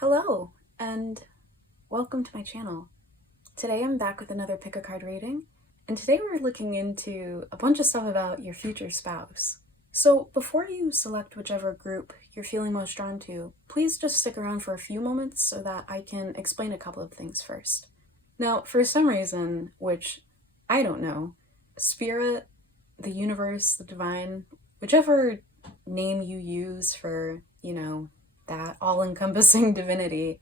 Hello, and welcome to my channel. Today I'm back with another pick a card reading, and today we're looking into a bunch of stuff about your future spouse. So before you select whichever group you're feeling most drawn to, please just stick around for a few moments so that I can explain a couple of things first. Now, for some reason, which I don't know, spirit, the universe, the divine, whichever name you use for, that all-encompassing divinity,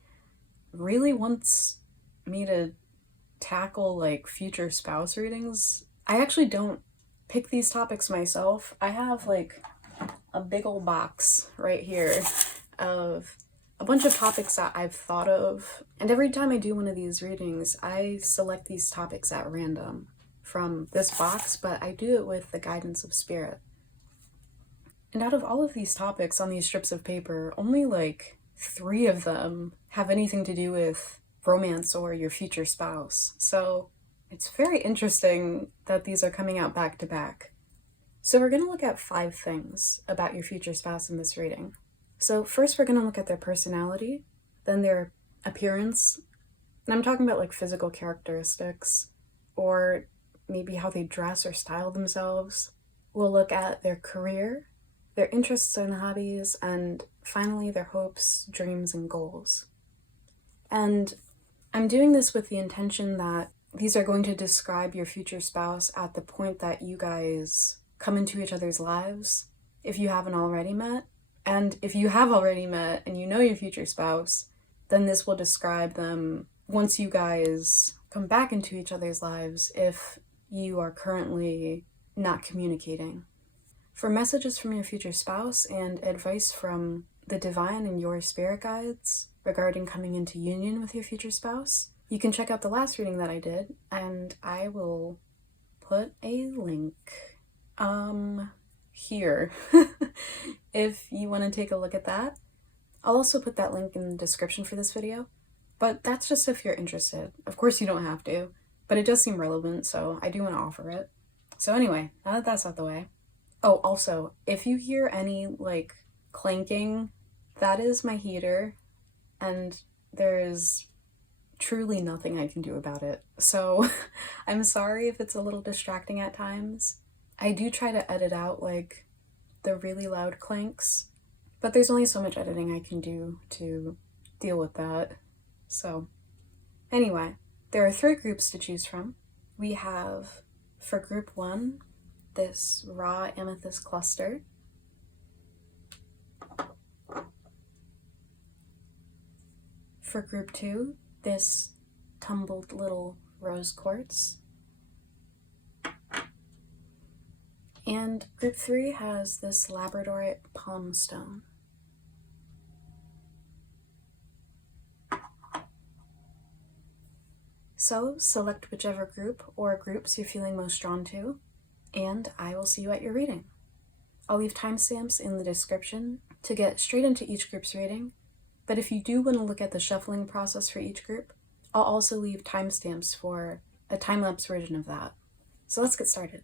really wants me to tackle like future spouse readings. I actually don't pick these topics myself. I have like a big old box right here of a bunch of topics that I've thought of, and every time I do one of these readings, I select these topics at random from this box, but I do it with the guidance of spirit. And out of all of these topics on these strips of paper, only like 3 of them have anything to do with romance or your future spouse. So it's very interesting that these are coming out back to back. So we're going to look at 5 things about your future spouse in this reading. So first we're going to look at their personality, then their appearance, and I'm talking about like physical characteristics, or maybe how they dress or style themselves. We'll look at their career, their interests and hobbies, and finally their hopes, dreams, and goals. And I'm doing this with the intention that these are going to describe your future spouse at the point that you guys come into each other's lives, if you haven't already met. And if you have already met and you know your future spouse, then this will describe them once you guys come back into each other's lives if you are currently not communicating. For messages from your future spouse and advice from the divine and your spirit guides regarding coming into union with your future spouse, you can check out the last reading that I did, and I will put a link here if you want to take a look at that. I'll also put that link in the description for this video, but that's just if you're interested. Of course you don't have to, but it does seem relevant, so I do want to offer it. So anyway, now that that's out the way. Oh, also, if you hear any, like, clanking, that is my heater, and there's truly nothing I can do about it. So I'm sorry if it's a little distracting at times. I do try to edit out, like, the really loud clanks, but there's only so much editing I can do to deal with that. So anyway, there are 3 groups to choose from. We have, for group 1, this raw amethyst cluster. For group 2, this tumbled little rose quartz. And group 3 has this labradorite palm stone. So select whichever group or groups you're feeling most drawn to, and I will see you at your reading. I'll leave timestamps in the description to get straight into each group's reading, but if you do want to look at the shuffling process for each group, I'll also leave timestamps for a time-lapse version of that. So let's get started.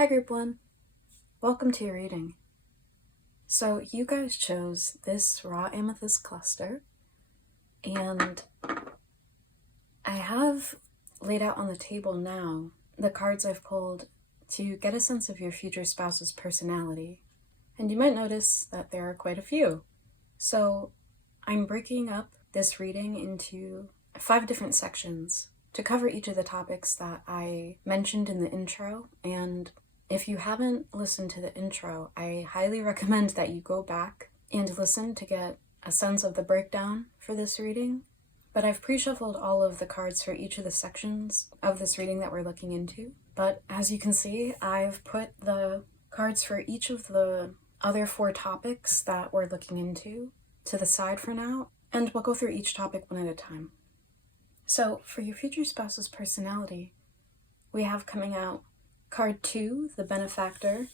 Hi Group 1, welcome to your reading. So you guys chose this raw amethyst cluster, and I have laid out on the table now the cards I've pulled to get a sense of your future spouse's personality. And you might notice that there are quite a few. So I'm breaking up this reading into 5 different sections to cover each of the topics that I mentioned in the intro. And if you haven't listened to the intro, I highly recommend that you go back and listen to get a sense of the breakdown for this reading. But I've pre-shuffled all of the cards for each of the sections of this reading that we're looking into. But as you can see, I've put the cards for each of the other 4 topics that we're looking into to the side for now, and we'll go through each topic one at a time. So for your future spouse's personality, we have coming out card 2, the Benefactor,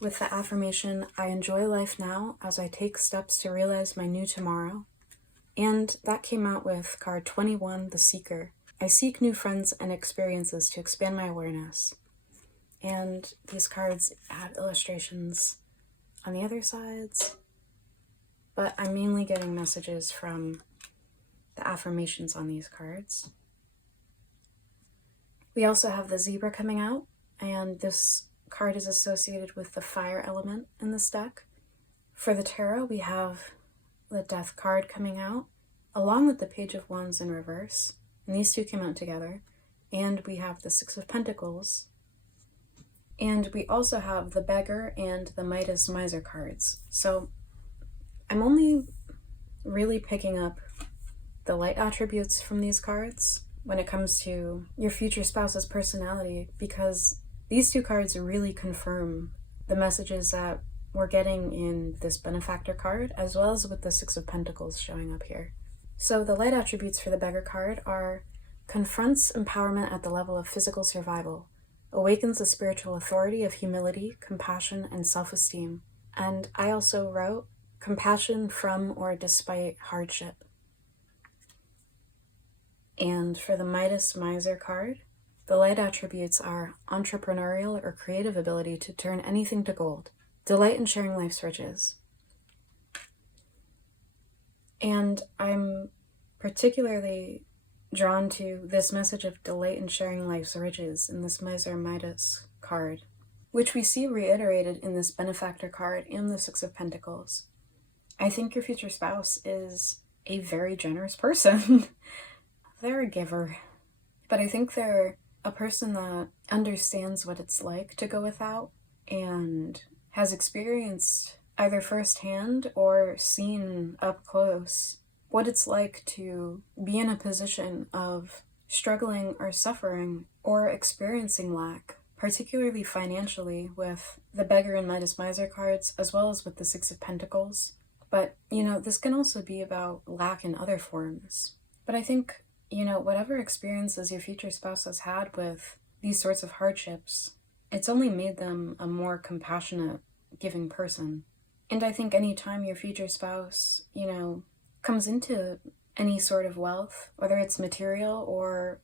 with the affirmation, I enjoy life now as I take steps to realize my new tomorrow. And that came out with card 21, the Seeker. I seek new friends and experiences to expand my awareness. And these cards have illustrations on the other sides, but I'm mainly getting messages from the affirmations on these cards. We also have the Zebra coming out, and this card is associated with the fire element in this deck. For the tarot, we have the Death card coming out, along with the Page of Wands in reverse, and these two came out together. And we have the Six of Pentacles, and we also have the Beggar and the Midas Miser cards. So I'm only really picking up the light attributes from these cards when it comes to your future spouse's personality, because these 2 cards really confirm the messages that we're getting in this Benefactor card, as well as with the Six of Pentacles showing up here. So the light attributes for the Beggar card are confronts empowerment at the level of physical survival, awakens the spiritual authority of humility, compassion, and self-esteem. And I also wrote compassion from or despite hardship. And for the Midas Miser card, the light attributes are entrepreneurial or creative ability to turn anything to gold, delight in sharing life's riches. And I'm particularly drawn to this message of delight in sharing life's riches in this Miser Midas card, which we see reiterated in this Benefactor card and the Six of Pentacles. I think your future spouse is a very generous person. They're a giver, but I think they're a person that understands what it's like to go without and has experienced either firsthand or seen up close what it's like to be in a position of struggling or suffering or experiencing lack, particularly financially, with the Beggar and Midas Miser cards, as well as with the Six of Pentacles. But, this can also be about lack in other forms. But I think, whatever experiences your future spouse has had with these sorts of hardships, it's only made them a more compassionate, giving person. And I think anytime your future spouse, comes into any sort of wealth, whether it's material or,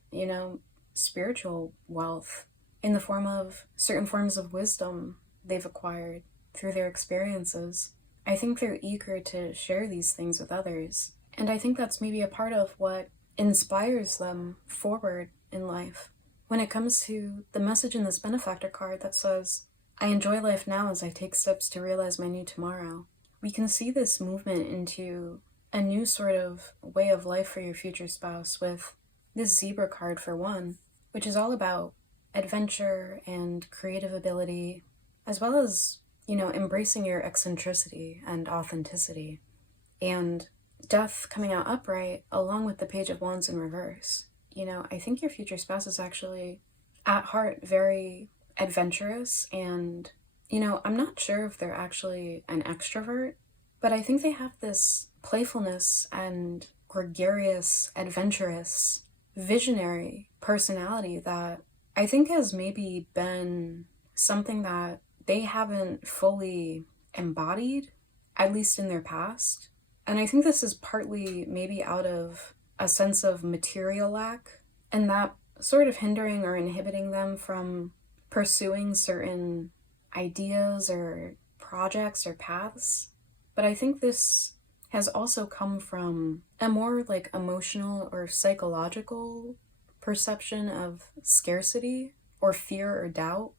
spiritual wealth, in the form of certain forms of wisdom they've acquired through their experiences, I think they're eager to share these things with others. And I think that's maybe a part of what inspires them forward in life. When it comes to the message in this Benefactor card that says, I enjoy life now as I take steps to realize my new tomorrow, we can see this movement into a new sort of way of life for your future spouse with this Zebra card for one, which is all about adventure and creative ability, as well as, embracing your eccentricity and authenticity. And Death coming out upright, along with the Page of Wands in reverse. I think your future spouse is actually, at heart, very adventurous, and, I'm not sure if they're actually an extrovert, but I think they have this playfulness and gregarious, adventurous, visionary personality that I think has maybe been something that they haven't fully embodied, at least in their past. And I think this is partly maybe out of a sense of material lack, and that sort of hindering or inhibiting them from pursuing certain ideas or projects or paths. But I think this has also come from a more like emotional or psychological perception of scarcity or fear or doubt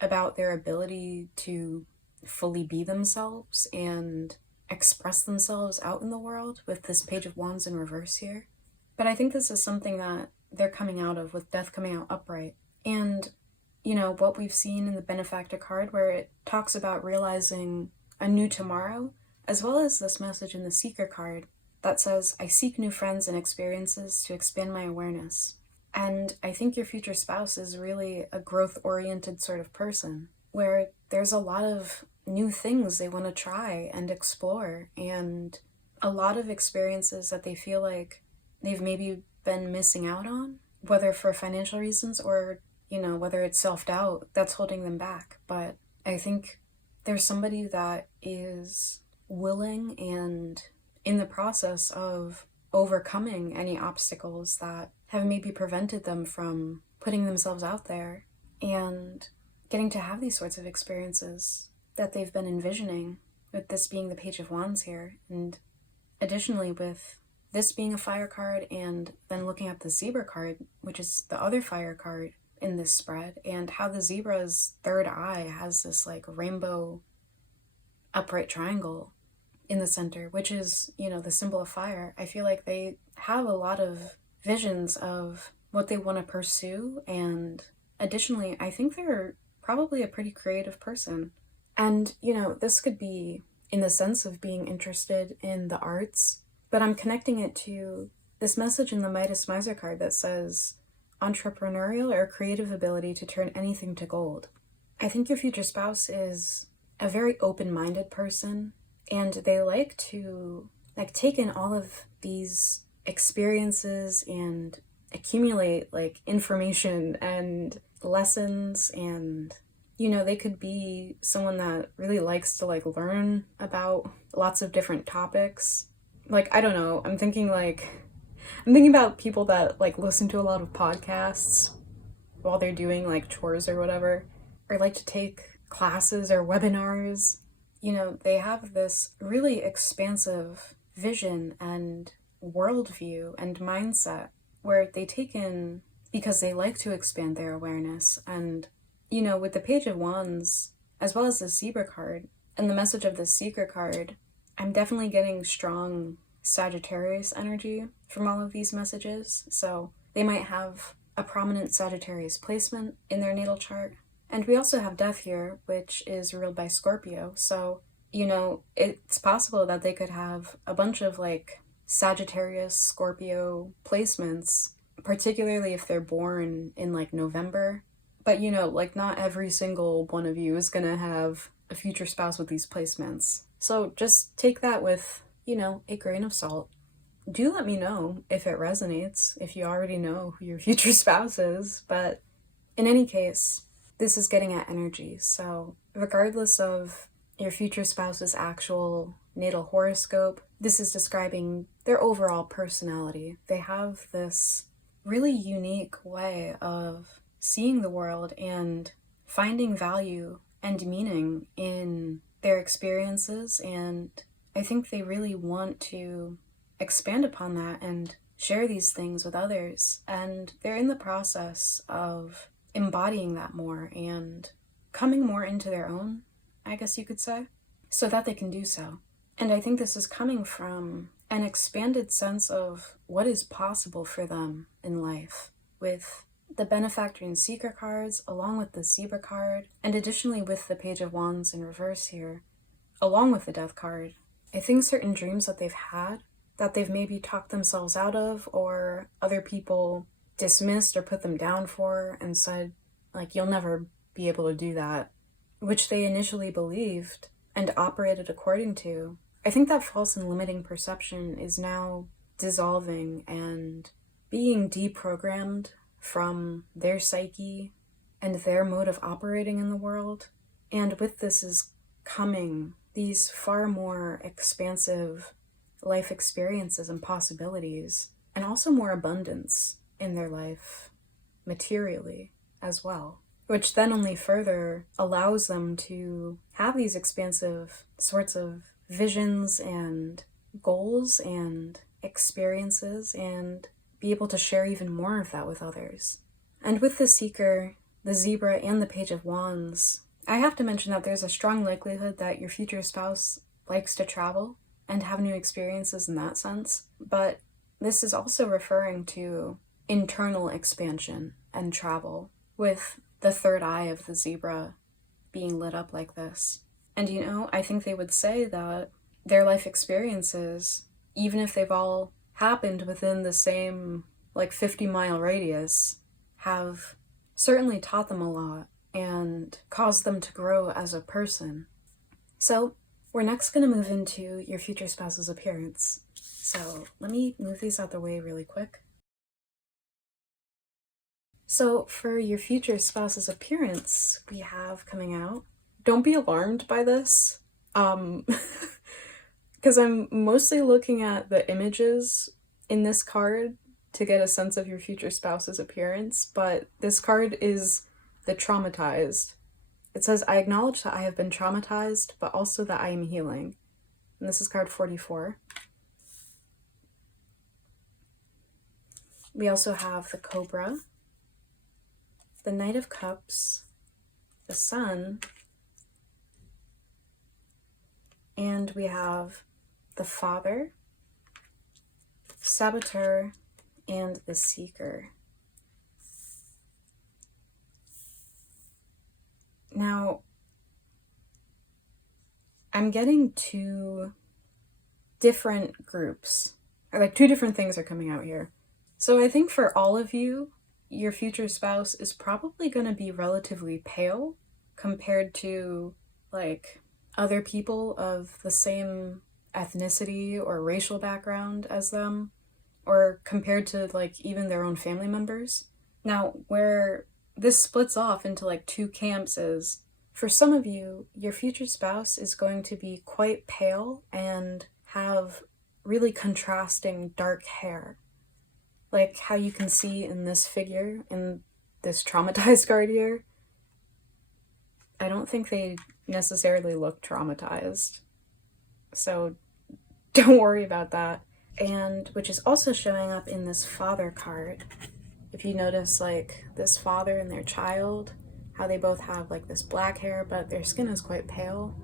about their ability to fully be themselves and express themselves out in the world with this Page of Wands in reverse here. But I think this is something that they're coming out of with Death coming out upright. And, you know, what we've seen in the Benefactor card where it talks about realizing a new tomorrow, as well as this message in the Seeker card that says, I seek new friends and experiences to expand my awareness. And I think your future spouse is really a growth-oriented sort of person, where there's a lot of new things they want to try and explore, and a lot of experiences that they feel like they've maybe been missing out on, whether for financial reasons or, you know, whether it's self-doubt that's holding them back. But I think there's somebody that is willing and in the process of overcoming any obstacles that have maybe prevented them from putting themselves out there and getting to have these sorts of experiences that they've been envisioning, with this being the Page of Wands here. And additionally, with this being a fire card and then looking at the zebra card, which is the other fire card in this spread, and how the zebra's third eye has this like rainbow upright triangle in the center, which is, you know, the symbol of fire. I feel like they have a lot of visions of what they want to pursue, and additionally, I think they're probably a pretty creative person. And, you know, this could be in the sense of being interested in the arts, but I'm connecting it to this message in the Midas Miser card that says entrepreneurial or creative ability to turn anything to gold. I think your future spouse is a very open-minded person, and they like to take in all of these experiences and accumulate like information and lessons. And, you know, they could be someone that really likes to like learn about lots of different topics. Like, I don't know, I'm thinking about people that like listen to a lot of podcasts while they're doing like chores or whatever, or like to take classes or webinars. You know, they have this really expansive vision and worldview and mindset where they take in, because they like to expand their awareness. And, you know, with the Page of Wands, as well as the Zebra card and the message of the Seeker card, I'm definitely getting strong Sagittarius energy from all of these messages. So they might have a prominent Sagittarius placement in their natal chart. And we also have Death here, which is ruled by Scorpio. So, you know, it's possible that they could have a bunch of like Sagittarius, Scorpio placements, particularly if they're born in like November. But, you know, like not every single one of you is gonna have a future spouse with these placements. So just take that with, you know, a grain of salt. Do let me know if it resonates, if you already know who your future spouse is. But in any case, this is getting at energy. So regardless of your future spouse's actual natal horoscope, this is describing their overall personality. They have this really unique way of seeing the world and finding value and meaning in their experiences, and I think they really want to expand upon that and share these things with others, and they're in the process of embodying that more and coming more into their own, I guess you could say, so that they can do so. And I think this is coming from an expanded sense of what is possible for them in life, with the Benefactor and Seeker cards, along with the Zebra card, and additionally with the Page of Wands in reverse here, along with the Death card. I think certain dreams that they've had, that they've maybe talked themselves out of, or other people dismissed or put them down for and said, like, you'll never be able to do that, which they initially believed and operated according to. I think that false and limiting perception is now dissolving and being deprogrammed from their psyche and their mode of operating in the world. And with this is coming these far more expansive life experiences and possibilities, and also more abundance in their life, materially as well. which then only further allows them to have these expansive sorts of visions and goals and experiences and be able to share even more of that with others. And with the Seeker, the Zebra, and the Page of Wands, I have to mention that there's a strong likelihood that your future spouse likes to travel and have new experiences in that sense, but this is also referring to internal expansion and travel, with the third eye of the zebra being lit up like this. And you know, I think they would say that their life experiences, even if they've all happened within the same 50-mile radius, have certainly taught them a lot and caused them to grow as a person. So we're next going to move into your future spouse's appearance. So let me move these out the way really quick. So for your future spouse's appearance, we have coming out. Don't be alarmed by this, because I'm mostly looking at the images in this card to get a sense of your future spouse's appearance, but this card is the traumatized. It says, I acknowledge that I have been traumatized, but also that I am healing. And this is card 44. We also have the Cobra, the Knight of Cups, the Sun, and we have the Father, Saboteur, and the Seeker. Now, I'm getting two different groups, or two different things are coming out here. So I think for all of you, your future spouse is probably going to be relatively pale compared to other people of the same ethnicity or racial background as them, or compared to even their own family members. Now, where this splits off into two camps is, for some of you, your future spouse is going to be quite pale and have really contrasting dark hair. Like how you can see in this figure, in this traumatized card here. I don't think they necessarily look traumatized, so don't worry about that. And which is also showing up in this Father card. If you notice this father and their child, how they both have this black hair, but their skin is quite pale.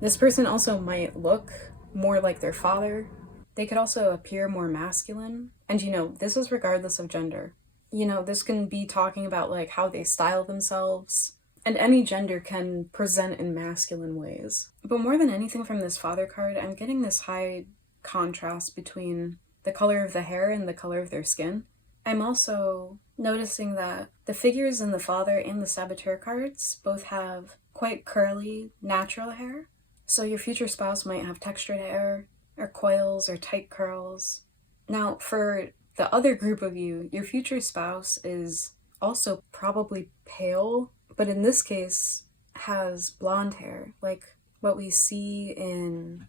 This person also might look more like their father. They could also appear more masculine. And this is regardless of gender. This can be talking about how they style themselves. And any gender can present in masculine ways. But more than anything from this Father card, I'm getting this high contrast between the color of the hair and the color of their skin. I'm also noticing that the figures in the Father and the Saboteur cards both have quite curly, natural hair. So your future spouse might have textured hair, or coils, or tight curls. Now, for the other group of you, your future spouse is also probably pale, but in this case has blonde hair, like what we see in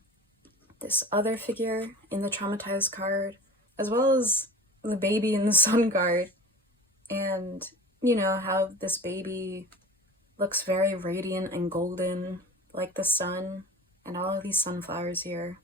this other figure in the traumatized card, as well as the baby in the Sun card. And how this baby looks very radiant and golden, like the sun, and all of these sunflowers here.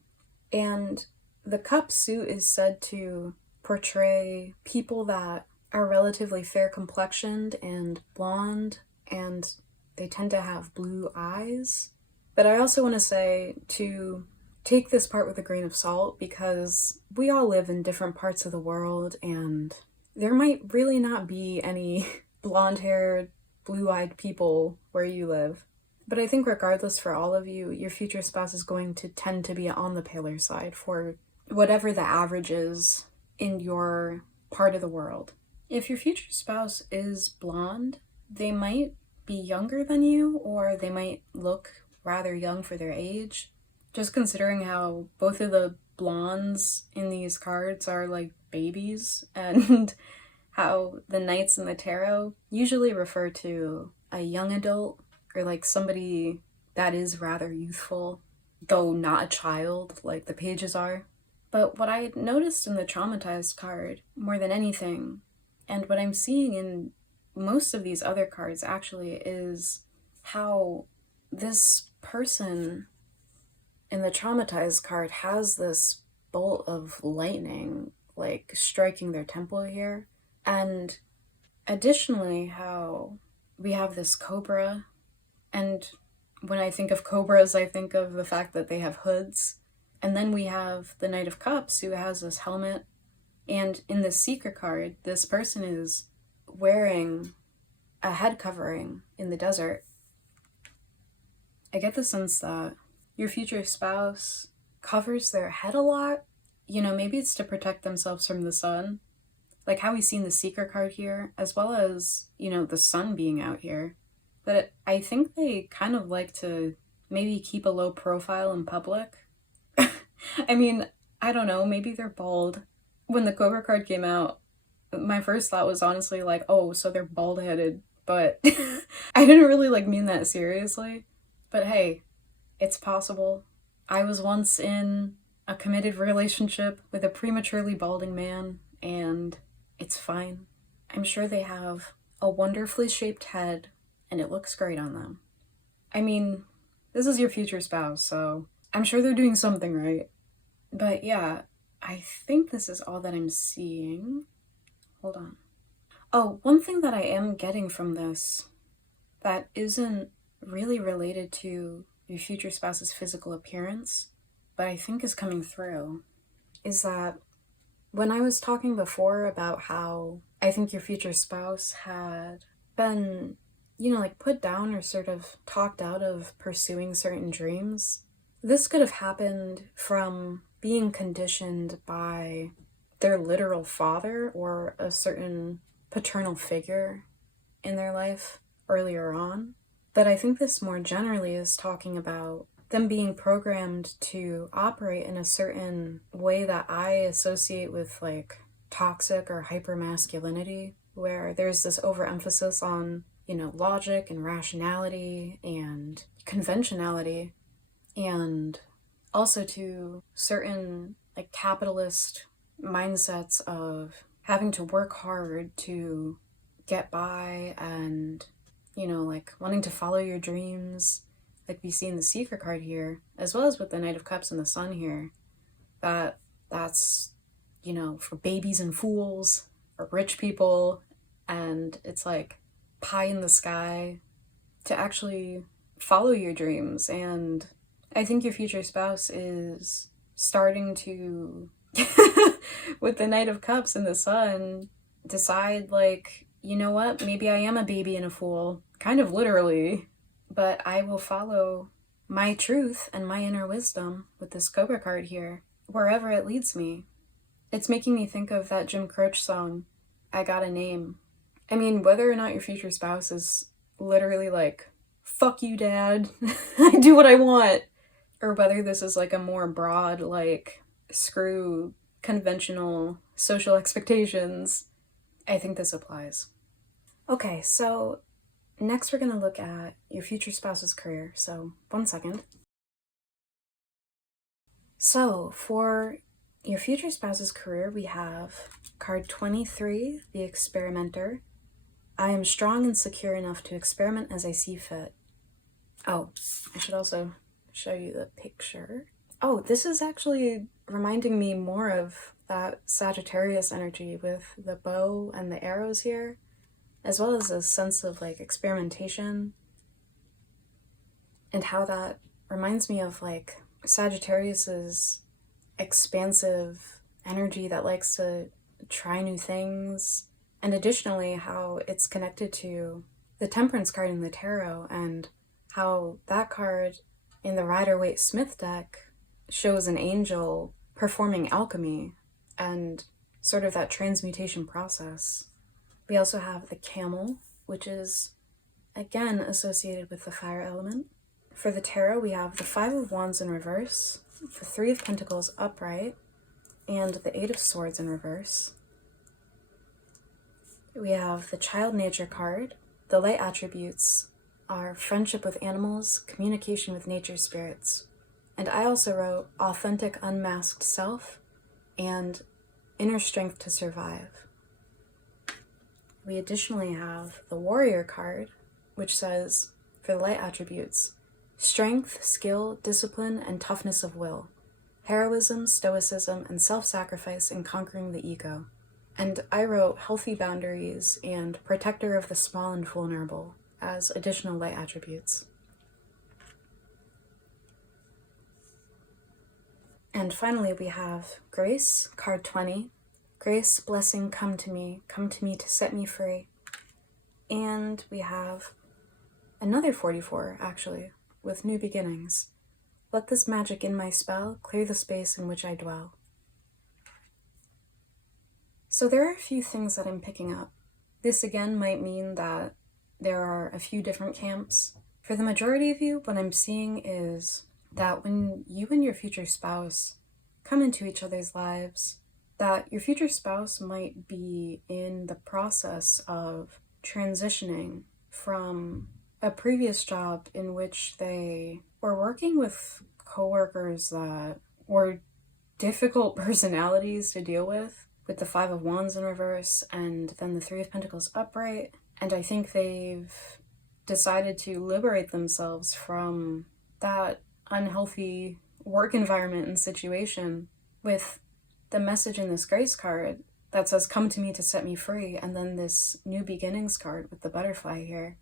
And the cup suit is said to portray people that are relatively fair complexioned and blonde, and they tend to have blue eyes. But I also want to say to take this part with a grain of salt, because we all live in different parts of the world, and there might really not be any blonde-haired, blue-eyed people where you live. But I think regardless, for all of you, your future spouse is going to tend to be on the paler side for whatever the average is in your part of the world. If your future spouse is blonde, they might be younger than you, or they might look rather young for their age. Just considering how both of the blondes in these cards are like babies, and how the knights in the tarot usually refer to a young adult, or somebody that is rather youthful, though not a child like the pages are. But what I noticed in the traumatized card, more than anything, And what I'm seeing in most of these other cards actually is how this person in the traumatized card has this bolt of lightning like striking their temple here. And additionally, how we have this cobra, and when I think of cobras, I think of the fact that they have hoods. And then we have the Knight of Cups, who has this helmet. And in the Seeker card, this person is wearing a head covering in the desert. I get the sense that your future spouse covers their head a lot. You know, maybe it's to protect themselves from the sun, like how we see in the Seeker card here, as well as, you know, the sun being out here. But I think they kind of like to maybe keep a low profile in public. I mean, I don't know, maybe they're bald. When the Cobra card came out, my first thought was honestly like, oh, so they're bald-headed. But I didn't really like mean that seriously. But hey, it's possible. I was once in a committed relationship with a prematurely balding man, and it's fine. I'm sure they have a wonderfully shaped head, and it looks great on them. I mean, this is your future spouse, so I'm sure they're doing something right. But yeah, I think this is all that I'm seeing. Hold on. Oh, one thing that I am getting from this that isn't really related to your future spouse's physical appearance, but I think is coming through, is that when I was talking before about how I think your future spouse had been, you know, like put down or sort of talked out of pursuing certain dreams, this could have happened from being conditioned by their literal father or a certain paternal figure in their life earlier on. But I think this more generally is talking about them being programmed to operate in a certain way that I associate with like toxic or hypermasculinity, where there's this overemphasis on, you know, logic and rationality and conventionality, and also to certain like capitalist mindsets of having to work hard to get by and, you know, like wanting to follow your dreams, like we see in the Seeker card here, as well as with the Knight of Cups and the Sun here, that's, you know, for babies and fools or rich people, and it's like pie in the sky to actually follow your dreams. And I think your future spouse is starting to, with the Knight of Cups and the Sun, decide like, you know what, maybe I am a baby and a fool, kind of literally, but I will follow my truth and my inner wisdom with this Cobra card here, wherever it leads me. It's making me think of that Jim Croce song, I Got a Name. I mean, whether or not your future spouse is literally like, fuck you, dad, I do what I want, or whether this is like a more broad, like, screw conventional social expectations, I think this applies. Okay, so next we're going to look at your future spouse's career, so 1 second. So for your future spouse's career, we have card 23, the Experimenter. I am strong and secure enough to experiment as I see fit. Oh, I should also show you the picture. Oh, this is actually reminding me more of that Sagittarius energy with the bow and the arrows here, as well as a sense of like experimentation, and how that reminds me of like Sagittarius's expansive energy that likes to try new things, and additionally how it's connected to the Temperance card in the tarot, and how that card in the Rider-Waite-Smith deck shows an angel performing alchemy and sort of that transmutation process. We also have the Camel, which is again associated with the fire element. For the tarot, we have the Five of Wands in reverse, the Three of Pentacles upright, and the Eight of Swords in reverse. We have the Child Nature card. The light attributes are friendship with animals, communication with nature spirits. And I also wrote authentic unmasked self and inner strength to survive. we additionally have the Warrior card, which says, for the light attributes, strength, skill, discipline, and toughness of will, heroism, stoicism, and self-sacrifice in conquering the ego. And I wrote healthy boundaries and protector of the small and vulnerable as additional light attributes. And finally we have Grace, card 20. Grace, blessing, come to me to set me free. And we have another 44, actually, with new beginnings. Let this magic in my spell clear the space in which I dwell. So there are a few things that I'm picking up. This again might mean that there are a few different camps. For the majority of you, what I'm seeing is that when you and your future spouse come into each other's lives, that your future spouse might be in the process of transitioning from a previous job in which they were working with coworkers that were difficult personalities to deal with the Five of Wands in reverse and then the Three of Pentacles upright. And I think they've decided to liberate themselves from that unhealthy work environment and situation with the message in this Grace card that says, come to me to set me free, and then this new beginnings card with the butterfly here.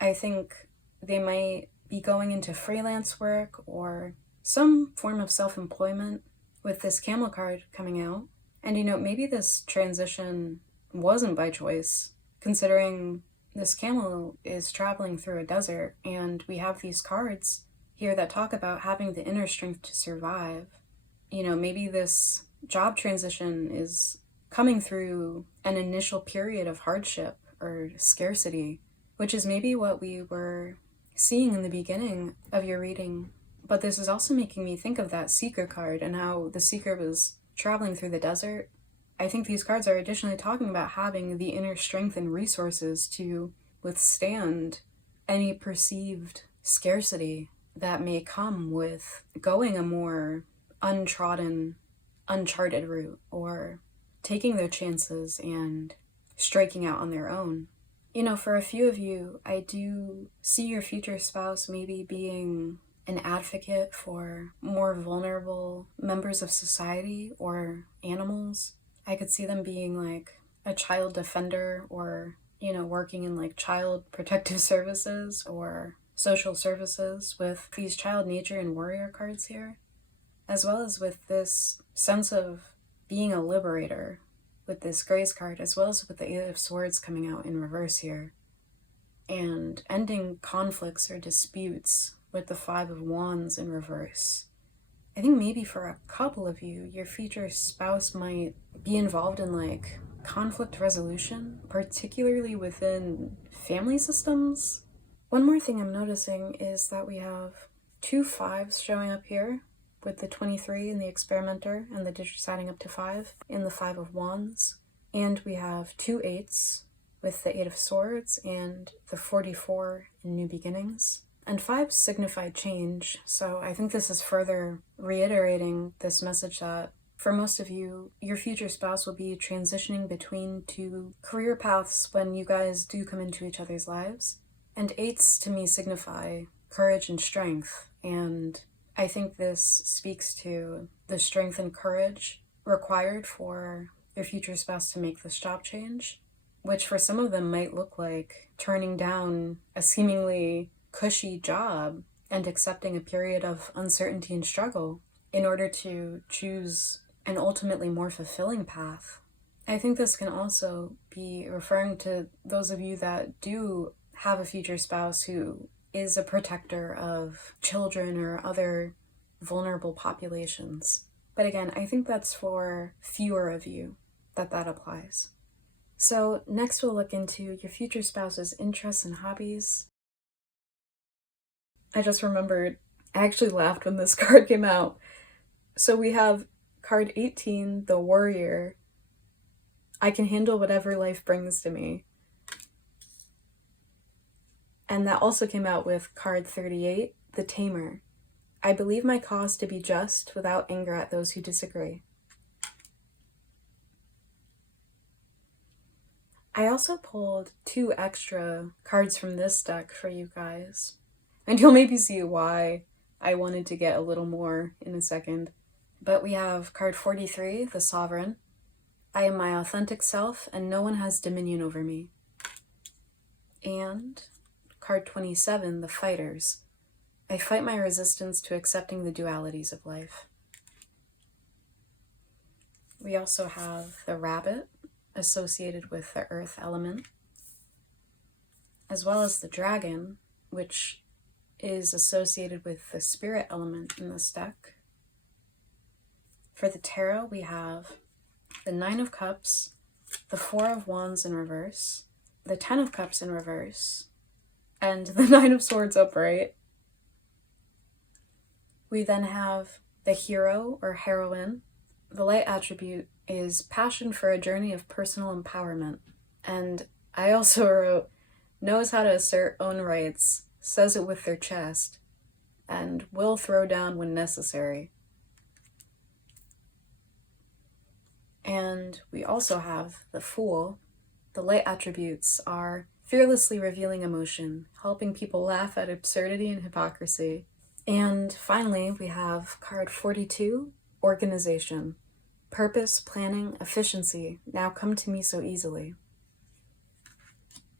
I think they might be going into freelance work or some form of self-employment with this camel card coming out. And maybe this transition wasn't by choice, considering this camel is traveling through a desert, and we have these cards here that talk about having the inner strength to survive. Maybe this job transition is coming through an initial period of hardship or scarcity, which is maybe what we were seeing in the beginning of your reading. But this is also making me think of that Seeker card and how the Seeker was traveling through the desert. I think these cards are additionally talking about having the inner strength and resources to withstand any perceived scarcity that may come with going a more untrodden, uncharted route, or taking their chances and striking out on their own. For a few of you, I do see your future spouse maybe being an advocate for more vulnerable members of society or animals. I could see them being like a child defender or, working in like child protective services or social services with these child nature and warrior cards here, as well as with this sense of being a liberator with this Grace card, as well as with the Eight of Swords coming out in reverse here, and ending conflicts or disputes with the Five of Wands in reverse. I think maybe for a couple of you, your future spouse might be involved in like conflict resolution, particularly within family systems. One more thing I'm noticing is that we have two 5s showing up here, with the 23 in the Experimenter and the digits adding up to 5 in the Five of Wands. And we have two 8s with the Eight of Swords and the 44 in New Beginnings. And 5s signify change, so I think this is further reiterating this message that for most of you, your future spouse will be transitioning between two career paths when you guys do come into each other's lives. And 8s to me signify courage and strength, and I think this speaks to the strength and courage required for your future spouse to make this job change, which for some of them might look like turning down a seemingly cushy job and accepting a period of uncertainty and struggle in order to choose an ultimately more fulfilling path. I think this can also be referring to those of you that do have a future spouse who is a protector of children or other vulnerable populations. But again, I think that's for fewer of you that applies. So next we'll look into your future spouse's interests and hobbies. I just remembered, I actually laughed when this card came out. So we have card 18, the Warrior. I can handle whatever life brings to me. And that also came out with card 38, the Tamer. I believe my cause to be just without anger at those who disagree. I also pulled 2 extra cards from this deck for you guys, and you'll maybe see why I wanted to get a little more in a second. But we have card 43, the Sovereign. I am my authentic self, and no one has dominion over me. And card 27, the Fighters. I fight my resistance to accepting the dualities of life. We also have the Rabbit, associated with the earth element, as well as the Dragon, which is associated with the spirit element in this deck. For the tarot, we have the 9 of Cups, the 4 of Wands in reverse, the 10 of Cups in reverse, and the 9 of Swords upright. We then have the Hero or Heroine. The light attribute is passion for a journey of personal empowerment. And I also wrote, knows how to assert own rights, says it with their chest, and will throw down when necessary. And we also have the Fool. The light attributes are fearlessly revealing emotion, helping people laugh at absurdity and hypocrisy. And finally, we have card 42, Organization. Purpose, planning, efficiency now come to me so easily.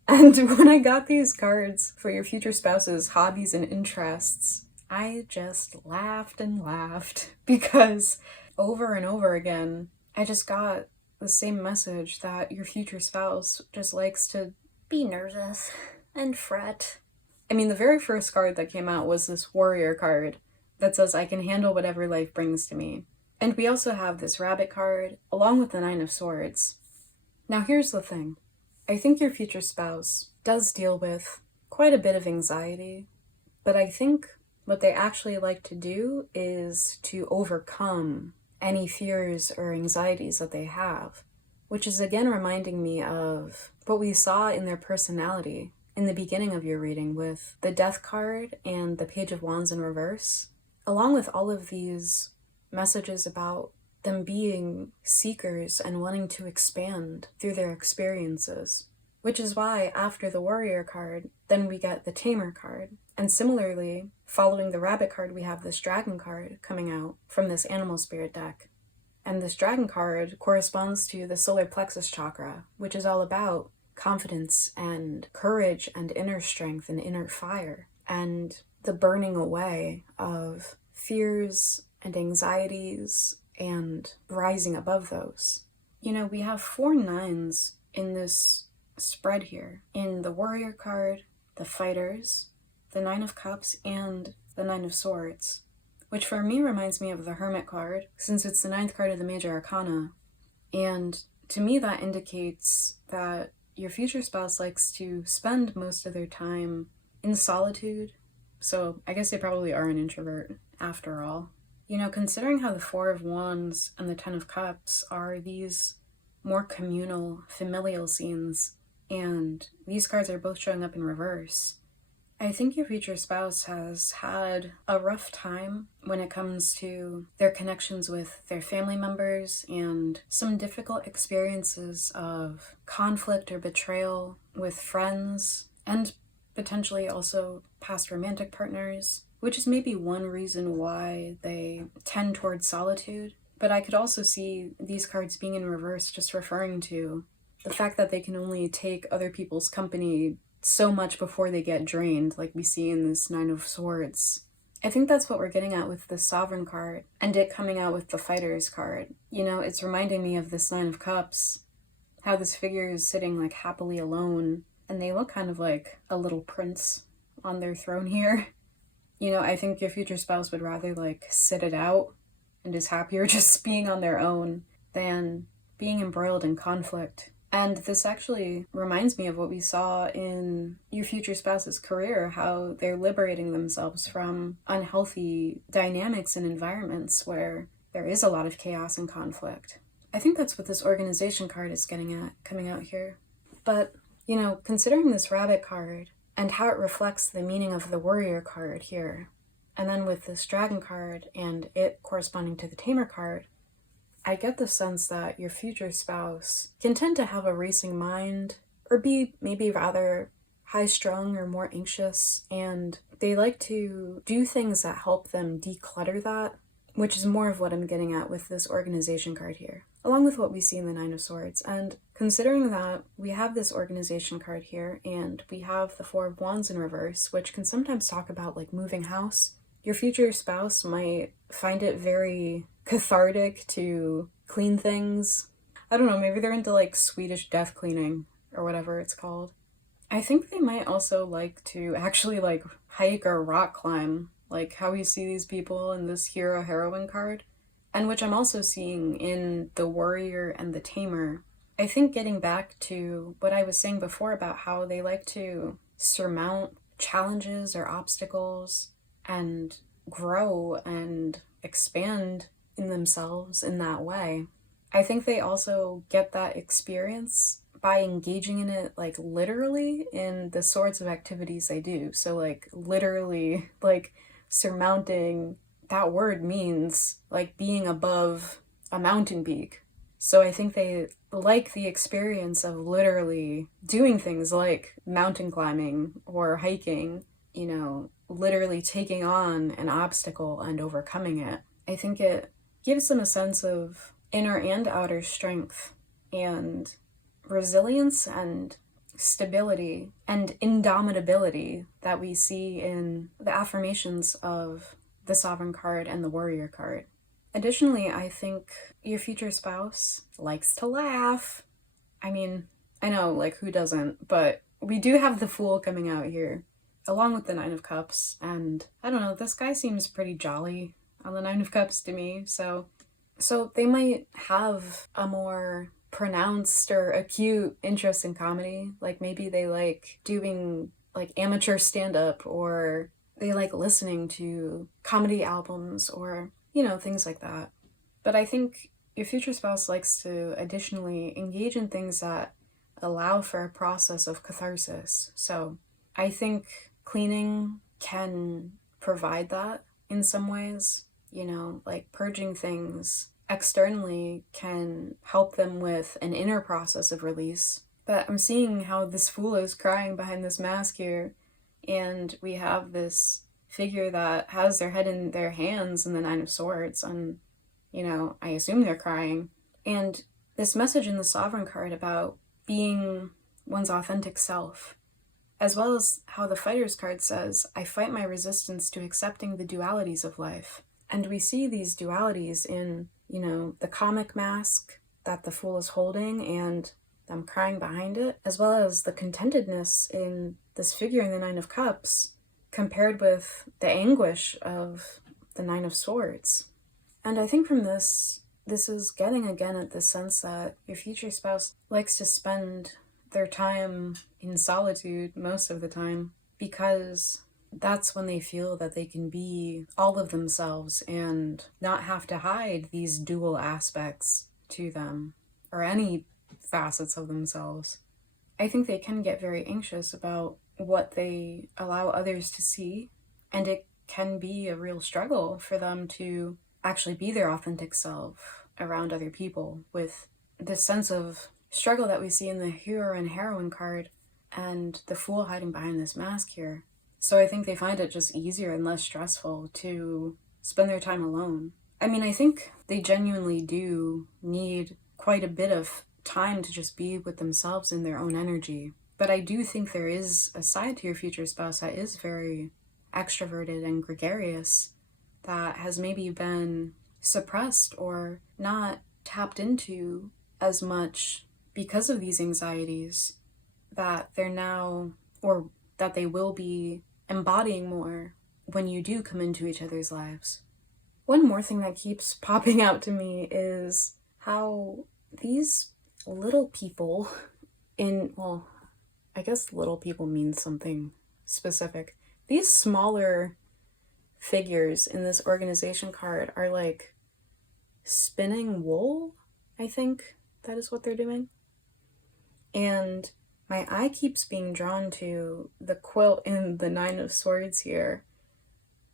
And when I got these cards for your future spouse's hobbies and interests, I just laughed and laughed because over and over again, I just got the same message that your future spouse just likes to be nervous and fret. I mean, the very first card that came out was this Warrior card that says, I can handle whatever life brings to me. And we also have this Rabbit card, along with the 9 of Swords. Now here's the thing. I think your future spouse does deal with quite a bit of anxiety, but I think what they actually like to do is to overcome any fears or anxieties that they have, which is again reminding me of what we saw in their personality in the beginning of your reading with the Death card and the Page of Wands in reverse, along with all of these messages about them being seekers and wanting to expand through their experiences. Which is why after the Warrior card, then we get the Tamer card. And similarly, following the Rabbit card, we have this Dragon card coming out from this Animal Spirit deck. And this Dragon card corresponds to the solar plexus chakra, which is all about confidence and courage and inner strength and inner fire, and the burning away of fears and anxieties and rising above those. You know, we have 4 9s in this spread here. In the Warrior card, the Fighters, the 9 of Cups, and the 9 of Swords, which for me reminds me of the Hermit card, since it's the 9th card of the Major Arcana. And to me that indicates that your future spouse likes to spend most of their time in solitude. So I guess they probably are an introvert after all. You know, considering how the 4 of Wands and the 10 of Cups are these more communal, familial scenes, and these cards are both showing up in reverse, I think your future spouse has had a rough time when it comes to their connections with their family members and some difficult experiences of conflict or betrayal with friends, and potentially also past romantic partners, which is maybe one reason why they tend towards solitude. But I could also see these cards being in reverse just referring to the fact that they can only take other people's company so much before they get drained, like we see in this 9 of Swords. I think that's what we're getting at with the Sovereign card, and it coming out with the Fighters card. You know, it's reminding me of this 9 of Cups, how this figure is sitting like happily alone, and they look kind of like a little prince on their throne here. You know, I think your future spouse would rather like sit it out and is happier just being on their own than being embroiled in conflict. And this actually reminds me of what we saw in your future spouse's career, how they're liberating themselves from unhealthy dynamics and environments where there is a lot of chaos and conflict. I think that's what this Organization card is getting at, coming out here. But, you know, considering this Rabbit card and how it reflects the meaning of the Warrior card here, and then with this Dragon card and it corresponding to the Tamer card, I get the sense that your future spouse can tend to have a racing mind or be maybe rather high-strung or more anxious, and they like to do things that help them declutter that, which is more of what I'm getting at with this organization card here, along with what we see in the Nine of Swords. And considering that we have this organization card here, and we have the Four of Wands in reverse, which can sometimes talk about like moving house, your future spouse might find it very cathartic to clean things. I don't know, maybe they're into like Swedish death cleaning or whatever it's called. I think they might also like to actually like hike or rock climb, like how we see these people in this hero heroine card, and which I'm also seeing in the warrior and the tamer. I think getting back to what I was saying before about how they like to surmount challenges or obstacles and grow and expand in themselves in that way. I think they also get that experience by engaging in it, like literally in the sorts of activities they do. So like literally like surmounting, that word means like being above a mountain peak. So I think they like the experience of literally doing things like mountain climbing or hiking, you know, literally taking on an obstacle and overcoming it. I think it gives them a sense of inner and outer strength and resilience and stability and indomitability that we see in the affirmations of the Sovereign card and the Warrior card. Additionally, I think your future spouse likes to laugh. I mean, I know, like, who doesn't? But we do have the Fool coming out here, along with the Nine of Cups, and I don't know, this guy seems pretty jolly on the Nine of Cups to me, so they might have a more pronounced or acute interest in comedy. Like maybe they like doing like amateur stand-up, or they like listening to comedy albums, or, you know, things like that. But I think your future spouse likes to additionally engage in things that allow for a process of catharsis. So I think cleaning can provide that in some ways. You know, like purging things externally can help them with an inner process of release. But I'm seeing how this Fool is crying behind this mask here, and we have this figure that has their head in their hands in the Nine of Swords, and, you know, I assume they're crying. And this message in the Sovereign card about being one's authentic self, as well as how the Fighter's card says, I fight my resistance to accepting the dualities of life. And we see these dualities in, you know, the comic mask that the Fool is holding and them crying behind it, as well as the contentedness in this figure in the Nine of Cups compared with the anguish of the Nine of Swords. And I think from this is getting again at the sense that your future spouse likes to spend their time in solitude most of the time, because that's when they feel that they can be all of themselves and not have to hide these dual aspects to them, or any facets of themselves. I think they can get very anxious about what they allow others to see, and it can be a real struggle for them to actually be their authentic self around other people, with this sense of struggle that we see in the hero and heroine card and the Fool hiding behind this mask here. So I think they find it just easier and less stressful to spend their time alone. I mean, I think they genuinely do need quite a bit of time to just be with themselves in their own energy. But I do think there is a side to your future spouse that is very extroverted and gregarious, that has maybe been suppressed or not tapped into as much because of these anxieties, that they're now, or that they will be embodying more when you do come into each other's lives. One more thing that keeps popping out to me is how these little people well, I guess little people means something specific. These smaller figures in this organization card are like spinning wool, I think that is what they're doing. And my eye keeps being drawn to the quilt in the Nine of Swords here.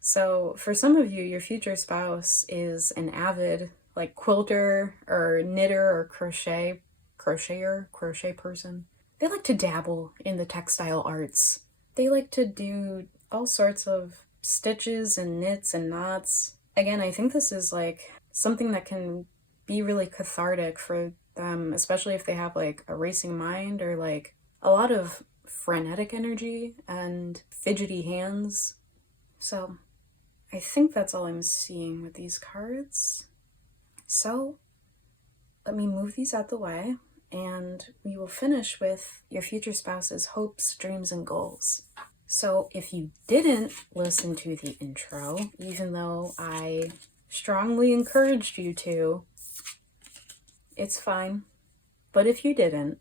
So for some of you, your future spouse is an avid like quilter or knitter or crochet person. they like to dabble in the textile arts. They like to do all sorts of stitches and knits and knots. Again, I think this is like something that can be really cathartic for them, especially if they have like a racing mind or like a lot of frenetic energy and fidgety hands. So I think that's all I'm seeing with these cards. So let me move these out the way, and we will finish with your future spouse's hopes, dreams, and goals. So if you didn't listen to the intro, even though I strongly encouraged you to, it's fine. But if you didn't,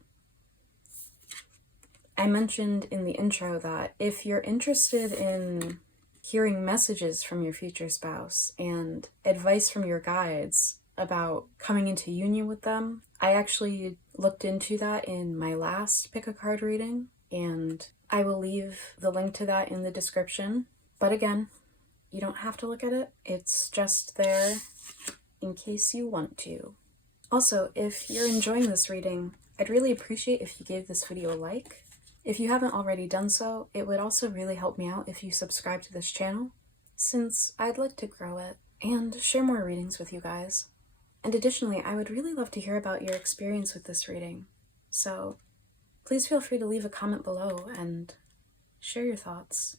I mentioned in the intro that if you're interested in hearing messages from your future spouse and advice from your guides about coming into union with them, I actually looked into that in my last pick a card reading, and I will leave the link to that in the description. But again, you don't have to look at it. It's just there in case you want to. Also, if you're enjoying this reading, I'd really appreciate if you gave this video a like. If you haven't already done so, it would also really help me out if you subscribe to this channel, since I'd like to grow it and share more readings with you guys. And additionally, I would really love to hear about your experience with this reading, so please feel free to leave a comment below and share your thoughts.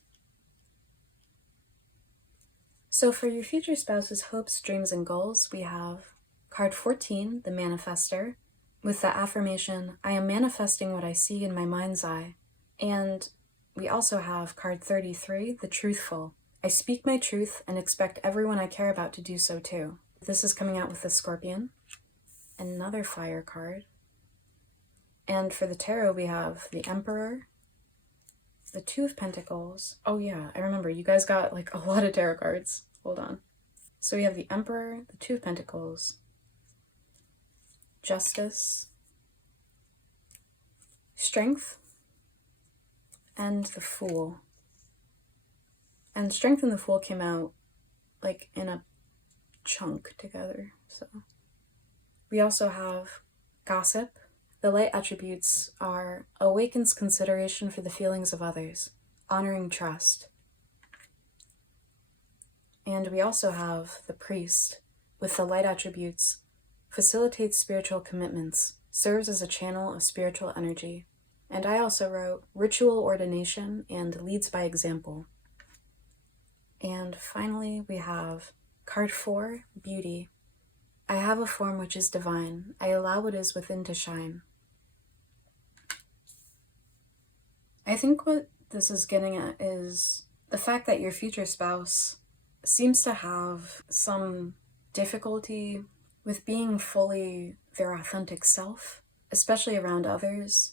So for your future spouse's hopes, dreams, and goals, we have card 14, the Manifester, with the affirmation, I am manifesting what I see in my mind's eye. And we also have card 33, the Truthful. I speak my truth and expect everyone I care about to do so too. This is coming out with the Scorpion, another fire card. And for the tarot, we have the Emperor, the Two of Pentacles. Oh yeah, I remember, you guys got like a lot of tarot cards. Hold on. So we have the Emperor, the Two of Pentacles, Justice, Strength, and the Fool. And Strength and the Fool came out like in a chunk together. So we also have Gossip. The light attributes are awakens consideration for the feelings of others, honoring trust. And we also have the Priest with the light attributes, facilitates spiritual commitments, serves as a channel of spiritual energy. And I also wrote ritual ordination and leads by example. And finally, we have card 4, Beauty. I have a form which is divine. I allow what is within to shine. I think what this is getting at is the fact that your future spouse seems to have some difficulty with being fully their authentic self, especially around others.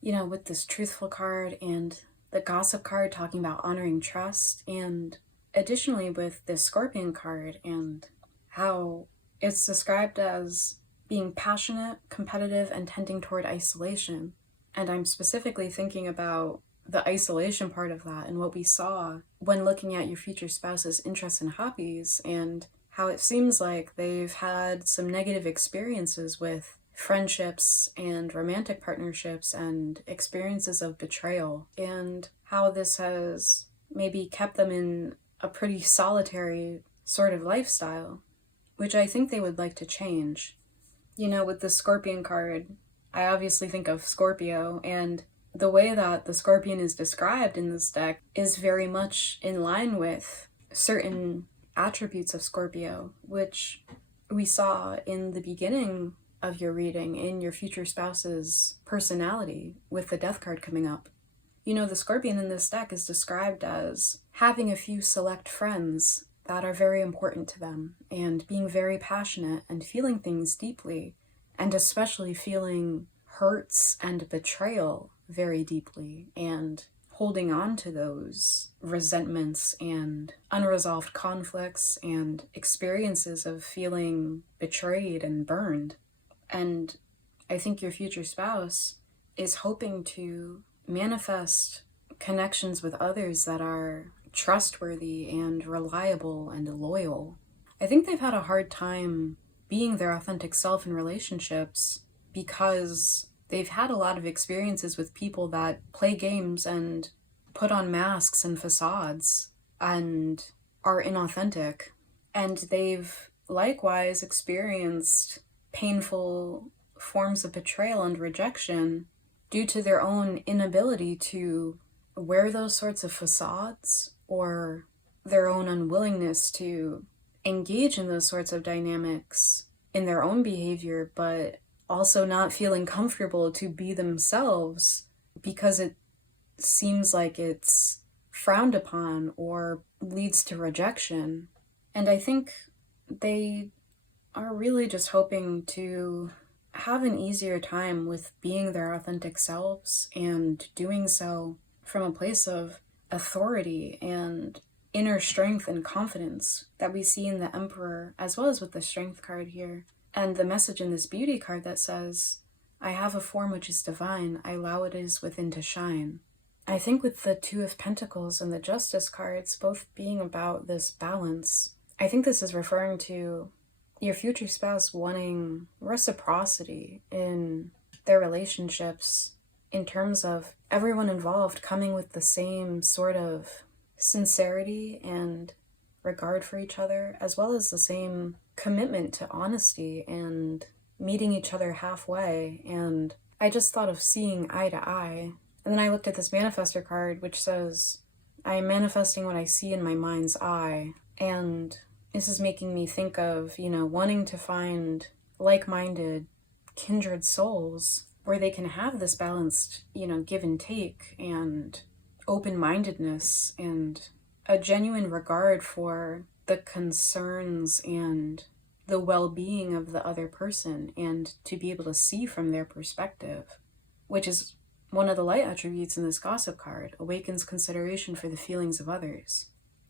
You know, with this Truthful card and the Gossip card talking about honoring trust, and additionally with this Scorpion card and how it's described as being passionate, competitive, and tending toward isolation. And I'm specifically thinking about the isolation part of that and what we saw when looking at your future spouse's interests and hobbies, and how it seems like they've had some negative experiences with friendships and romantic partnerships and experiences of betrayal, and how this has maybe kept them in a pretty solitary sort of lifestyle, which I think they would like to change. You know, with the Scorpion card, I obviously think of Scorpio, and the way that the Scorpion is described in this deck is very much in line with certain attributes of Scorpio, which we saw in the beginning of your reading in your future spouse's personality with the Death card coming up. You know, the Scorpion in this deck is described as having a few select friends that are very important to them, and being very passionate and feeling things deeply, and especially feeling hurts and betrayal very deeply, and holding on to those resentments and unresolved conflicts and experiences of feeling betrayed and burned. And I think your future spouse is hoping to manifest connections with others that are trustworthy and reliable and loyal. I think they've had a hard time being their authentic self in relationships because they've had a lot of experiences with people that play games and put on masks and facades and are inauthentic. And they've likewise experienced painful forms of betrayal and rejection due to their own inability to wear those sorts of facades, or their own unwillingness to engage in those sorts of dynamics in their own behavior, but also not feeling comfortable to be themselves because it seems like it's frowned upon or leads to rejection. And I think they are really just hoping to have an easier time with being their authentic selves and doing so from a place of authority and inner strength and confidence that we see in the Emperor, as well as with the Strength card here. And the message in this Beauty card that says, I have a form which is divine, I allow it is within to shine. I think with the Two of Pentacles and the Justice cards both being about this balance, I think this is referring to your future spouse wanting reciprocity in their relationships, in terms of everyone involved coming with the same sort of sincerity and regard for each other, as well as the same commitment to honesty and meeting each other halfway. And I just thought of seeing eye to eye. And then I looked at this manifestor card, which says, I am manifesting what I see in my mind's eye. And this is making me think of, wanting to find like-minded, kindred souls where they can have this balanced, give and take and open-mindedness and a genuine regard for the concerns and the well-being of the other person, and to be able to see from their perspective, which is one of the light attributes in this Gossip card, awakens consideration for the feelings of others.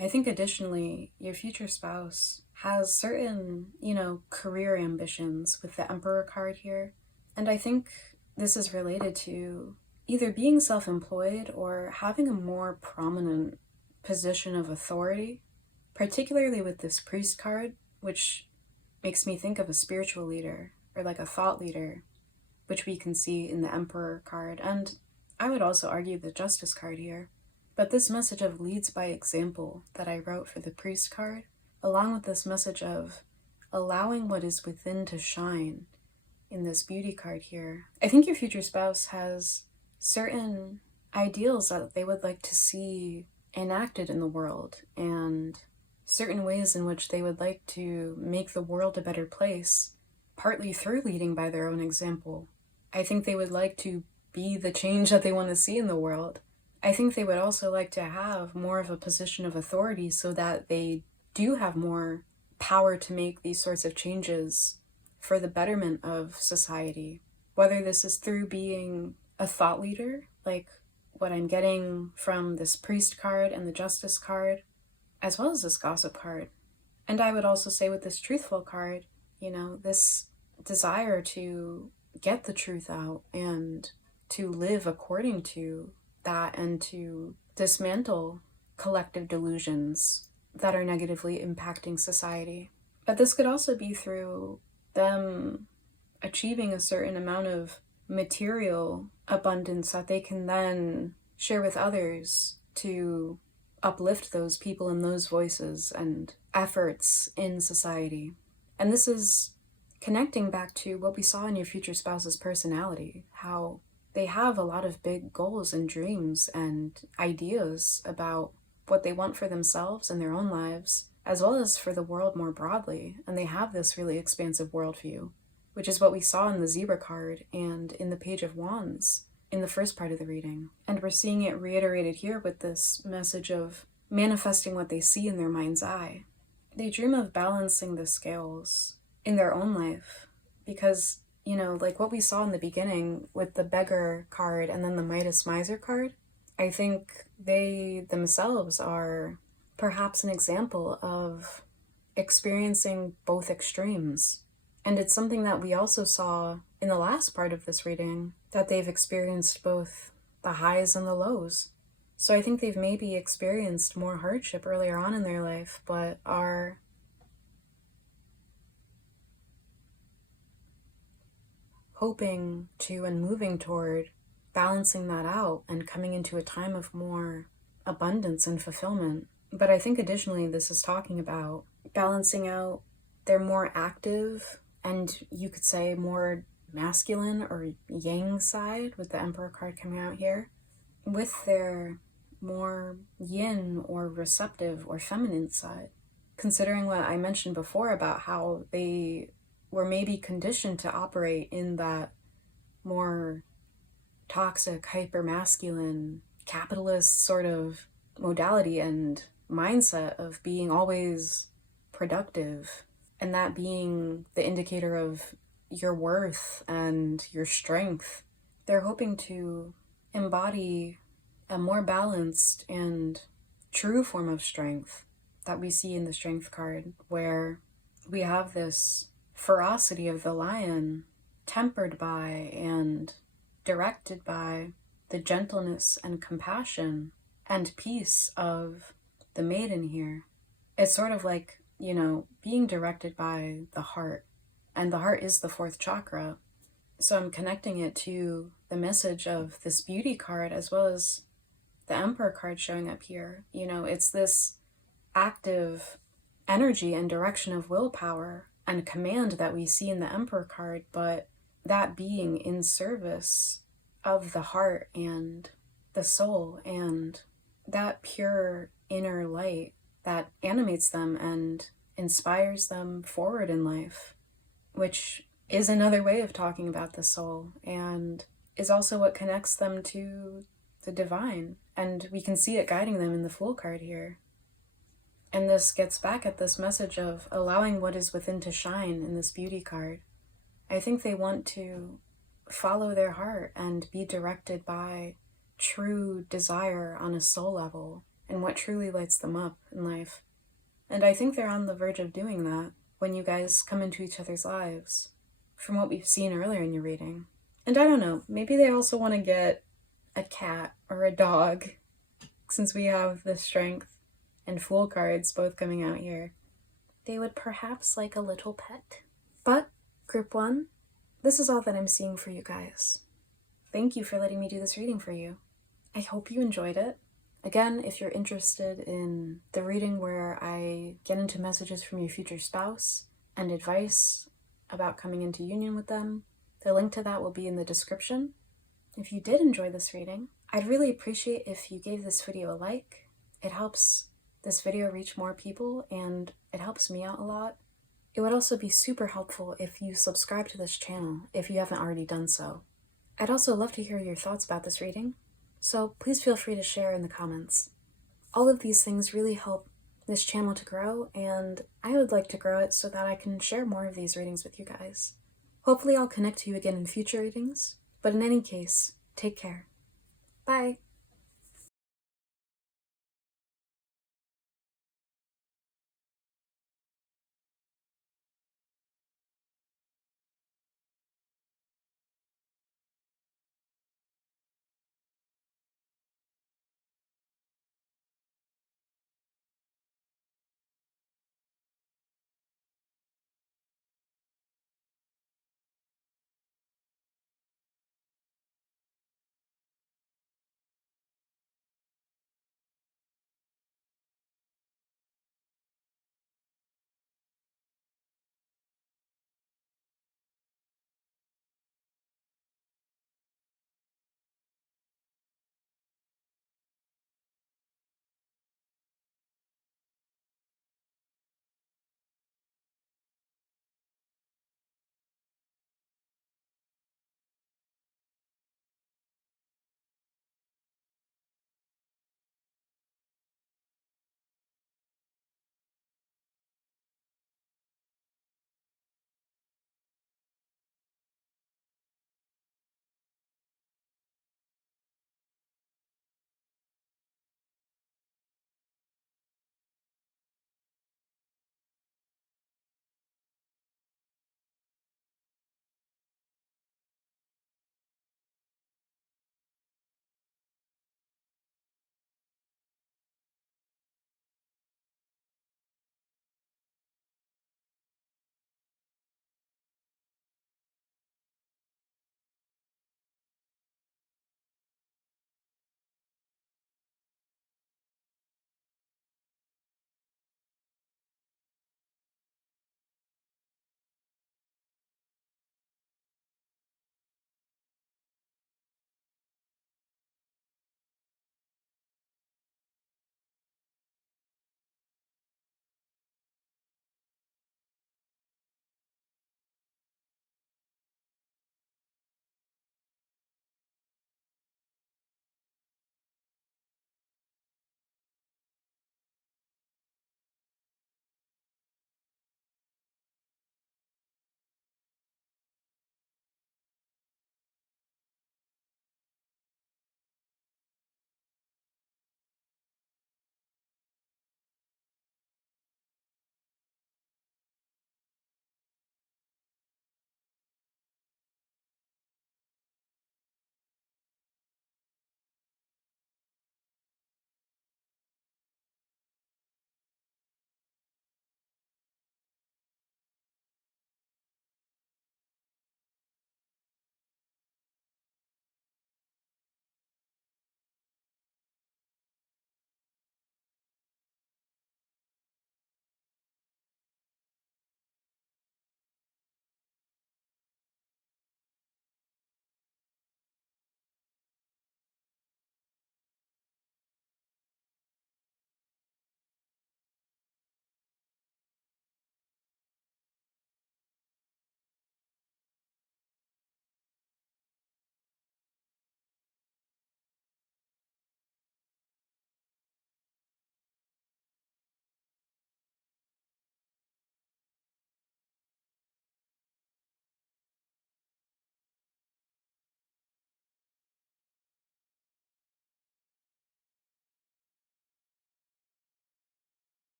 I think additionally, your future spouse has certain, career ambitions with the Emperor card here. And I think this is related to either being self-employed or having a more prominent position of authority, particularly with this Priest card, which makes me think of a spiritual leader or like a thought leader, which we can see in the Emperor card. And I would also argue the Justice card here. But this message of leads by example that I wrote for the Priest card, along with this message of allowing what is within to shine in this Beauty card here, I think your future spouse has certain ideals that they would like to see enacted in the world, and certain ways in which they would like to make the world a better place, partly through leading by their own example. I think they would like to be the change that they want to see in the world. I think they would also like to have more of a position of authority so that they do have more power to make these sorts of changes for the betterment of society. Whether this is through being a thought leader, like what I'm getting from this Priest card and the Justice card, as well as this Gossip card. And I would also say with this Truthful card, this desire to get the truth out and to live according to that, and to dismantle collective delusions that are negatively impacting society. But this could also be through them achieving a certain amount of material abundance that they can then share with others to uplift those people and those voices and efforts in society. And this is connecting back to what we saw in your future spouse's personality, how they have a lot of big goals and dreams and ideas about what they want for themselves and their own lives, as well as for the world more broadly. And they have this really expansive worldview, which is what we saw in the Zebra card and in the Page of Wands in the first part of the reading. And we're seeing it reiterated here with this message of manifesting what they see in their mind's eye. They dream of balancing the scales in their own life because, like what we saw in the beginning with the Beggar card and then the Midas Miser card, I think they themselves are perhaps an example of experiencing both extremes. And it's something that we also saw in the last part of this reading, that they've experienced both the highs and the lows. So I think they've maybe experienced more hardship earlier on in their life, but are hoping to and moving toward balancing that out and coming into a time of more abundance and fulfillment. But I think additionally, this is talking about balancing out their more active and you could say more masculine or yang side, with the Emperor card coming out here, with their more yin or receptive or feminine side. Considering what I mentioned before about how they were maybe conditioned to operate in that more toxic, hyper-masculine, capitalist sort of modality and mindset of being always productive, and that being the indicator of your worth and your strength. They're hoping to embody a more balanced and true form of strength that we see in the Strength card, where we have this ferocity of the lion tempered by and directed by the gentleness and compassion and peace of the maiden here. It's sort of like, you know, being directed by the heart, and the heart is the fourth chakra. So I'm connecting it to the message of this beauty card as well as the Emperor card showing up here. You know, it's this active energy and direction of willpower and command that we see in the Emperor card, but that being in service of the heart and the soul and that pure inner light that animates them and inspires them forward in life, which is another way of talking about the soul and is also what connects them to the divine. And we can see it guiding them in the Fool card here. And this gets back at this message of allowing what is within to shine in this beauty card. I think they want to follow their heart and be directed by true desire on a soul level and what truly lights them up in life. And I think they're on the verge of doing that when you guys come into each other's lives, from what we've seen earlier in your reading. And I don't know, maybe they also want to get a cat or a dog, since we have the Strength and Fool cards both coming out here. They would perhaps like a little pet. But, Group 1, this is all that I'm seeing for you guys. Thank you for letting me do this reading for you. I hope you enjoyed it. Again, if you're interested in the reading where I get into messages from your future spouse and advice about coming into union with them, the link to that will be in the description. If you did enjoy this reading, I'd really appreciate if you gave this video a like. It helps this video reach more people and it helps me out a lot. It would also be super helpful if you subscribe to this channel if you haven't already done so. I'd also love to hear your thoughts about this reading, so please feel free to share in the comments. All of these things really help this channel to grow, and I would like to grow it so that I can share more of these readings with you guys. Hopefully I'll connect to you again in future readings, but in any case, take care. Bye!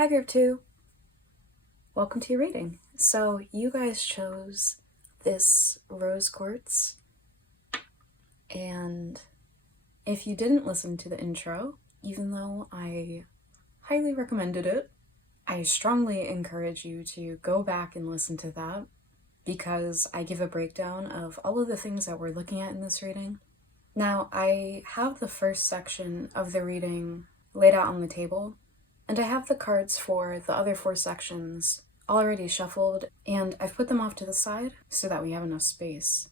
Hi Group 2! Welcome to your reading. So you guys chose this rose quartz, and if you didn't listen to the intro, even though I highly recommended it, I strongly encourage you to go back and listen to that, because I give a breakdown of all of the things that we're looking at in this reading. Now, I have the first section of the reading laid out on the table, and I have the cards for the other 4 sections already shuffled, and I've put them off to the side so that we have enough space.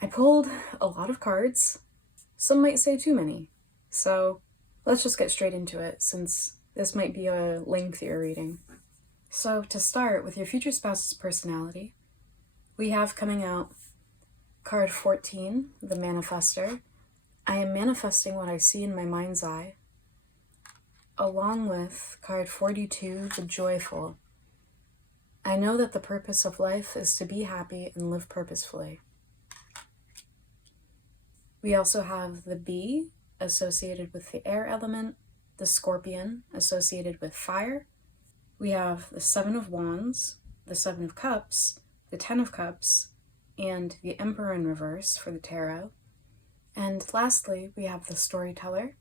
I pulled a lot of cards, some might say too many, so let's just get straight into it since this might be a lengthier reading. So to start with your future spouse's personality, we have coming out card 14, the Manifester. I am manifesting what I see in my mind's eye, along with card 42, the Joyful. I know that the purpose of life is to be happy and live purposefully. We also have the Bee, associated with the air element, the Scorpion, associated with fire. We have the 7 of Wands, the 7 of Cups, the 10 of Cups, and the Emperor in reverse for the tarot. And lastly, we have the Storyteller,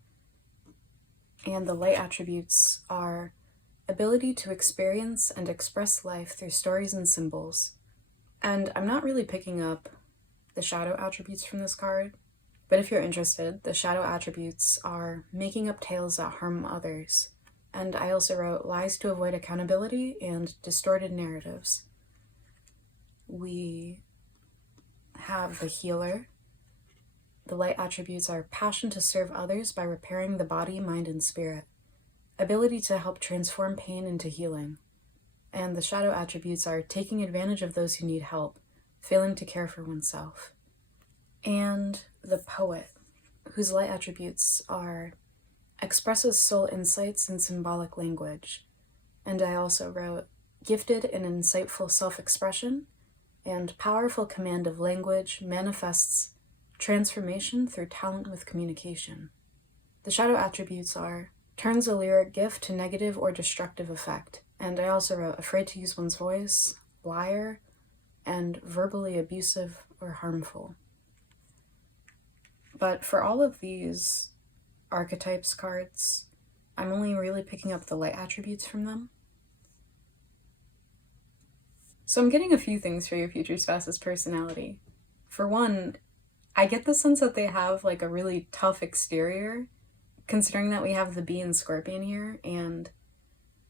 and the light attributes are ability to experience and express life through stories and symbols. And I'm not really picking up the shadow attributes from this card, but if you're interested, the shadow attributes are making up tales that harm others. And I also wrote lies to avoid accountability and distorted narratives. We have the Healer. The light attributes are passion to serve others by repairing the body, mind, and spirit. Ability to help transform pain into healing. And the shadow attributes are taking advantage of those who need help, failing to care for oneself. And the Poet, whose light attributes are expresses soul insights in symbolic language. And I also wrote gifted in insightful self-expression and powerful command of language, manifests transformation through talent with communication. The shadow attributes are turns a lyric gift to negative or destructive effect. And I also wrote afraid to use one's voice, liar, and verbally abusive or harmful. But for all of these archetypes cards, I'm only really picking up the light attributes from them. So I'm getting a few things for your future spouse's personality. For one, I get the sense that they have like a really tough exterior, considering that we have the Bee and Scorpion here, and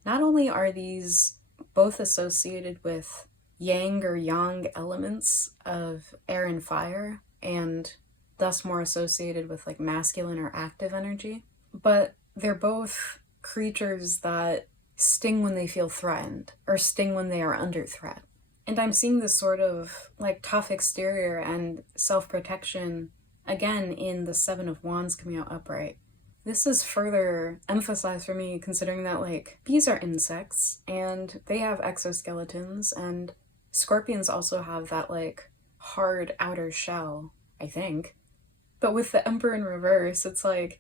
not only are these both associated with yang or yang elements of air and fire, and thus more associated with like masculine or active energy, but they're both creatures that sting when they feel threatened, or sting when they are under threat. And I'm seeing this sort of like tough exterior and self-protection again in the 7 of Wands coming out upright. This is further emphasized for me considering that like bees are insects and they have exoskeletons, and scorpions also have that like hard outer shell, I think. But with the Emperor in reverse, it's like,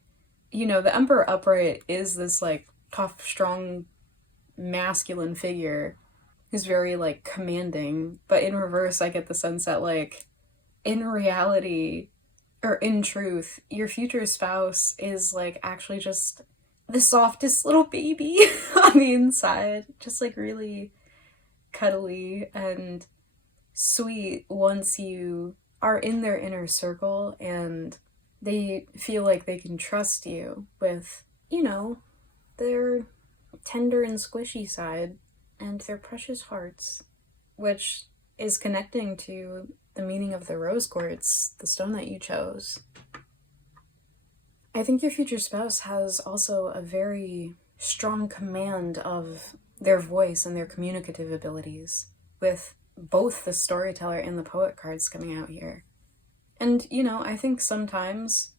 you know, the Emperor upright is this like tough, strong, masculine figure who's very like commanding, but in reverse I get the sense that like in reality, or in truth, your future spouse is like actually just the softest little baby on the inside, just like really cuddly and sweet once you are in their inner circle and they feel like they can trust you with, you know, their tender and squishy side and their precious hearts, which is connecting to the meaning of the rose quartz, the stone that you chose. I think your future spouse has also a very strong command of their voice and their communicative abilities, with both the Storyteller and the Poet cards coming out here. And, you know, I think sometimes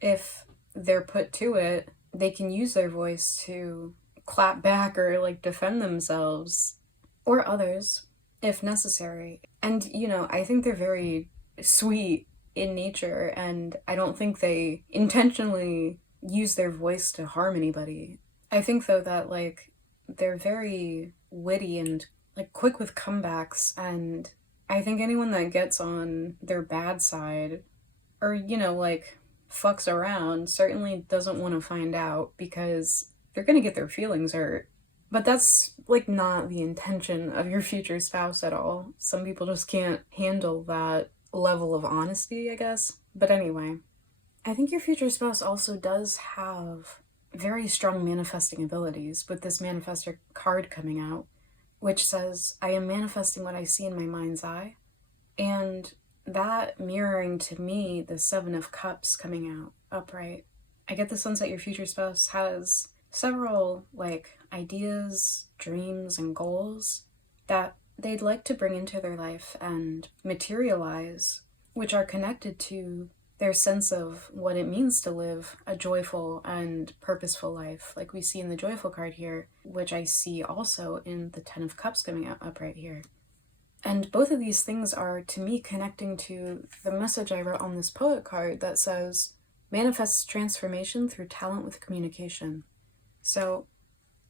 if they're put to it, they can use their voice to clap back or like defend themselves or others if necessary. And, you know, I think they're very sweet in nature, and I don't think they intentionally use their voice to harm anybody. I think though that like they're very witty and like quick with comebacks, and I think anyone that gets on their bad side or, like fucks around certainly doesn't want to find out because they're gonna get their feelings hurt. But that's like not the intention of your future spouse at all. Some people just can't handle that level of honesty, I guess. But anyway, I think your future spouse also does have very strong manifesting abilities with this manifestor card coming out, which says, I am manifesting what I see in my mind's eye. And that mirroring to me the Seven of Cups coming out upright. I get the sense that your future spouse has several ideas, dreams, and goals that they'd like to bring into their life and materialize, which are connected to their sense of what it means to live a joyful and purposeful life, like we see in the Joyful card here, which I see also in the Ten of Cups coming out upright here. And both of these things are, to me, connecting to the message I wrote on this poet card that says, manifests transformation through talent with communication. So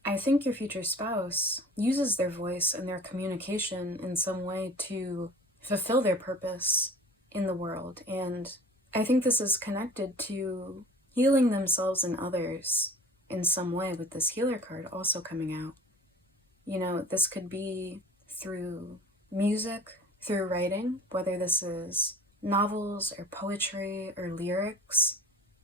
I think your future spouse uses their voice and their communication in some way to fulfill their purpose in the world. And I think this is connected to healing themselves and others in some way with this healer card also coming out. This could be through music, through writing, whether this is novels or poetry or lyrics.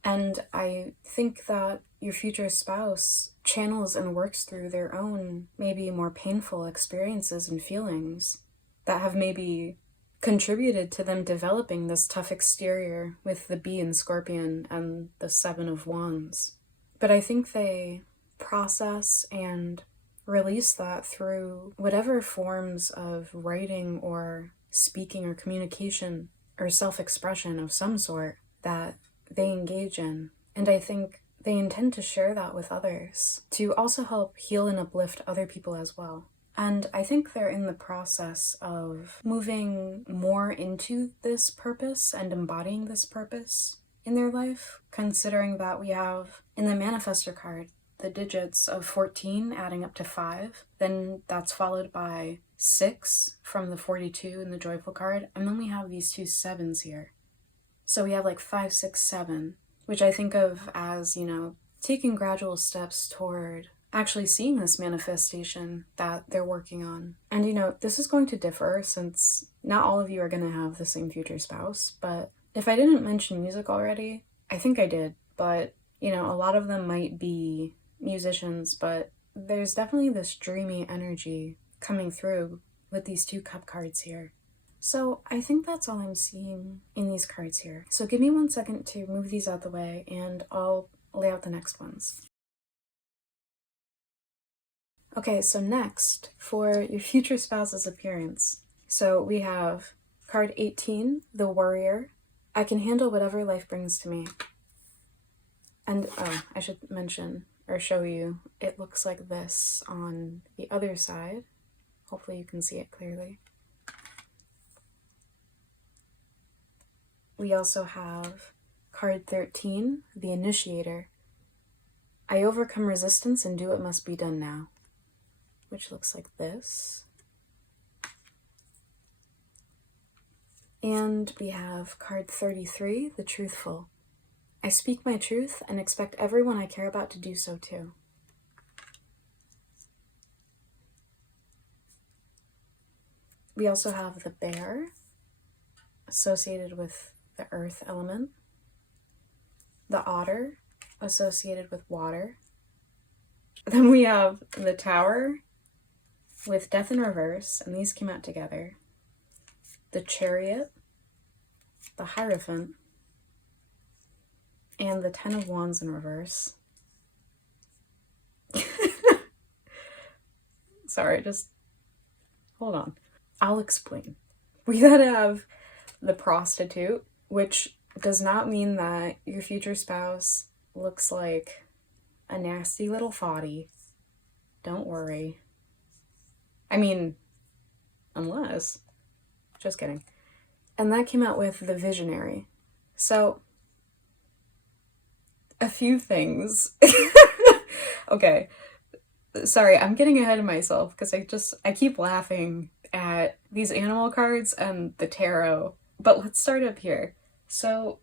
And I think that your future spouse channels and works through their own maybe more painful experiences and feelings that have maybe contributed to them developing this tough exterior with the Bee in Scorpion and the Seven of Wands. But I think they process and release that through whatever forms of writing or speaking or communication or self-expression of some sort that they engage in. And I think they intend to share that with others to also help heal and uplift other people as well. And I think they're in the process of moving more into this purpose and embodying this purpose in their life, considering that we have in the Manifestor card the digits of 14 adding up to 5. Then that's followed by 6 from the 42 in the Joyful card. And then we have these two 7s here. So we have 5, 6, 7, which I think of as, taking gradual steps toward actually seeing this manifestation that they're working on. And, this is going to differ since not all of you are going to have the same future spouse. But if I didn't mention music already, I think I did. But, a lot of them might be musicians, but there's definitely this dreamy energy coming through with these two cup cards here. So I think that's all I'm seeing in these cards here. So give me 1 second to move these out the way and I'll lay out the next ones. Okay, so next, for your future spouse's appearance. So we have card 18, the Warrior. I can handle whatever life brings to me. And, I should mention or show you, it looks like this on the other side. Hopefully you can see it clearly. We also have card 13, the Initiator. I overcome resistance and do what must be done now, which looks like this. And we have card 33, the Truthful. I speak my truth and expect everyone I care about to do so too. We also have the Bear, associated with the earth element. The Otter, associated with water. Then we have the Tower with Death in reverse, and these came out together. The Chariot, the Hierophant, and the Ten of Wands in reverse. Sorry, just hold on. I'll explain. We gotta have the Prostitute, which does not mean that your future spouse looks like a nasty little thotty. Don't worry. I mean, unless. Just kidding. And that came out with the Visionary. So, a few things. Okay. Sorry, I'm getting ahead of myself because I keep laughing at these animal cards and the tarot. But let's start up here. So,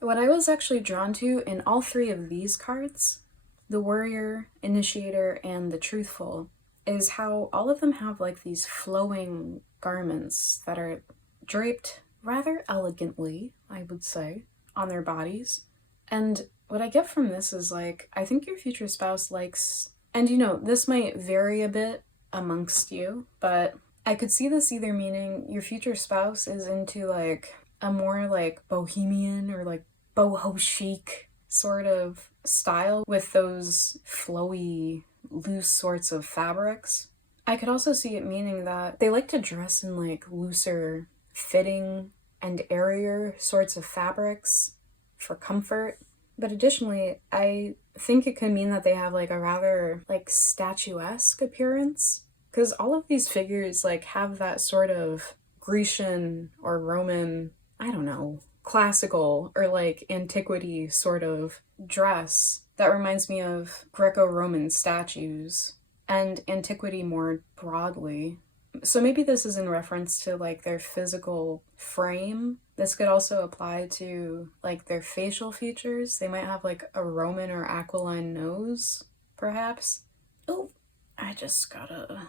what I was actually drawn to in all three of these cards, the Warrior, Initiator, and the Truthful, is how all of them have like these flowing garments that are draped rather elegantly, I would say, on their bodies. And what I get from this is like, I think your future spouse likes, and this might vary a bit amongst you, but I could see this either meaning your future spouse is into like a more like bohemian or like boho chic sort of style with those flowy, loose sorts of fabrics. I could also see it meaning that they like to dress in like looser fitting and airier sorts of fabrics for comfort. But additionally, I think it could mean that they have like a rather like statuesque appearance, because all of these figures like have that sort of Grecian or Roman, I don't know, classical or like antiquity sort of dress that reminds me of Greco-Roman statues and antiquity more broadly. So maybe this is in reference to like their physical frame. This could also apply to like their facial features. They might have like a Roman or aquiline nose, perhaps. Oh, I just gotta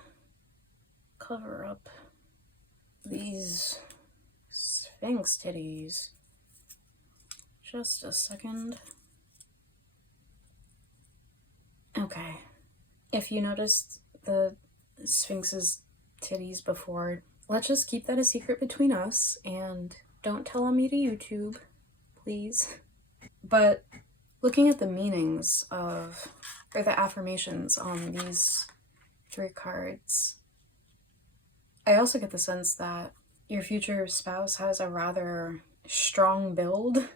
cover up these Sphinx titties. Just a second. Okay. If you noticed the Sphinx's titties before, let's just keep that a secret between us and don't tell on me to YouTube, please. But looking at the meanings of, or the affirmations on these three cards, I also get the sense that your future spouse has a rather strong build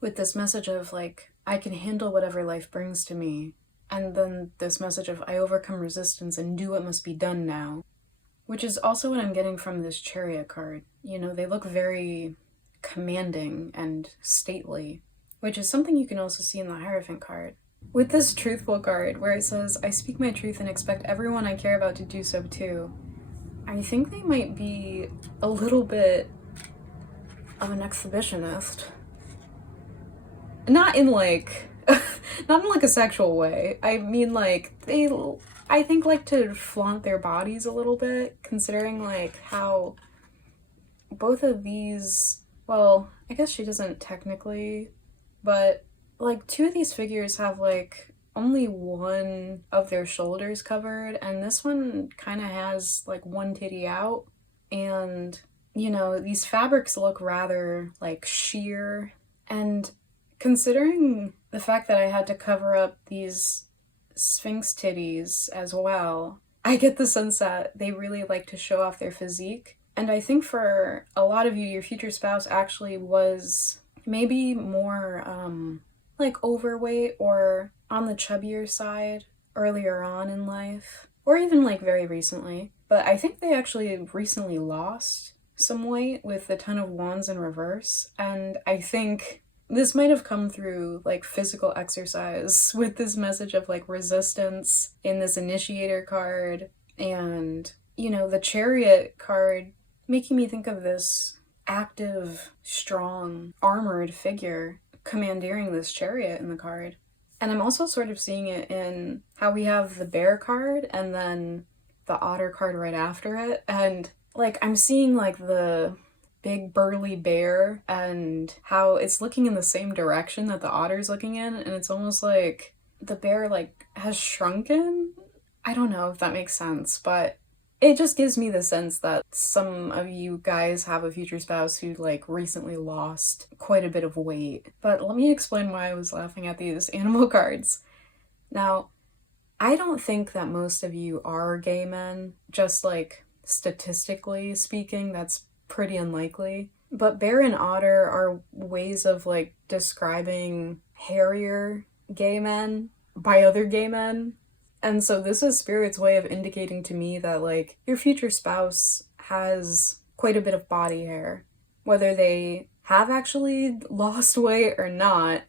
with this message of like, I can handle whatever life brings to me. And then this message of I overcome resistance and do what must be done now. Which is also what I'm getting from this Chariot card. They look very commanding and stately, which is something you can also see in the Hierophant card. With this Truthful card, where it says, I speak my truth and expect everyone I care about to do so too, I think they might be a little bit of an exhibitionist. Not in like a sexual way. I mean like I think like to flaunt their bodies a little bit, considering like how both of these, well, I guess she doesn't technically, but like two of these figures have like only one of their shoulders covered, and this one kind of has like one titty out, and these fabrics look rather like sheer. And considering the fact that I had to cover up these Sphinx titties as well, I get the sense that they really like to show off their physique. And I think for a lot of you, your future spouse actually was maybe more like overweight or on the chubbier side earlier on in life, or even like very recently. But I think they actually recently lost some weight with the Ten of Wands in reverse, and I think this might have come through like physical exercise with this message of like resistance in this Initiator card, and the Chariot card making me think of this active, strong, armored figure commandeering this chariot in the card. And I'm also sort of seeing it in how we have the Bear card and then the Otter card right after it, and like I'm seeing like the big burly bear and how it's looking in the same direction that the otter's looking in, and it's almost like the bear like has shrunken. I don't know if that makes sense, but it just gives me the sense that some of you guys have a future spouse who like recently lost quite a bit of weight. But let me explain why I was laughing at these animal cards. Now, I don't think that most of you are gay men, just like statistically speaking, that's pretty unlikely. But bear and otter are ways of like describing hairier gay men by other gay men. And so this is Spirit's way of indicating to me that like your future spouse has quite a bit of body hair. Whether they have actually lost weight or not,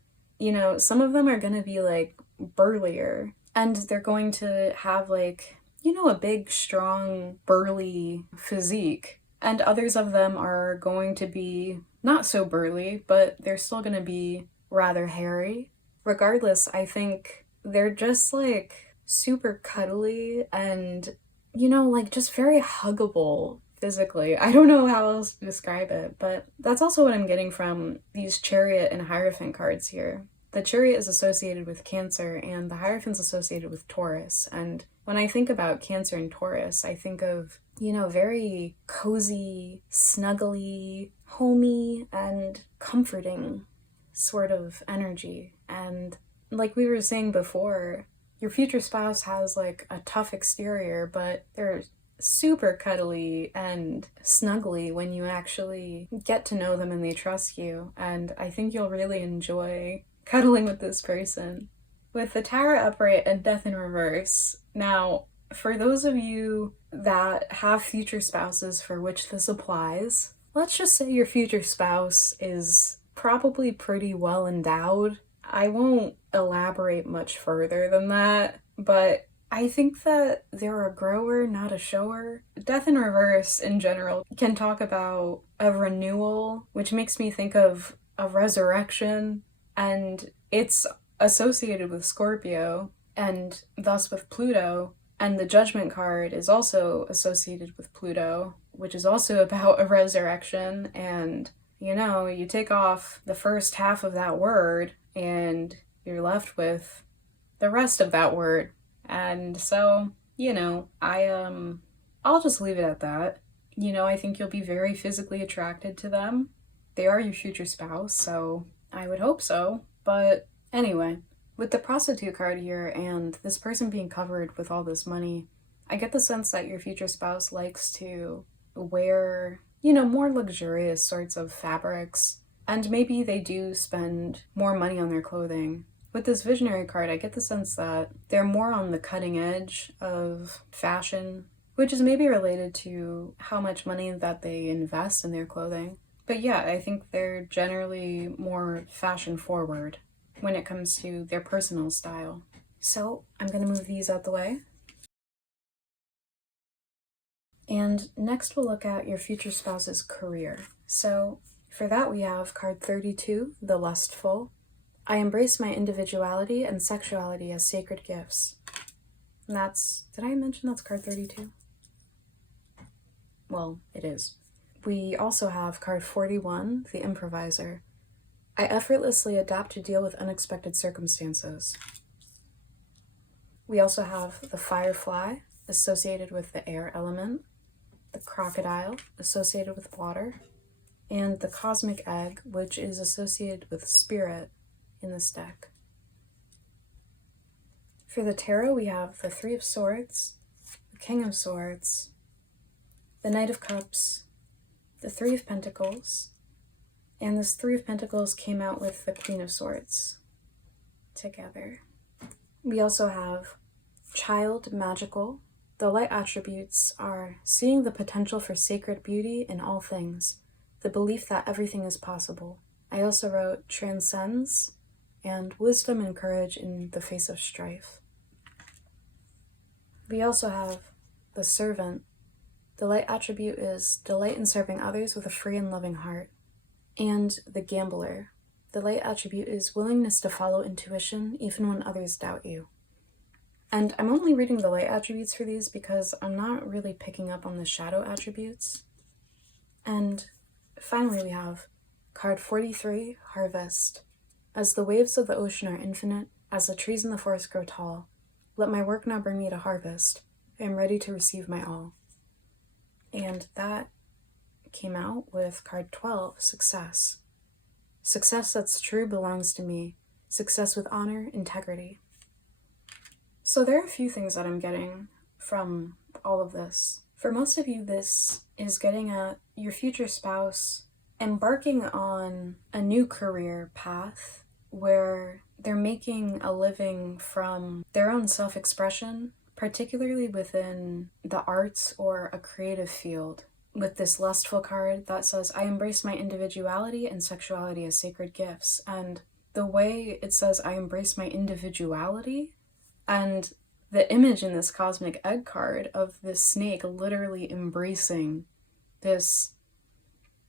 some of them are gonna be like burlier. And they're going to have like, you know, a big, strong, burly physique. And others of them are going to be not so burly, but they're still going to be rather hairy. Regardless, I think they're just like super cuddly and, you know, like just very huggable physically. I don't know how else to describe it, but that's also what I'm getting from these Chariot and Hierophant cards here. The Chariot is associated with Cancer and the Hierophant's associated with Taurus. And when I think about Cancer and Taurus, I think of, you know, very cozy, snuggly, homey, and comforting sort of energy. And like we were saying before, your future spouse has like a tough exterior, but they're super cuddly and snuggly when you actually get to know them and they trust you. And I think you'll really enjoy cuddling with this person. With the Tower upright and Death in reverse, now, for those of you that have future spouses for which this applies, let's just say your future spouse is probably pretty well endowed. I won't elaborate much further than that, but I think that they're a grower, not a shower. Death in reverse, in general, can talk about a renewal, which makes me think of a resurrection, and it's associated with Scorpio, and thus with Pluto, and the Judgment card is also associated with Pluto, which is also about a resurrection, and, you know, you take off the first half of that word, and you're left with the rest of that word. And so, you know, I'll just leave it at that. You know, I think you'll be very physically attracted to them. They are your future spouse, so I would hope so. But anyway, with the Prostitute card here and this person being covered with all this money, I get the sense that your future spouse likes to wear, you know, more luxurious sorts of fabrics, and maybe they do spend more money on their clothing. With this Visionary card, I get the sense that they're more on the cutting edge of fashion, which is maybe related to how much money that they invest in their clothing. But yeah, I think they're generally more fashion forward when it comes to their personal style. So I'm going to move these out the way. And next we'll look at your future spouse's career. So for that we have card 32, the Lustful. I embrace my individuality and sexuality as sacred gifts. And that's, did I mention that's card 32? Well, it is. We also have card 41, the Improviser. I effortlessly adapt to deal with unexpected circumstances. We also have the Firefly, associated with the air element, the Crocodile, associated with water, and the Cosmic Egg, which is associated with spirit in this deck. For the Tarot, we have the Three of Swords, the King of Swords, the Knight of Cups, the Three of Pentacles, and this Three of Pentacles came out with the Queen of Swords together. We also have Child Magickal. The light attributes are seeing the potential for sacred beauty in all things, the belief that everything is possible. I also wrote Transcends and Wisdom and Courage in the Face of Strife. We also have the Servant. The light attribute is delight in serving others with a free and loving heart. And the Gambler. The light attribute is willingness to follow intuition even when others doubt you. And I'm only reading the light attributes for these because I'm not really picking up on the shadow attributes. And finally we have card 43, Harvest. As the waves of the ocean are infinite, as the trees in the forest grow tall, let my work now bring me to harvest. I am ready to receive my all. And that came out with card 12, Success. Success that's true belongs to me. Success with honor, integrity. So there are a few things that I'm getting from all of this. For most of you, this is getting at your future spouse embarking on a new career path where they're making a living from their own self-expression, particularly within the arts or a creative field. With this Lustful card that says, I embrace my individuality and sexuality as sacred gifts. And the way it says, I embrace my individuality, And the image in this cosmic egg card of this snake literally embracing this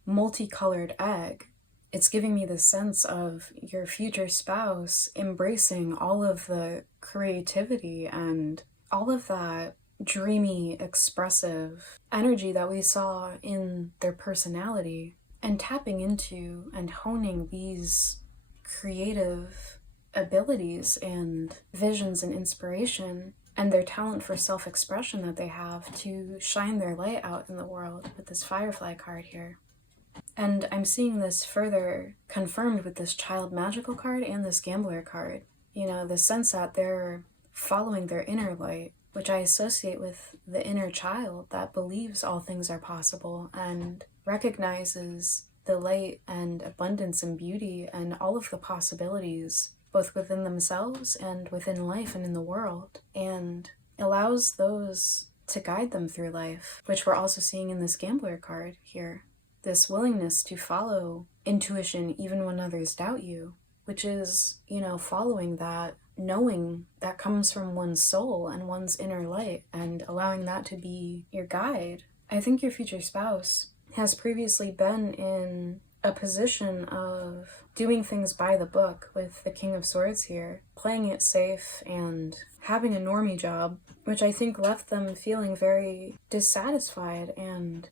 multicolored egg, it's giving me the sense of your future spouse embracing all of the creativity and all of that dreamy, expressive energy that we saw in their personality, and tapping into and honing these creative abilities and visions and inspiration and their talent for self-expression that they have to shine their light out in the world with this Firefly card here. And I'm seeing this further confirmed with this Child Magickal card and this Gambler card. You know, the sense that they're following their inner light, which I associate with the inner child that believes all things are possible and recognizes the light and abundance and beauty and all of the possibilities, both within themselves and within life and in the world, and allows those to guide them through life, which we're also seeing in this Gambler card here. This willingness to follow intuition even when others doubt you, which is, you know, following that knowing that comes from one's soul and one's inner light and allowing that to be your guide. I think your future spouse has previously been in a position of doing things by the book with the King of Swords here, playing it safe and having a normie job, which I think left them feeling very dissatisfied and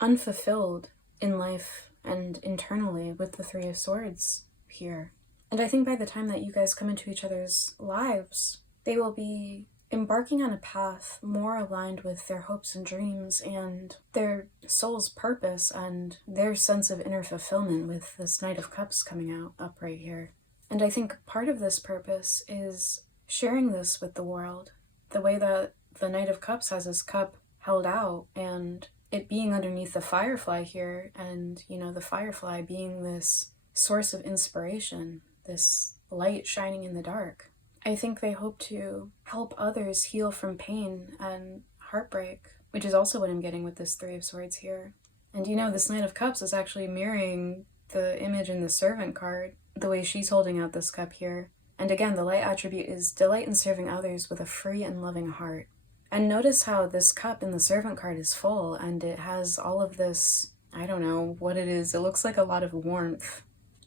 unfulfilled in life and internally with the Three of Swords here. And I think by the time that you guys come into each other's lives, they will be embarking on a path more aligned with their hopes and dreams and their soul's purpose and their sense of inner fulfillment with this Knight of Cups coming out up right here. And I think part of this purpose is sharing this with the world, the way that the Knight of Cups has his cup held out and it being underneath the Firefly here, and, you know, the Firefly being this source of inspiration, this light shining in the dark. I think they hope to help others heal from pain and heartbreak, which is also what I'm getting with this Three of Swords here. And you know, this Knight of Cups is actually mirroring the image in the Servant card, the way she's holding out this cup here. And again, the light attribute is delight in serving others with a free and loving heart. And notice how this cup in the Servant card is full and it has all of this, I don't know what it is, it looks like a lot of warmth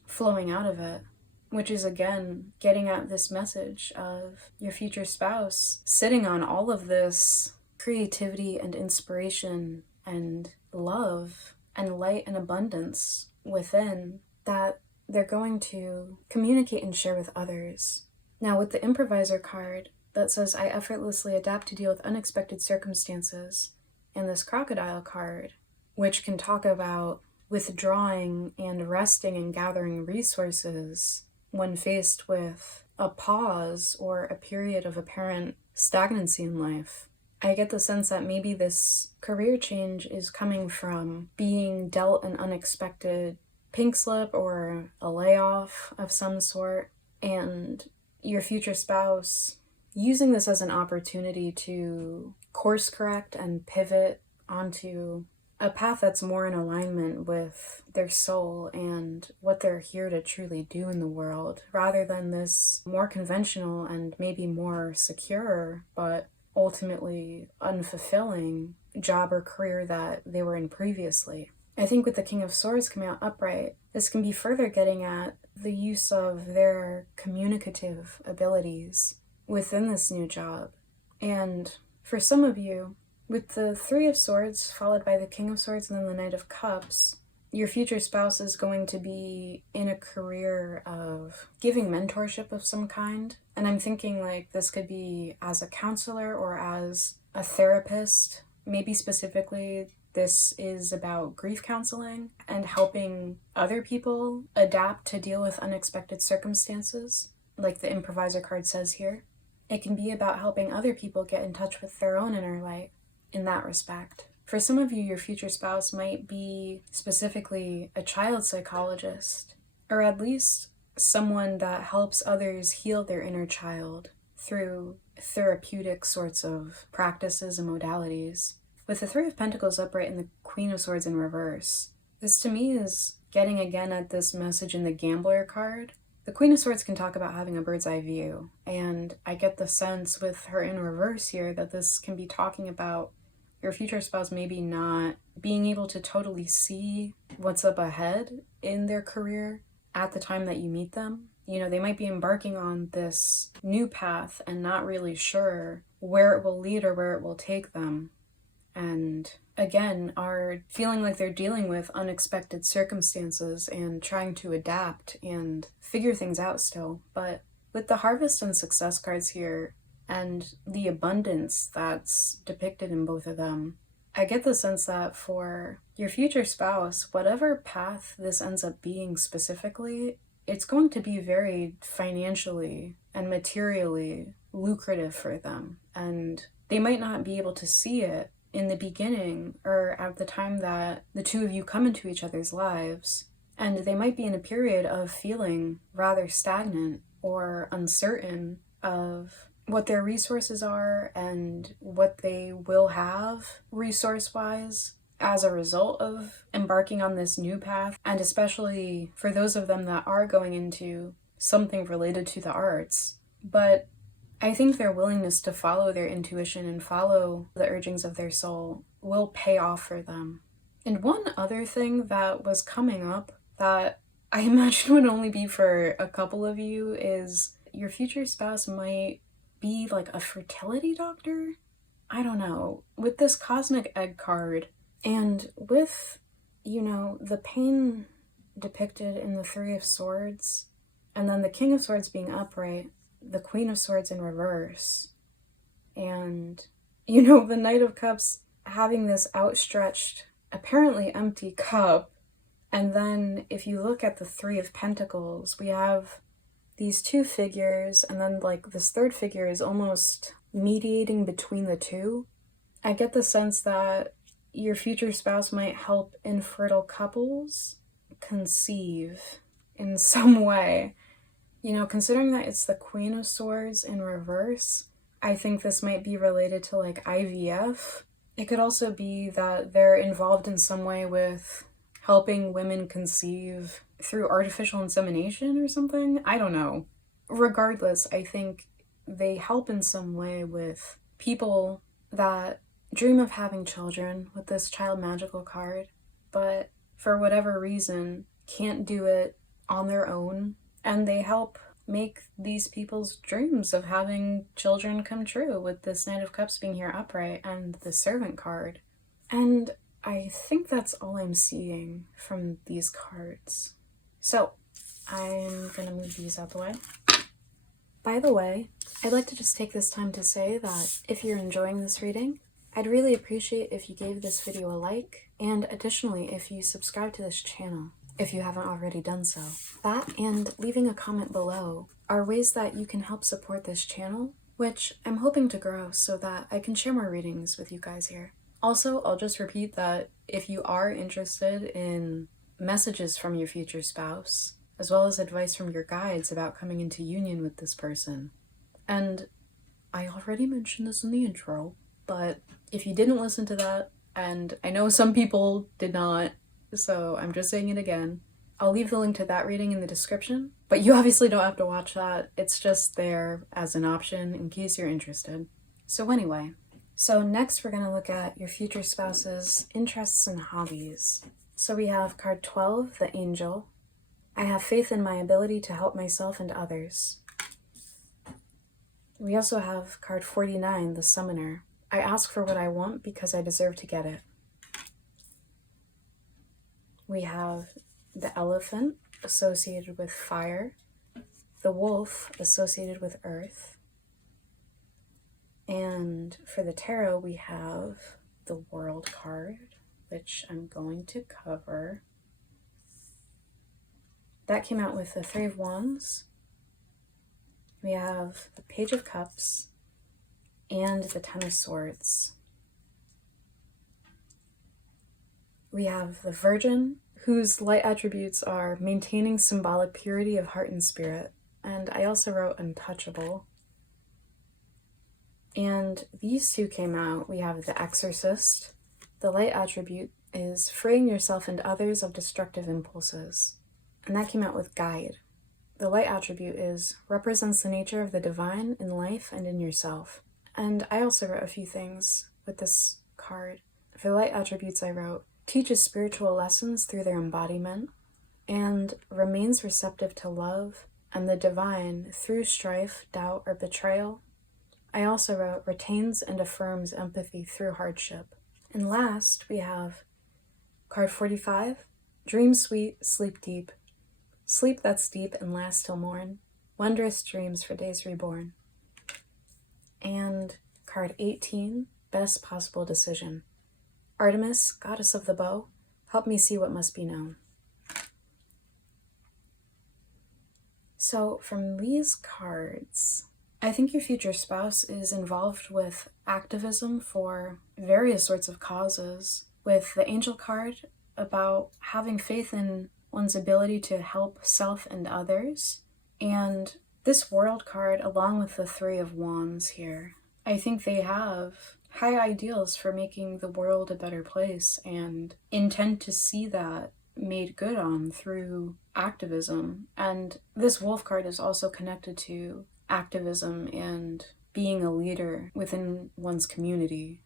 flowing out of it, which is again getting at this message of your future spouse sitting on all of this creativity and inspiration and love and light and abundance within that they're going to communicate and share with others. Now with the Improviser card that says, I effortlessly adapt to deal with unexpected circumstances, and this Crocodile card, which can talk about withdrawing and resting and gathering resources when faced with a pause or a period of apparent stagnancy in life. I get the sense that maybe this career change is coming from being dealt an unexpected pink slip or a layoff of some sort, and your future spouse using this as an opportunity to course correct and pivot onto a path that's more in alignment with their soul and what they're here to truly do in the world, rather than this more conventional and maybe more secure, but ultimately unfulfilling job or career that they were in previously. I think with the King of Swords coming out upright, this can be further getting at the use of their communicative abilities within this new job. And for some of you, with the Three of Swords followed by the King of Swords and then the Knight of Cups, your future spouse is going to be in a career of giving mentorship of some kind. And I'm thinking like this could be as a counselor or as a therapist. Maybe specifically this is about grief counseling and helping other people adapt to deal with unexpected circumstances, like the Improviser card says here. It can be about helping other people get in touch with their own inner light in that respect. For some of you, your future spouse might be specifically a child psychologist, or at least someone that helps others heal their inner child through therapeutic sorts of practices and modalities. With the Three of Pentacles upright and the Queen of Swords in reverse, this to me is getting again at this message in the Gambler card The Queen of Swords can talk about having a bird's eye view, and I get the sense with her in reverse here that this can be talking about your future spouse maybe not being able to totally see what's up ahead in their career at the time that you meet them. You know, they might be embarking on this new path and not really sure where it will lead or where it will take them. And again, are feeling like they're dealing with unexpected circumstances and trying to adapt and figure things out still. But with the harvest and success cards here and the abundance that's depicted in both of them, I get the sense that for your future spouse, whatever path this ends up being specifically, it's going to be very financially and materially lucrative for them. And they might not be able to see it in the beginning or at the time that the two of you come into each other's lives. And they might be in a period of feeling rather stagnant or uncertain of what their resources are and what they will have resource-wise as a result of embarking on this new path. And especially for those of them that are going into something related to the arts. But I think their willingness to follow their intuition and follow the urgings of their soul will pay off for them. And one other thing that was coming up that I imagine would only be for a couple of you is your future spouse might be like a fertility doctor? I don't know. With this cosmic egg card and with, you know, the pain depicted in the Three of Swords and then the King of Swords being upright, the Queen of Swords in reverse, and, you know, the Knight of Cups having this outstretched, apparently empty cup. And then if you look at the Three of Pentacles, we have these two figures, and then like this third figure is almost mediating between the two. I get the sense that your future spouse might help infertile couples conceive in some way. You know, considering that it's the Queen of Swords in reverse, I think this might be related to like IVF. It could also be that they're involved in some way with helping women conceive through artificial insemination or something. I don't know. Regardless, I think they help in some way with people that dream of having children with this child magical card, but for whatever reason can't do it on their own. And they help make these people's dreams of having children come true with this Knight of Cups being here upright and the Servant card. And I think that's all I'm seeing from these cards. So I'm gonna move these out the way. By the way, I'd like to just take this time to say that if you're enjoying this reading, I'd really appreciate if you gave this video a like, and additionally if you subscribe to this channel, if you haven't already done so. That and leaving a comment below are ways that you can help support this channel, which I'm hoping to grow so that I can share more readings with you guys here. Also, I'll just repeat that if you are interested in messages from your future spouse, as well as advice from your guides about coming into union with this person, and I already mentioned this in the intro, but if you didn't listen to that, and I know some people did not, so I'm just saying it again, I'll leave the link to that reading in the description, but you obviously don't have to watch that. It's just there as an option in case you're interested. So anyway, so next we're going to look at your future spouse's interests and hobbies. So we have card 12, the Angel. I have faith in my ability to help myself and others. We also have card 49, the Summoner. I ask for what I want because I deserve to get it. We have the Elephant, associated with fire, the Wolf, associated with earth, and for the tarot we have the World card, which I'm going to cover. That came out with the Three of Wands. We have the Page of Cups and the Ten of Swords. We have the Virgin, whose light attributes are maintaining symbolic purity of heart and spirit. And I also wrote untouchable. And these two came out. We have the Exorcist. The light attribute is freeing yourself and others of destructive impulses. And that came out with Guide. the light attribute is represents the nature of the divine in life and in yourself. And I also wrote a few things with this card. For the light attributes I wrote, teaches spiritual lessons through their embodiment, and remains receptive to love and the divine through strife, doubt, or betrayal. I also wrote, retains and affirms empathy through hardship. And last, we have card 45, dream sweet, sleep deep. Sleep that's deep and lasts till morn. Wondrous dreams for days reborn. And card 18, best possible decision. Artemis, goddess of the bow, help me see what must be known. So from these cards, I think your future spouse is involved with activism for various sorts of causes, with the angel card about having faith in one's ability to help self and others, and this world card along with the Three of Wands here. I think they have high ideals for making the world a better place and intend to see that made good on through activism. And this wolf card is also connected to activism and being a leader within one's community,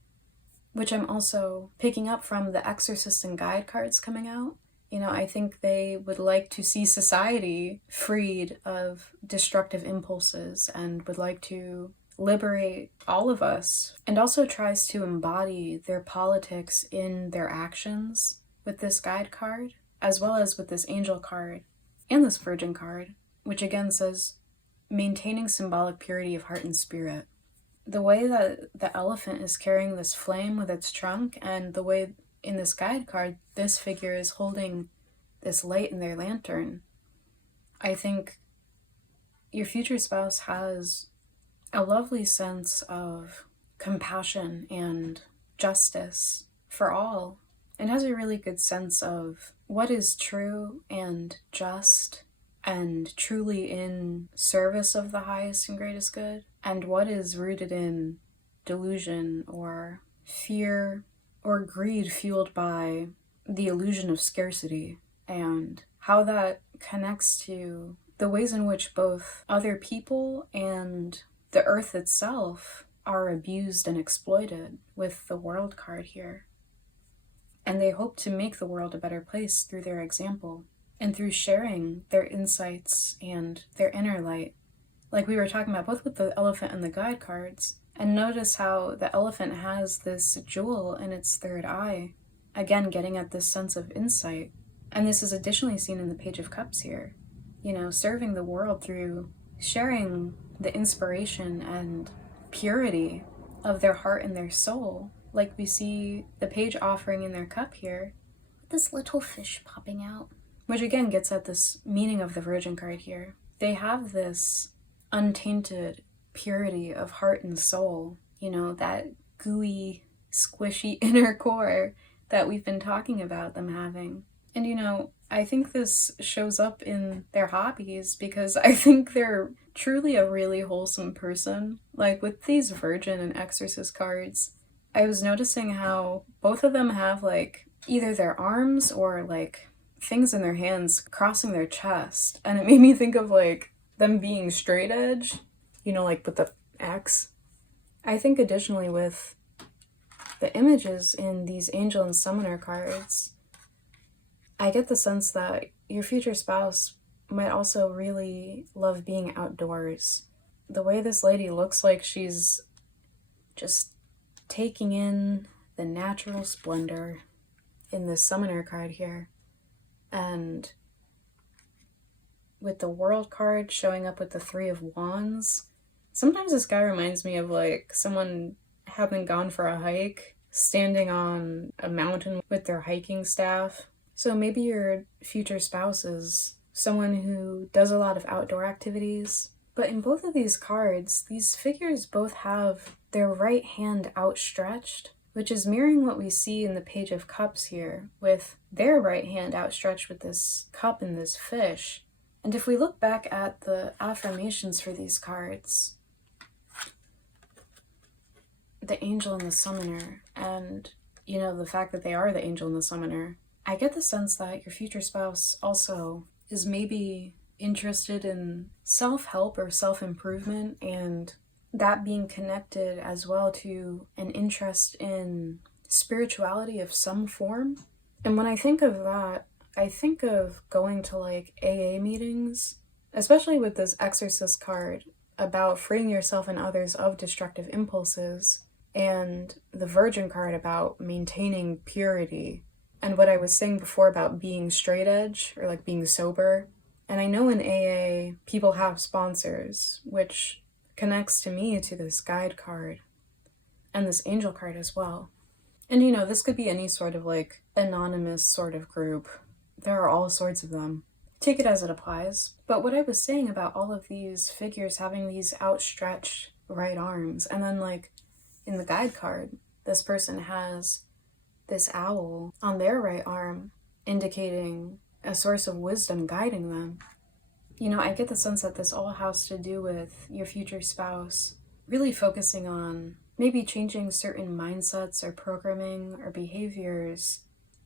which I'm also picking up from the exorcist and guide cards coming out. You know, I think they would like to see society freed of destructive impulses and would like to liberate all of us, and also tries to embody their politics in their actions with this guide card, as well as with this angel card and this virgin card, which again says maintaining symbolic purity of heart and spirit. The way that the elephant is carrying this flame with its trunk, and the way in this guide card this figure is holding this light in their lantern, I think your future spouse has a lovely sense of compassion and justice for all, and has a really good sense of what is true and just and truly in service of the highest and greatest good, and what is rooted in delusion or fear or greed fueled by the illusion of scarcity, and how that connects to the ways in which both other people and the earth itself are abused and exploited with the world card here. And they hope to make the world a better place through their example and through sharing their insights and their inner light, like we were talking about both with the elephant and the guide cards. And notice how the elephant has this jewel in its third eye, again getting at this sense of insight. And this is additionally seen in the Page of Cups here, you know, serving the world through sharing the inspiration and purity of their heart and their soul, like we see the page offering in their cup here, with this little fish popping out, which again gets at this meaning of the Virgin card here. They have this untainted purity of heart and soul, you know, that gooey, squishy inner core that we've been talking about them having. And you know, I think this shows up in their hobbies, because I think they're truly a really wholesome person. Like with these Virgin and Exorcist cards, I was noticing how both of them have like either their arms or like things in their hands crossing their chest. And it made me think of like them being straight edge, you know, like with the X. I think additionally with the images in these Angel and Summoner cards, I get the sense that your future spouse might also really love being outdoors. The way this lady looks like she's just taking in the natural splendor in this Summoner card here. And with the World card showing up with the Three of Wands, sometimes this guy reminds me of like someone having gone for a hike, standing on a mountain with their hiking staff. So maybe your future spouse is someone who does a lot of outdoor activities. But in both of these cards, these figures both have their right hand outstretched, which is mirroring what we see in the Page of Cups here, with their right hand outstretched with this cup and this fish. And if we look back at the affirmations for these cards, the Angel and the Summoner, and, you know, the fact that they are the Angel and the Summoner, I get the sense that your future spouse also is maybe interested in self-help or self-improvement, and that being connected as well to an interest in spirituality of some form. And when I think of that, I think of going to like AA meetings, especially with this Exorcist card about freeing yourself and others of destructive impulses, and the Virgin card about maintaining purity, and what I was saying before about being straight edge or like being sober. And I know in AA people have sponsors, which connects to me to this guide card and this angel card as well. And you know, this could be any sort of like anonymous sort of group. There are all sorts of them. Take it as it applies. But what I was saying about all of these figures having these outstretched right arms, and then like in the guide card, this person has this owl on their right arm, indicating a source of wisdom guiding them. You know, I get the sense that this all has to do with your future spouse really focusing on maybe changing certain mindsets or programming or behaviors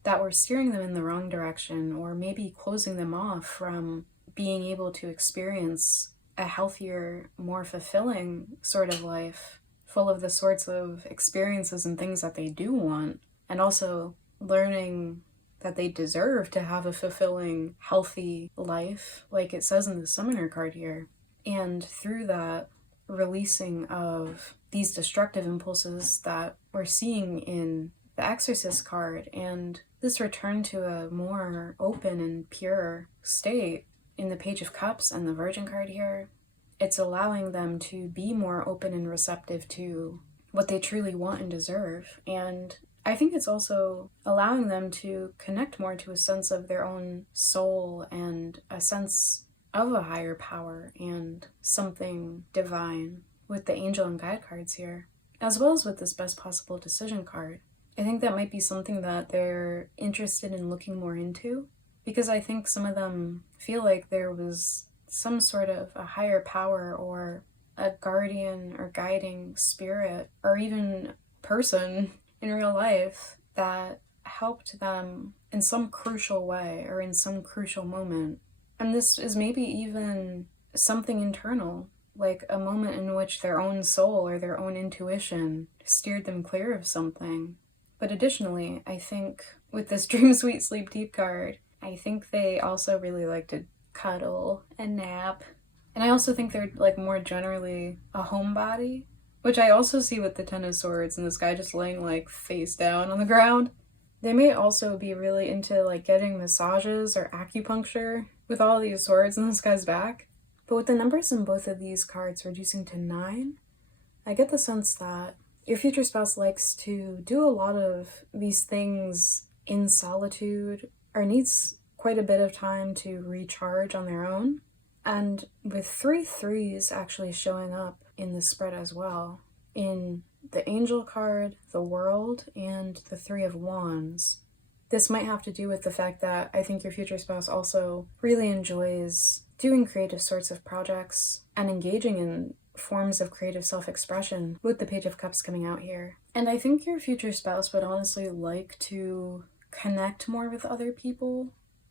that were steering them in the wrong direction, or maybe closing them off from being able to experience a healthier, more fulfilling sort of life, full of the sorts of experiences and things that they do want, and also learning that they deserve to have a fulfilling, healthy life, like it says in the Summoner card here. And through that, releasing of these destructive impulses that we're seeing in the Exorcist card, and this return to a more open and pure state in the Page of Cups and the Virgin card here. It's allowing them to be more open and receptive to what they truly want and deserve. And I think it's also allowing them to connect more to a sense of their own soul and a sense of a higher power and something divine with the angel and guide cards here, as well as with this best possible decision card. I think that might be something that they're interested in looking more into, because I think some of them feel like there was some sort of a higher power or a guardian or guiding spirit or even person in real life that helped them in some crucial way or in some crucial moment. And this is maybe even something internal, like a moment in which their own soul or their own intuition steered them clear of something. But additionally, I think with this Dream Sweet Sleep Deep card, I think they also really like to cuddle and nap. And I also think they're like more generally a homebody, which I also see with the Ten of Swords and this guy just laying like face down on the ground. They may also be really into like getting massages or acupuncture with all these swords in this guy's back. But with the numbers in both of these cards reducing to 9, I get the sense that your future spouse likes to do a lot of these things in solitude or needs quite a bit of time to recharge on their own. And with 3 3s actually showing up in the spread as well, in the Angel card, the World, and the 3 of Wands, this might have to do with the fact that I think your future spouse also really enjoys doing creative sorts of projects and engaging in forms of creative self-expression with the Page of Cups coming out here. And I think your future spouse would honestly like to connect more with other people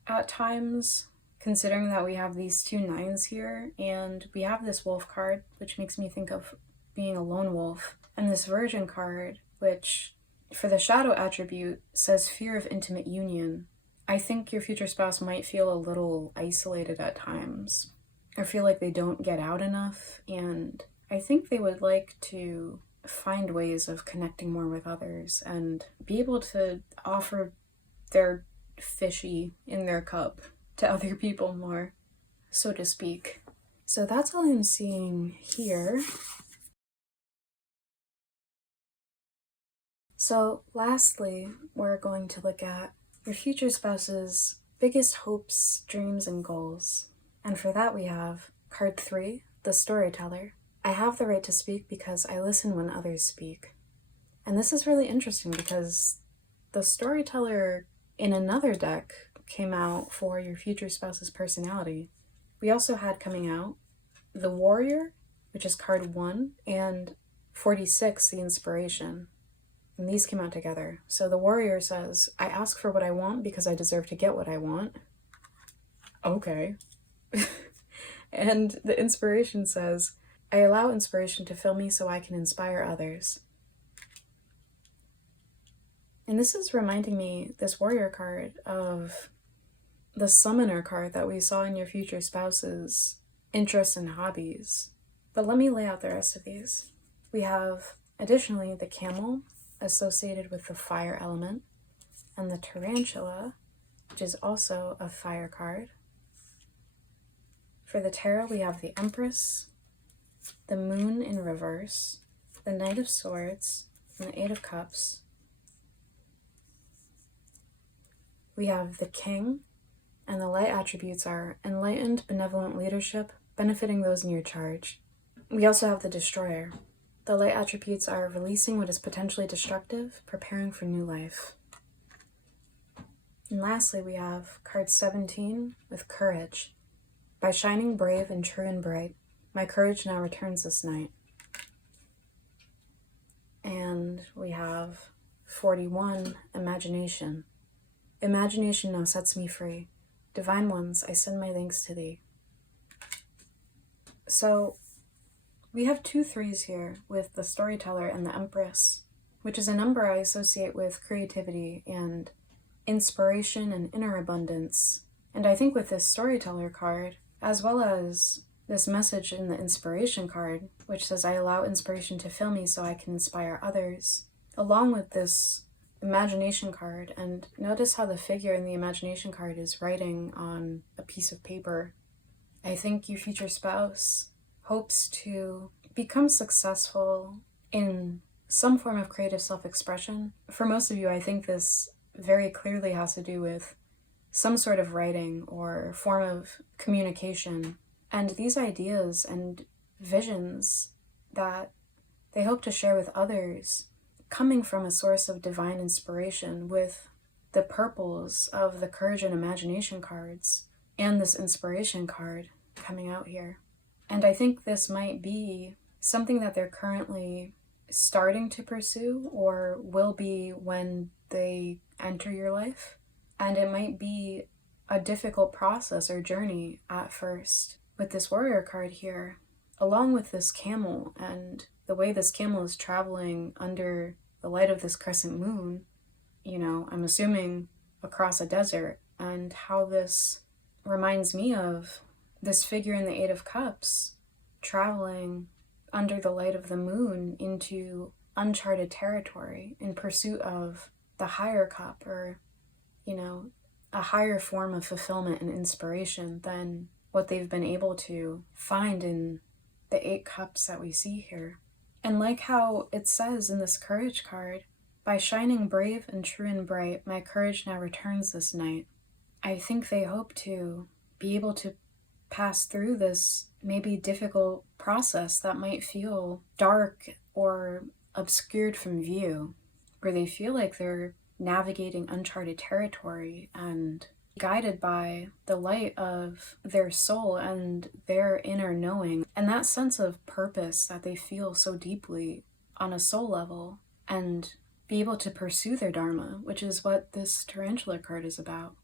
at times, considering that we have these 2 9s here, and we have this Wolf card, which makes me think of being a lone wolf, and this Virgin card, which for the shadow attribute says fear of intimate union. I think your future spouse might feel a little isolated at times, or feel like they don't get out enough, and I think they would like to find ways of connecting more with others and be able to offer their fishy in their cup to other people more, so to speak. So that's all I'm seeing here. So lastly, we're going to look at your future spouse's biggest hopes, dreams, and goals. And for that we have card 3, the Storyteller. I have the right to speak because I listen when others speak. And this is really interesting because the Storyteller in another deck came out for your future spouse's personality. We also had coming out the Warrior, which is card 1, and 46, the Inspiration. And these came out together. So the Warrior says, I ask for what I want because I deserve to get what I want. Okay. And the inspiration says, I allow inspiration to fill me so I can inspire others. And this is reminding me, this warrior card, of the summoner card that we saw in your future spouse's interests and hobbies. But let me lay out the rest of these. We have, additionally, the camel, associated with the fire element, and the tarantula, which is also a fire card. For the tarot, we have the Empress, the Moon in reverse, the Knight of Swords, and the Eight of Cups. We have the King, and the light attributes are enlightened, benevolent leadership, benefiting those in your charge. We also have the Destroyer. The light attributes are releasing what is potentially destructive, preparing for new life. And lastly, we have card 17 with Courage. By shining brave and true and bright, my courage now returns this night. And we have 41, Imagination. Imagination now sets me free. Divine ones, I send my thanks to thee. So we have 2 threes here with the Storyteller and the Empress, which is a number I associate with creativity and inspiration and inner abundance. And I think with this Storyteller card, as well as this message in the Inspiration card, which says, I allow inspiration to fill me so I can inspire others, along with this Imagination card, and notice how the figure in the Imagination card is writing on a piece of paper. I think your future spouse hopes to become successful in some form of creative self-expression. For most of you, I think this very clearly has to do with some sort of writing or form of communication. And these ideas and visions that they hope to share with others, coming from a source of divine inspiration, with the purples of the Courage and Imagination cards and this Inspiration card coming out here. And I think this might be something that they're currently starting to pursue, or will be when they enter your life. And it might be a difficult process or journey at first. With this Warrior card here, along with this camel, and the way this camel is traveling under the light of this crescent moon, I'm assuming across a desert, and how this reminds me of this figure in the Eight of Cups traveling under the light of the moon into uncharted territory in pursuit of the higher cup, or, a higher form of fulfillment and inspiration than what they've been able to find in the 8 cups that we see here. And like how it says in this Courage card, by shining brave and true and bright, my courage now returns this night. I think they hope to be able to pass through this maybe difficult process that might feel dark or obscured from view, where they feel like they're navigating uncharted territory and guided by the light of their soul and their inner knowing, and that sense of purpose that they feel so deeply on a soul level, and be able to pursue their dharma, which is what this tarantula card is about.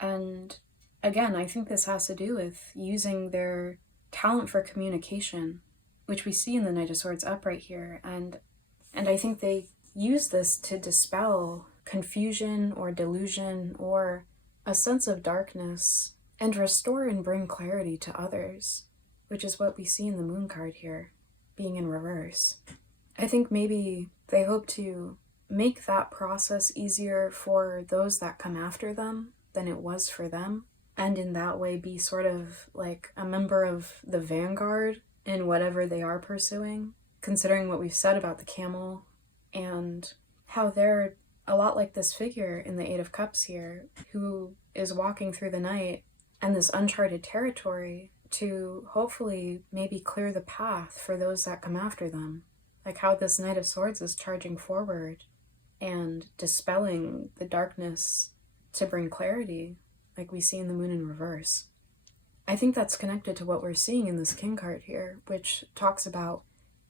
And again, I think this has to do with using their talent for communication, which we see in the Knight of Swords upright here, and I think they use this to dispel confusion or delusion or a sense of darkness, and restore and bring clarity to others, which is what we see in the Moon card here, being in reverse. I think maybe they hope to make that process easier for those that come after them than it was for them, and in that way be sort of like a member of the vanguard in whatever they are pursuing, considering what we've said about the camel and how they're a lot like this figure in the Eight of Cups here, who is walking through the night and this uncharted territory to hopefully maybe clear the path for those that come after them. Like how this Knight of Swords is charging forward and dispelling the darkness to bring clarity, like we see in the Moon in reverse. I think that's connected to what we're seeing in this King card here, which talks about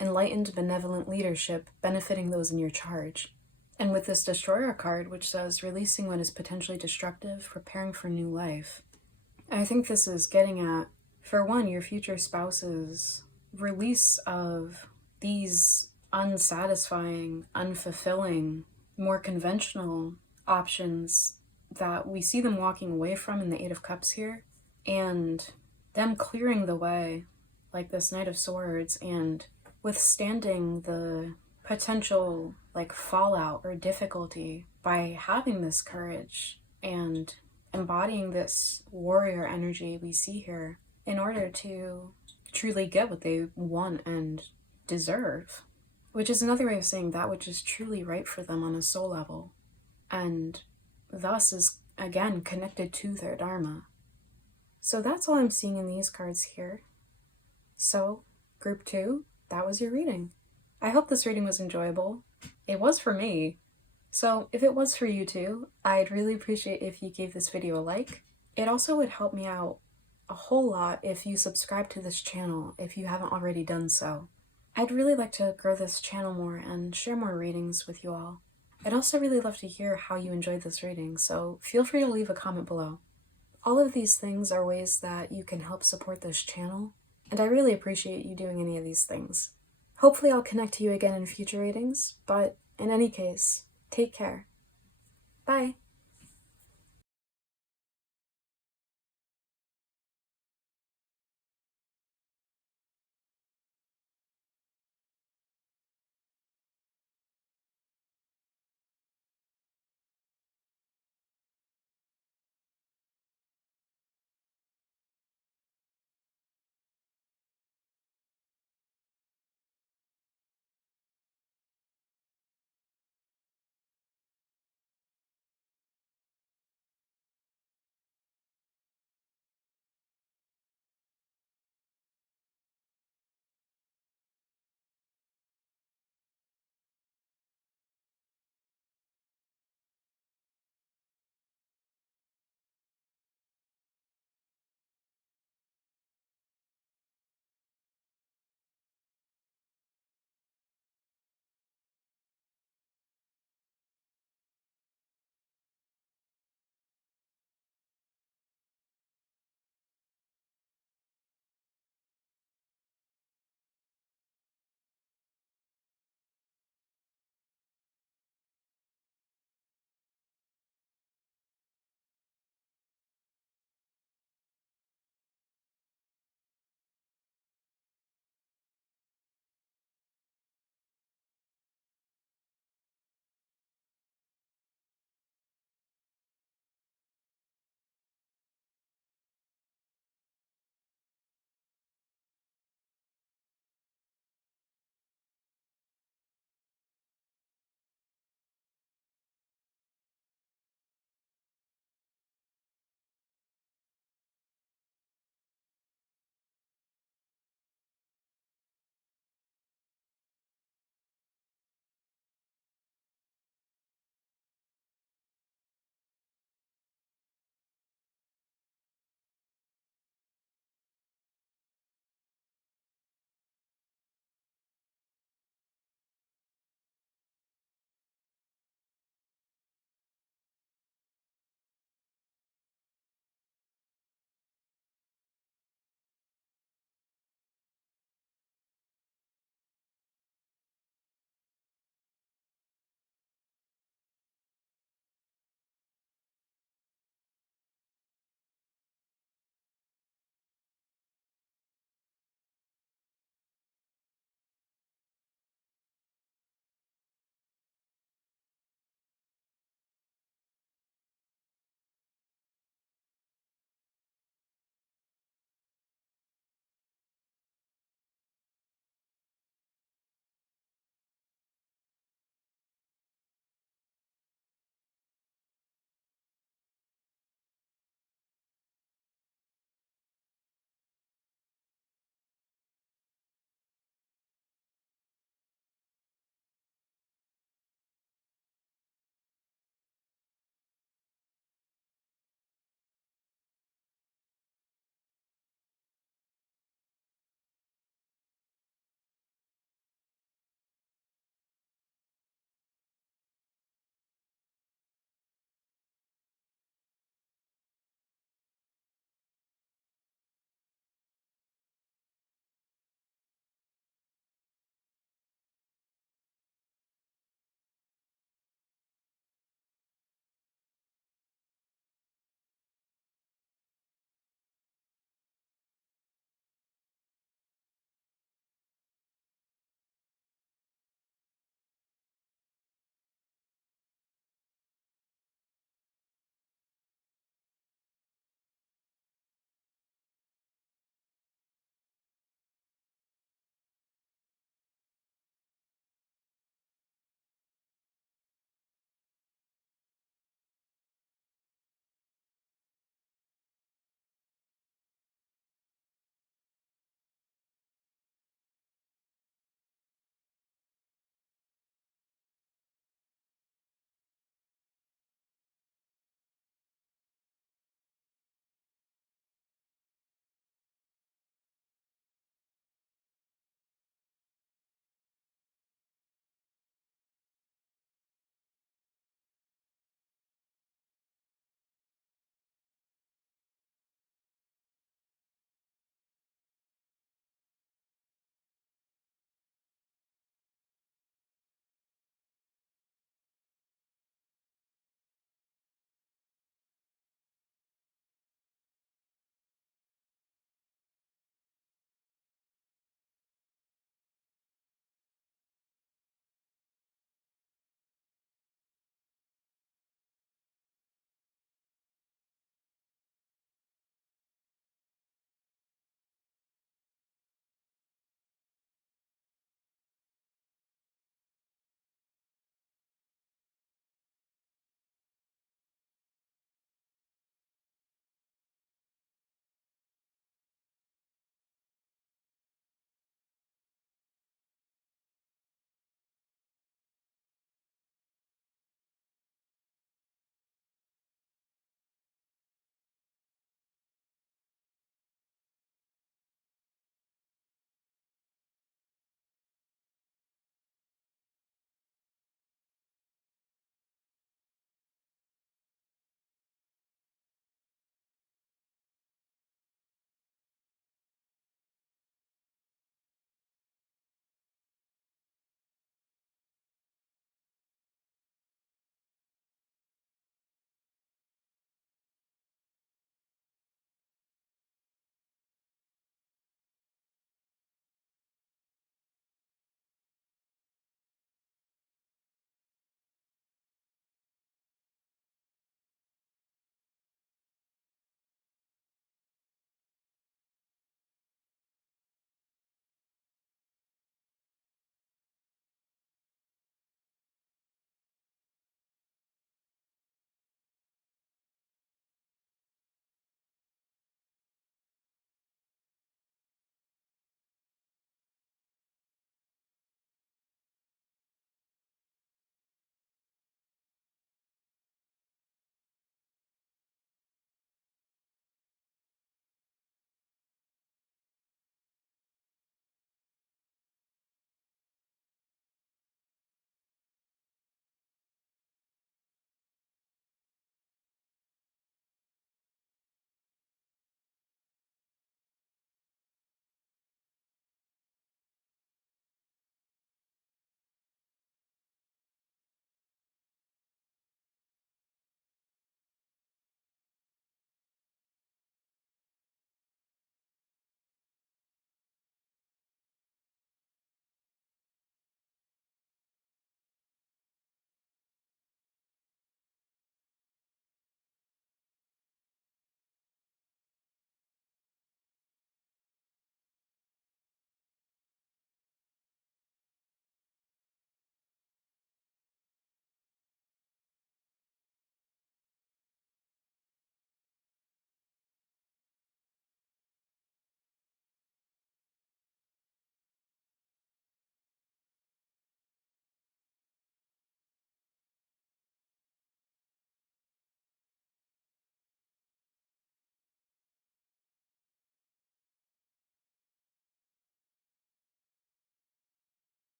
enlightened, benevolent leadership benefiting those in your charge. And with this Destroyer card, which says releasing what is potentially destructive, preparing for new life. I think this is getting at For one, your future spouse's release of these unsatisfying, unfulfilling, more conventional options that we see them walking away from in the Eight of Cups here, and them clearing the way, like this Knight of Swords, and withstanding the potential like fallout or difficulty by having this courage and embodying this warrior energy we see here in order to truly get what they want and deserve, which is another way of saying that which is truly right for them on a soul level, and thus is again connected to their dharma. So that's all I'm seeing in these cards here. So group 2, that was your reading. I hope this reading was enjoyable. It was for me. So if it was for you too, I'd really appreciate if you gave this video a like. It also would help me out a whole lot if you subscribe to this channel if you haven't already done so. I'd really like to grow this channel more and share more readings with you all. I'd also really love to hear how you enjoyed this reading, so feel free to leave a comment below. All of these things are ways that you can help support this channel, and I really appreciate you doing any of these things. Hopefully I'll connect to you again in future readings, but in any case, take care. Bye!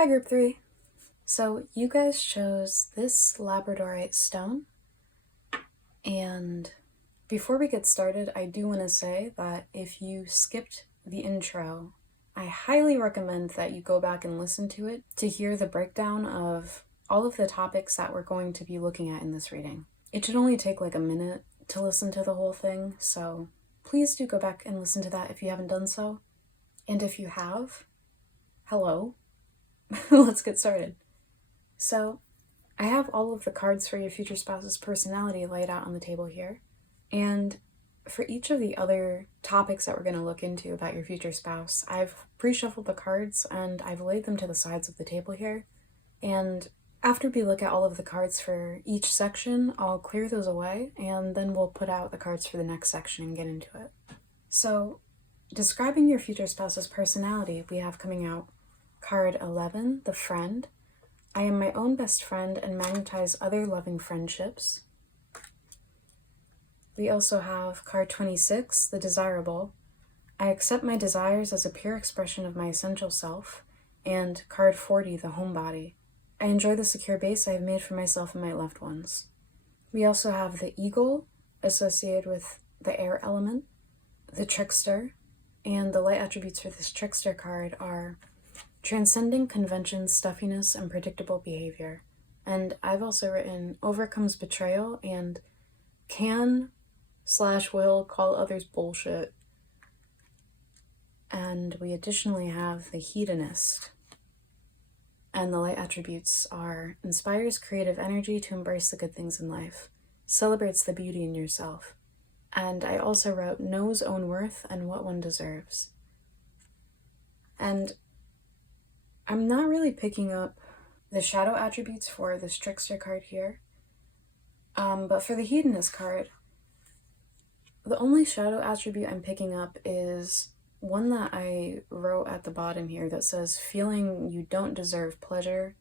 Hi, Group 3. So you guys chose this Labradorite stone, and before we get started, I do want to say that if you skipped the intro, I highly recommend that you go back and listen to it to hear the breakdown of all of the topics that we're going to be looking at in this reading. It should only take like a minute to listen to the whole thing, so please do go back and listen to that if you haven't done so. And if you have, hello. Let's get started. So, I have all of the cards for your future spouse's personality laid out on the table here. And for each of the other topics that we're going to look into about your future spouse, I've pre-shuffled the cards and I've laid them to the sides of the table here. And after we look at all of the cards for each section, I'll clear those away and then we'll put out the cards for the next section and get into it. So, describing your future spouse's personality, we have coming out card 11, the Friend. I am my own best friend and magnetize other loving friendships. We also have card 26, the Desirable. I accept my desires as a pure expression of my essential self. And card 40, the Homebody. I enjoy the secure base I have made for myself and my loved ones. We also have the Eagle, associated with the air element, the Trickster, and the light attributes for this Trickster card are transcending convention, stuffiness, and predictable behavior. And I've also written overcomes betrayal and can/will call others bullshit. And we additionally have the Hedonist. And the light attributes are inspires creative energy to embrace the good things in life, celebrates the beauty in yourself. And I also wrote knows own worth and what one deserves. And I'm not really picking up the shadow attributes for this Trickster card here. But for the Hedonist card, the only shadow attribute I'm picking up is one that I wrote at the bottom here that says feeling you don't deserve pleasure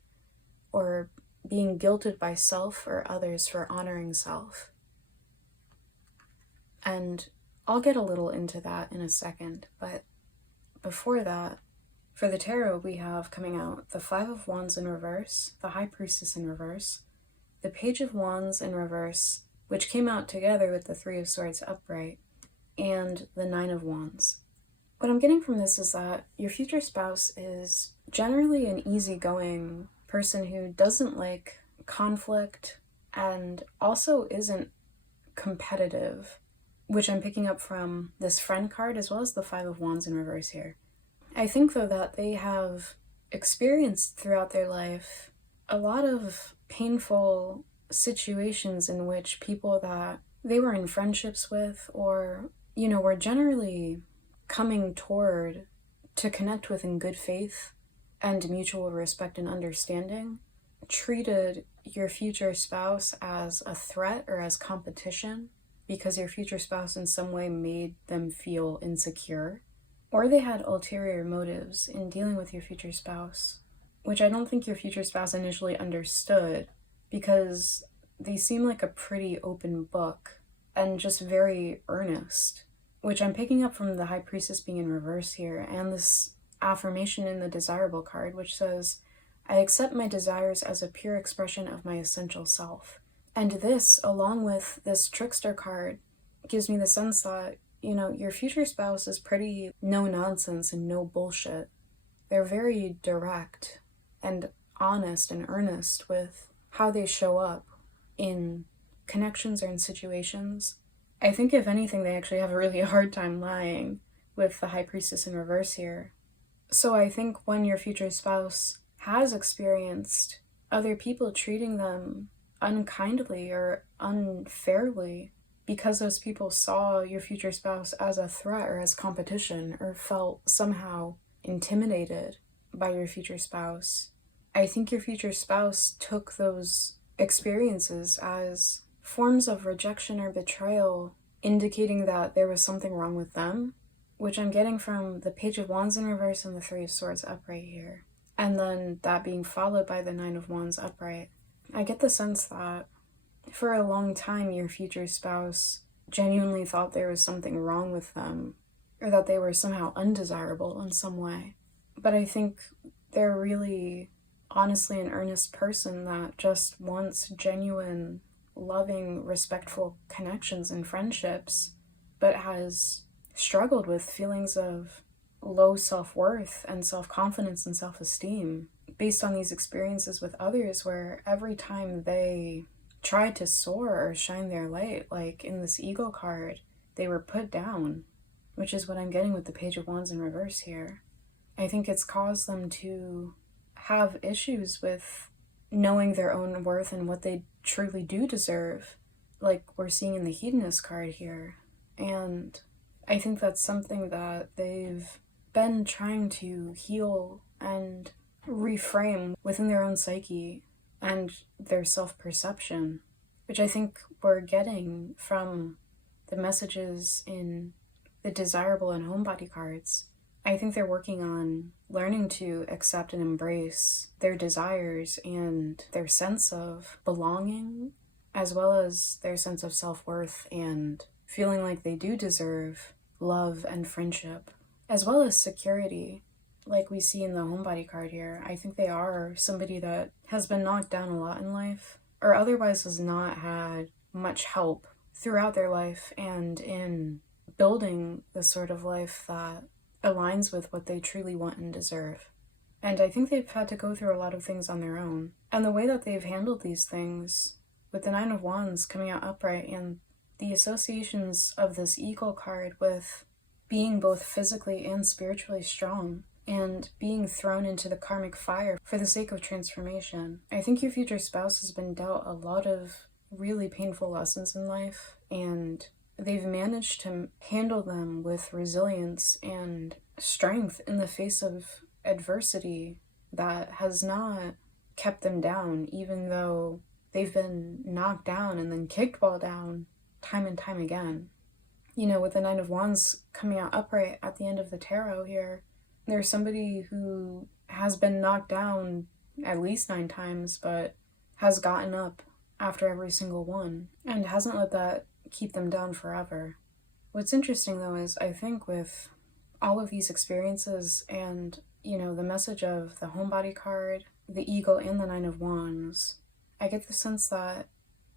or being guilted by self or others for honoring self. And I'll get a little into that in a second, but before that, for the tarot we have coming out the Five of Wands in reverse, the High Priestess in reverse, the Page of Wands in reverse, which came out together with the Three of Swords upright, and the Nine of Wands. What I'm getting from this is that your future spouse is generally an easygoing person who doesn't like conflict and also isn't competitive, which I'm picking up from this Friend card as well as the Five of Wands in reverse here. I think, though, that they have experienced throughout their life a lot of painful situations in which people that they were in friendships with or, were generally coming toward to connect with in good faith and mutual respect and understanding, treated your future spouse as a threat or as competition because your future spouse in some way made them feel insecure. Or they had ulterior motives in dealing with your future spouse, which I don't think your future spouse initially understood because they seem like a pretty open book and just very earnest, which I'm picking up from the High Priestess being in reverse here and this affirmation in the Desirable card, which says, I accept my desires as a pure expression of my essential self. And this, along with this Trickster card, gives me the sense that your future spouse is pretty no nonsense and no bullshit. They're very direct and honest and earnest with how they show up in connections or in situations. I think if anything, they actually have a really hard time lying with the High Priestess in reverse here. So I think when your future spouse has experienced other people treating them unkindly or unfairly, because those people saw your future spouse as a threat or as competition or felt somehow intimidated by your future spouse, I think your future spouse took those experiences as forms of rejection or betrayal, indicating that there was something wrong with them, which I'm getting from the Page of Wands in reverse and the Three of Swords upright here. And then that being followed by the Nine of Wands upright. I get the sense that for a long time, your future spouse genuinely thought there was something wrong with them, or that they were somehow undesirable in some way. But I think they're really honestly an earnest person that just wants genuine, loving, respectful connections and friendships, but has struggled with feelings of low self-worth and self-confidence and self-esteem based on these experiences with others, where every time they tried to soar or shine their light, like in this ego card, they were put down, which is what I'm getting with the Page of Wands in reverse here. I think it's caused them to have issues with knowing their own worth and what they truly do deserve, like we're seeing in the Hedonist card here. And I think that's something that they've been trying to heal and reframe within their own psyche and their self-perception, which I think we're getting from the messages in the Desirable and Homebody cards. I think they're working on learning to accept and embrace their desires and their sense of belonging, as well as their sense of self-worth and feeling like they do deserve love and friendship, as well as security, like we see in the Homebody card here. I think they are somebody that has been knocked down a lot in life, or otherwise has not had much help throughout their life and in building the sort of life that aligns with what they truly want and deserve. And I think they've had to go through a lot of things on their own. And the way that they've handled these things, with the Nine of Wands coming out upright and the associations of this Eagle card with being both physically and spiritually strong, and being thrown into the karmic fire for the sake of transformation. I think your future spouse has been dealt a lot of really painful lessons in life, and they've managed to handle them with resilience and strength in the face of adversity that has not kept them down, even though they've been knocked down and then kicked while down time and time again. You know, with the Nine of Wands coming out upright at the end of the tarot here, there's somebody who has been knocked down at least 9 times, but has gotten up after every single one and hasn't let that keep them down forever. What's interesting though is I think with all of these experiences and, you know, the message of the Homebody card, the Eagle, and the Nine of Wands, I get the sense that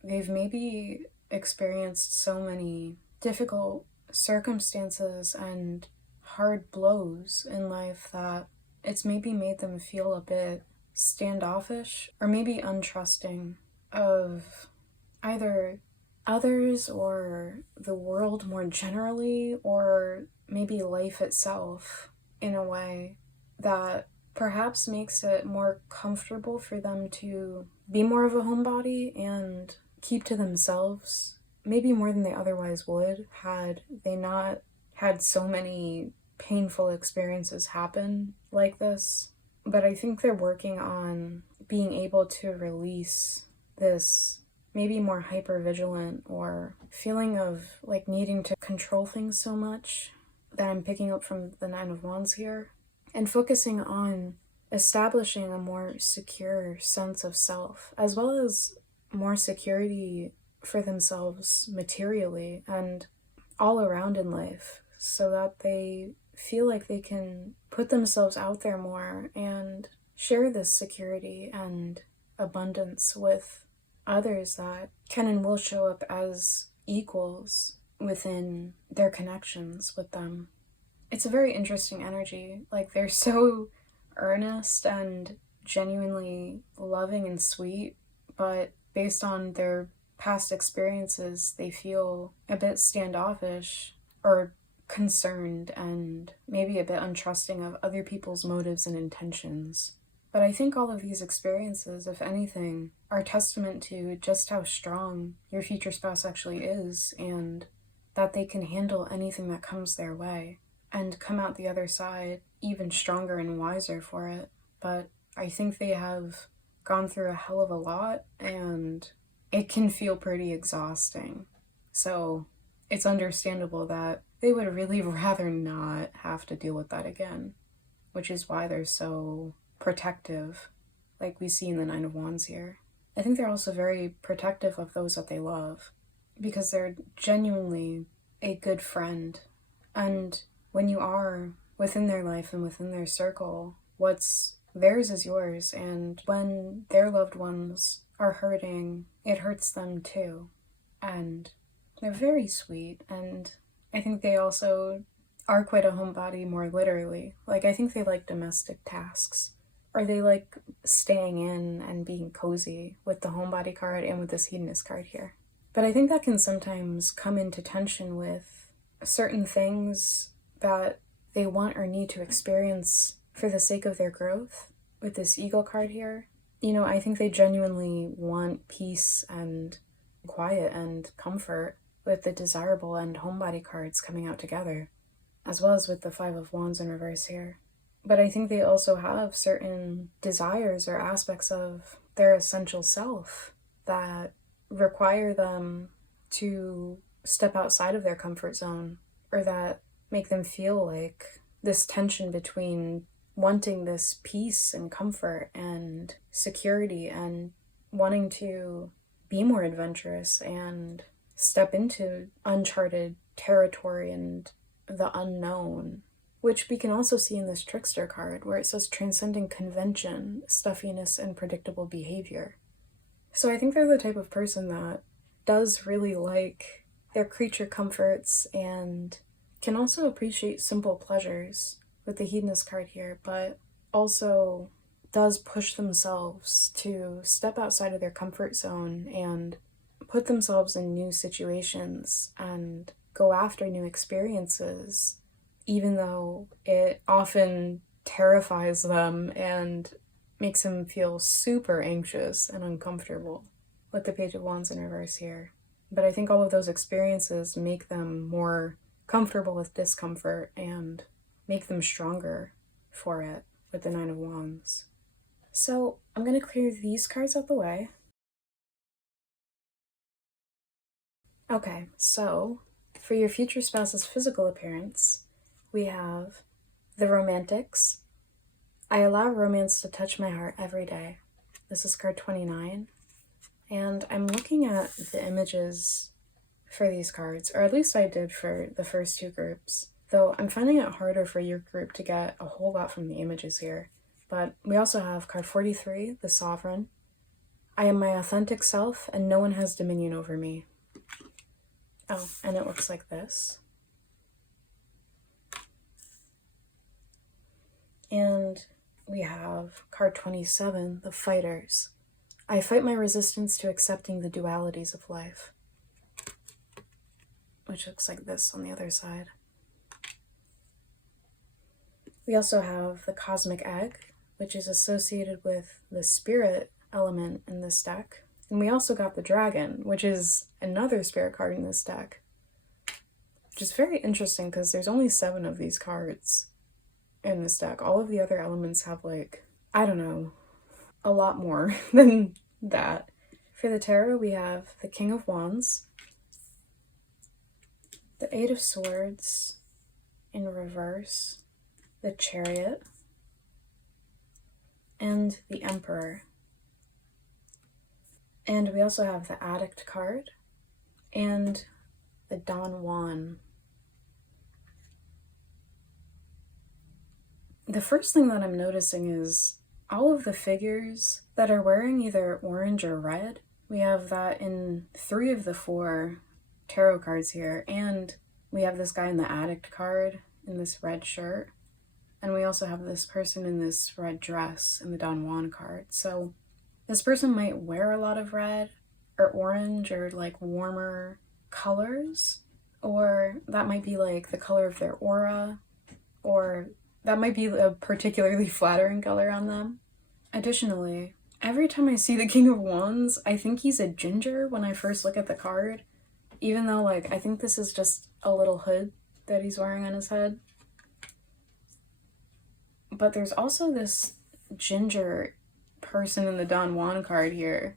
they've maybe experienced so many difficult circumstances and hard blows in life that it's maybe made them feel a bit standoffish or maybe untrusting of either others or the world more generally, or maybe life itself, in a way that perhaps makes it more comfortable for them to be more of a homebody and keep to themselves, maybe more than they otherwise would had they not had so many painful experiences happen like this. But I think they're working on being able to release this maybe more hyper-vigilant or feeling of like needing to control things so much that I'm picking up from the Nine of Wands here, and focusing on establishing a more secure sense of self, as well as more security for themselves materially and all around in life, so that they feel like they can put themselves out there more and share this security and abundance with others that can and will show up as equals within their connections with them. It's a very interesting energy. Like, they're so earnest and genuinely loving and sweet, but based on their past experiences, they feel a bit standoffish or concerned and maybe a bit untrusting of other people's motives and intentions. But I think all of these experiences, if anything, are testament to just how strong your future spouse actually is, and that they can handle anything that comes their way and come out the other side even stronger and wiser for it. But I think they have gone through a hell of a lot, and it can feel pretty exhausting. So it's understandable that they would really rather not have to deal with that again, which is why they're so protective, like we see in the Nine of Wands here. I think they're also very protective of those that they love, because they're genuinely a good friend. And when you are within their life and within their circle, what's theirs is yours, and when their loved ones are hurting, it hurts them too. And they're very sweet, and I think they also are quite a homebody more literally. Like, I think they like domestic tasks, or they like staying in and being cozy with the homebody card and with this hedonist card here. But I think that can sometimes come into tension with certain things that they want or need to experience for the sake of their growth. With this eagle card here, I think they genuinely want peace and quiet and comfort with the desirable and homebody cards coming out together, as well as with the Five of Wands in reverse here. But I think they also have certain desires or aspects of their essential self that require them to step outside of their comfort zone, or that make them feel like this tension between wanting this peace and comfort and security and wanting to be more adventurous and step into uncharted territory and the unknown, which we can also see in this trickster card where it says transcending convention, stuffiness, and predictable behavior. So I think they're the type of person that does really like their creature comforts and can also appreciate simple pleasures with the hedonist card here, but also does push themselves to step outside of their comfort zone and put themselves in new situations and go after new experiences, even though it often terrifies them and makes them feel super anxious and uncomfortable, with the Page of Wands in reverse here. But I think all of those experiences make them more comfortable with discomfort and make them stronger for it with the Nine of Wands. So I'm going to clear these cards out the way. Okay, so for your future spouse's physical appearance, we have the Romantics. I allow romance to touch my heart every day. This is card 29. And I'm looking at the images for these cards, or at least I did for the first two groups, though I'm finding it harder for your group to get a whole lot from the images here. But we also have card 43, the Sovereign. I am my authentic self, and no one has dominion over me. Oh, and it looks like this. And we have card 27, the Fighters. I fight my resistance to accepting the dualities of life, which looks like this on the other side. We also have the Cosmic Egg, which is associated with the spirit element in this deck. And we also got the Dragon, which is another spirit card in this deck, which is very interesting because there's only 7 of these cards in this deck. All of the other elements have, like, I don't know, a lot more than that. For the tarot, we have the King of Wands, the Eight of Swords in reverse, the Chariot, and the Emperor. And we also have the Addict card and the Don Juan. The first thing that I'm noticing is all of the figures that are wearing either orange or red. We have that in 3 of the 4 tarot cards here, and we have this guy in the Addict card in this red shirt, and we also have this person in this red dress in the Don Juan card. So this person might wear a lot of red or orange or like warmer colors, or that might be like the color of their aura, or that might be a particularly flattering color on them. Additionally, every time I see the King of Wands, I think he's a ginger when I first look at the card, even though, like, I think this is just a little hood that he's wearing on his head. But there's also this ginger person in the Don Juan card here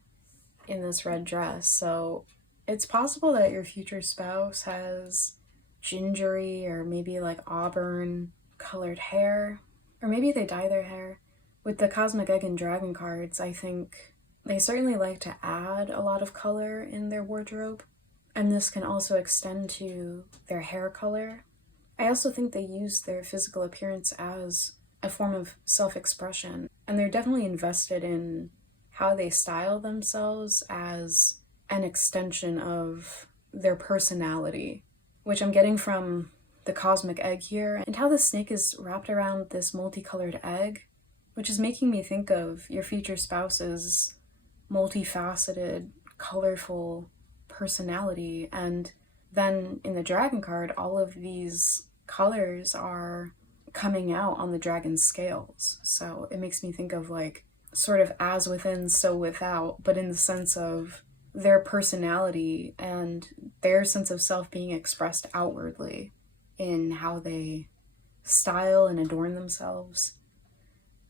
in this red dress, so it's possible that your future spouse has gingery or maybe like auburn colored hair, or maybe they dye their hair. With the Cosmic Egg and Dragon cards, I think they certainly like to add a lot of color in their wardrobe, and this can also extend to their hair color. I also think they use their physical appearance as a form of self-expression, and they're definitely invested in how they style themselves as an extension of their personality, which I'm getting from the cosmic egg here, and how the snake is wrapped around this multicolored egg, which is making me think of your future spouse's multifaceted, colorful personality. And then in the dragon card, all of these colors are coming out on the dragon's scales. So it makes me think of like sort of as within, so without, but in the sense of their personality and their sense of self being expressed outwardly in how they style and adorn themselves.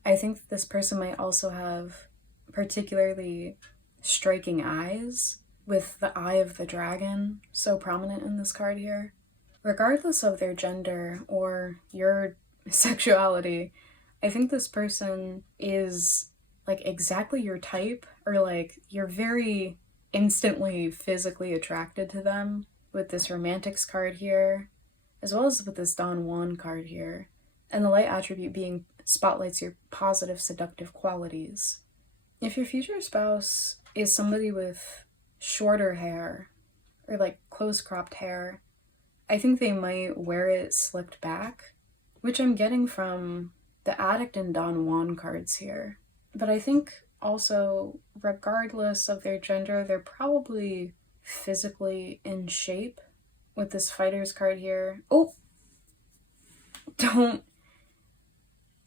I think this person might also have particularly striking eyes, with the eye of the dragon so prominent in this card here. Regardless of their gender or your sexuality, I think this person is like exactly your type, or like you're very instantly physically attracted to them with this romantics card here, as well as with this Don Juan card here. And the light attribute being spotlights your positive seductive qualities. If your future spouse is somebody with shorter hair or like close cropped hair, I think they might wear it slicked back, which I'm getting from the Addict and Don Juan cards here. But I think also, regardless of their gender, they're probably physically in shape with this Fighters card here. Oh! Don't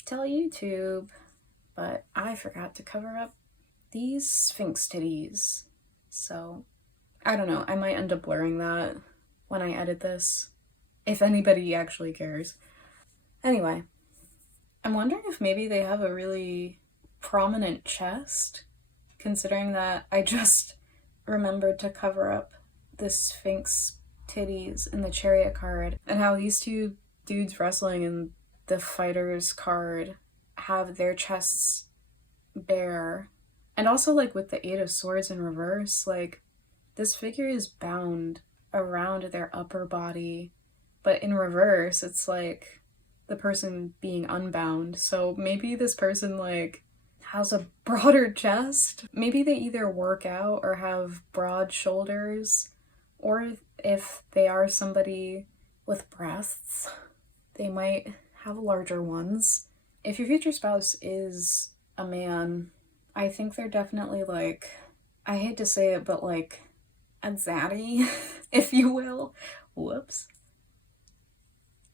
tell YouTube, but I forgot to cover up these Sphinx titties. So, I don't know, I might end up blurring that when I edit this, if anybody actually cares. Anyway, I'm wondering if maybe they have a really prominent chest, considering that I just remembered to cover up the Sphinx titties in the Chariot card, and how these two dudes wrestling in the Fighters card have their chests bare. And also, like, with the Eight of Swords in reverse, like, this figure is bound around their upper body, but in reverse, it's like the person being unbound. So maybe this person, like, has a broader chest. Maybe they either work out or have broad shoulders, or if they are somebody with breasts, they might have larger ones. If your future spouse is a man, I think they're definitely like, I hate to say it, but like a zaddy, if you will. Whoops.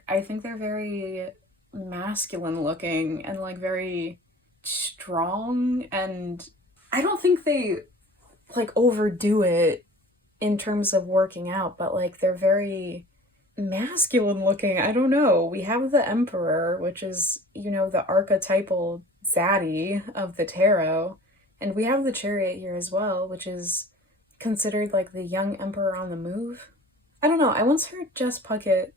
I think they're very masculine looking and like very strong, and I don't think they like overdo it in terms of working out, but like they're very masculine looking. I don't know. We have the Emperor, which is, you know, the archetypal zaddy of the tarot, and we have the Chariot here as well, which is considered like the young emperor on the move. I don't know. I once heard Jess Puckett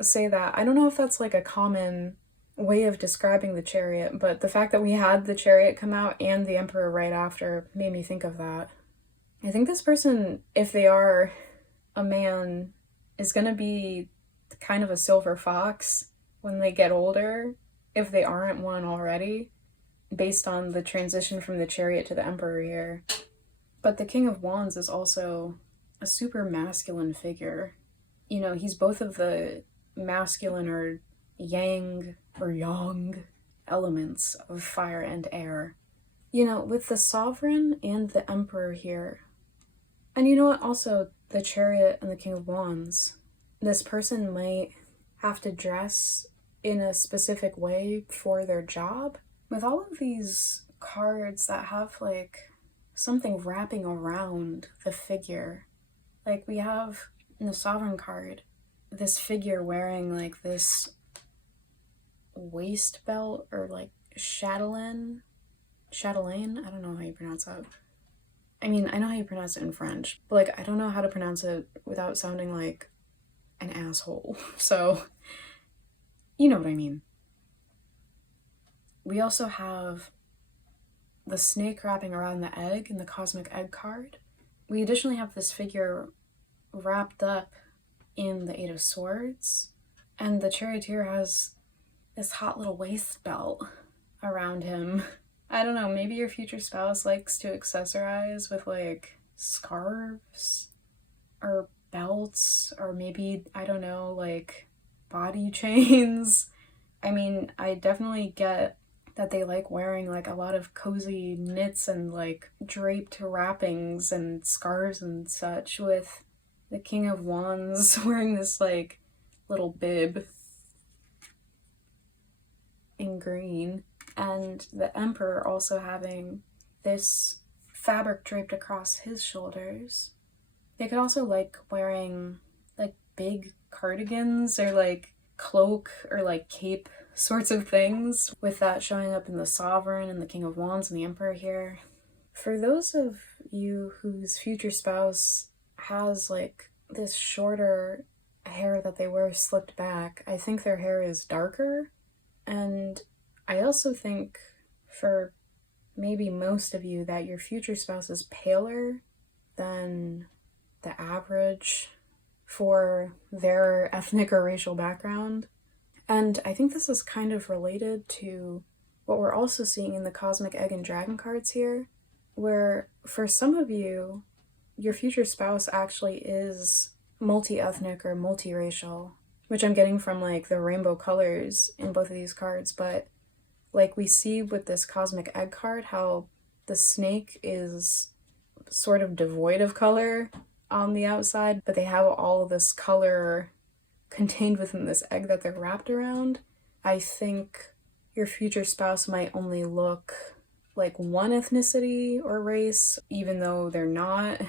say that. I don't know if that's like a common way of describing the Chariot, but the fact that we had the Chariot come out and the Emperor right after made me think of that. I think this person, if they are a man, is going to be kind of a silver fox when they get older, if they aren't one already, based on the transition from the Chariot to the Emperor here. But the King of Wands is also a super masculine figure. You know, he's both of the masculine or yang or yang elements of fire and air. You know, with the Sovereign and the Emperor here, and you know what, also the Chariot and the King of Wands, this person might have to dress in a specific way for their job. With all of these cards that have like something wrapping around the figure, like we have in the Sovereign card this figure wearing like this waist belt, or like chatelaine, I don't know how you pronounce that. I mean, I know how you pronounce it in French, but like I don't know how to pronounce it without sounding like an asshole. So you know what I mean. We also have the snake wrapping around the egg in the Cosmic Egg card. We additionally have this figure wrapped up in the Eight of Swords, and the Charioteer has this hot little waist belt around him. I don't know, maybe your future spouse likes to accessorize with like scarves or belts, or maybe, I don't know, like body chains. I mean, I definitely get that they like wearing like a lot of cozy knits and like draped wrappings and scarves and such, with the King of Wands wearing this like little bib in green, and the Emperor also having this fabric draped across his shoulders. They could also like wearing like big cardigans or like cloak or like cape sorts of things, with that showing up in the Sovereign and the King of Wands and the Emperor here. For those of you whose future spouse has like this shorter hair that they wear slicked back, I think their hair is darker. And I also think for maybe most of you that your future spouse is paler than the average for their ethnic or racial background. And I think this is kind of related to what we're also seeing in the Cosmic Egg and Dragon cards here, where for some of you, your future spouse actually is multi-ethnic or multiracial, which I'm getting from like the rainbow colors in both of these cards. But like we see with this Cosmic Egg card, how the snake is sort of devoid of color on the outside, but they have all of this color contained within this egg that they're wrapped around. I think your future spouse might only look like one ethnicity or race, even though they're not.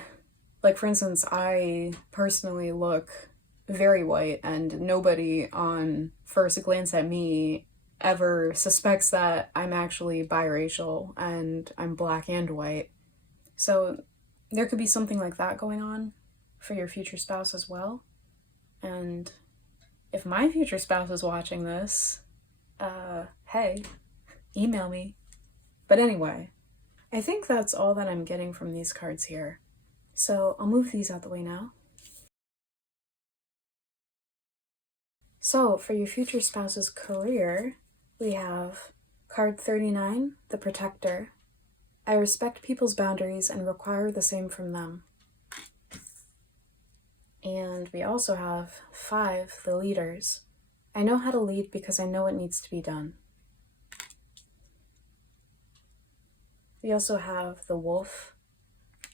Like, for instance, I personally look very white, and nobody on first glance at me ever suspects that I'm actually biracial and I'm black and white. So there could be something like that going on for your future spouse as well. And if my future spouse is watching this, hey, email me. But anyway, I think that's all that I'm getting from these cards here. So I'll move these out the way now. So for your future spouse's career, we have card 39, the Protector. I respect people's boundaries and require the same from them. And we also have 5, the Leaders. I know how to lead because I know what needs to be done. We also have the Wolf,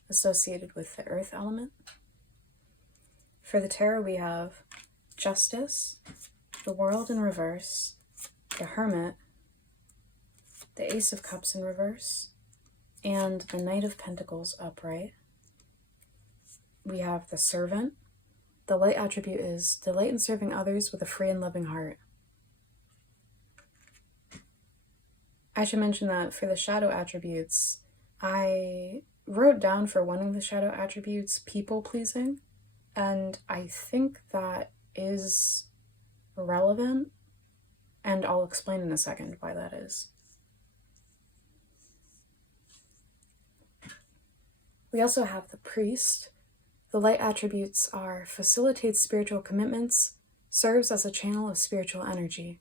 associated with the Earth element. For the Tarot, we have Justice, the World in reverse, the Hermit, the Ace of Cups in reverse, and the Knight of Pentacles upright. We have the Servant. The light attribute is delight in serving others with a free and loving heart. I should mention that for the shadow attributes, I wrote down for one of the shadow attributes people pleasing, and I think that is relevant, and I'll explain in a second why that is. We also have the Priest. The light attributes are facilitates spiritual commitments, serves as a channel of spiritual energy.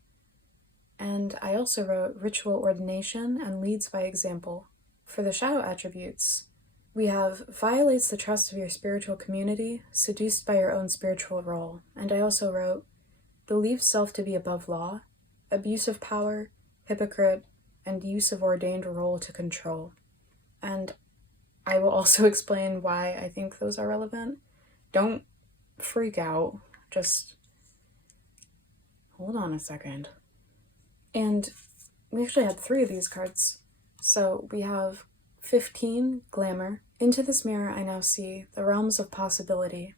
And I also wrote ritual ordination and leads by example. For the shadow attributes, we have violates the trust of your spiritual community, seduced by your own spiritual role. And I also wrote believes self to be above law, abuse of power, hypocrite, and use of ordained role to control. And I will also explain why I think those are relevant. Don't freak out, just hold on a second. And we actually had 3 of these cards. So we have 15, Glamour. Into this mirror I now see the realms of possibility.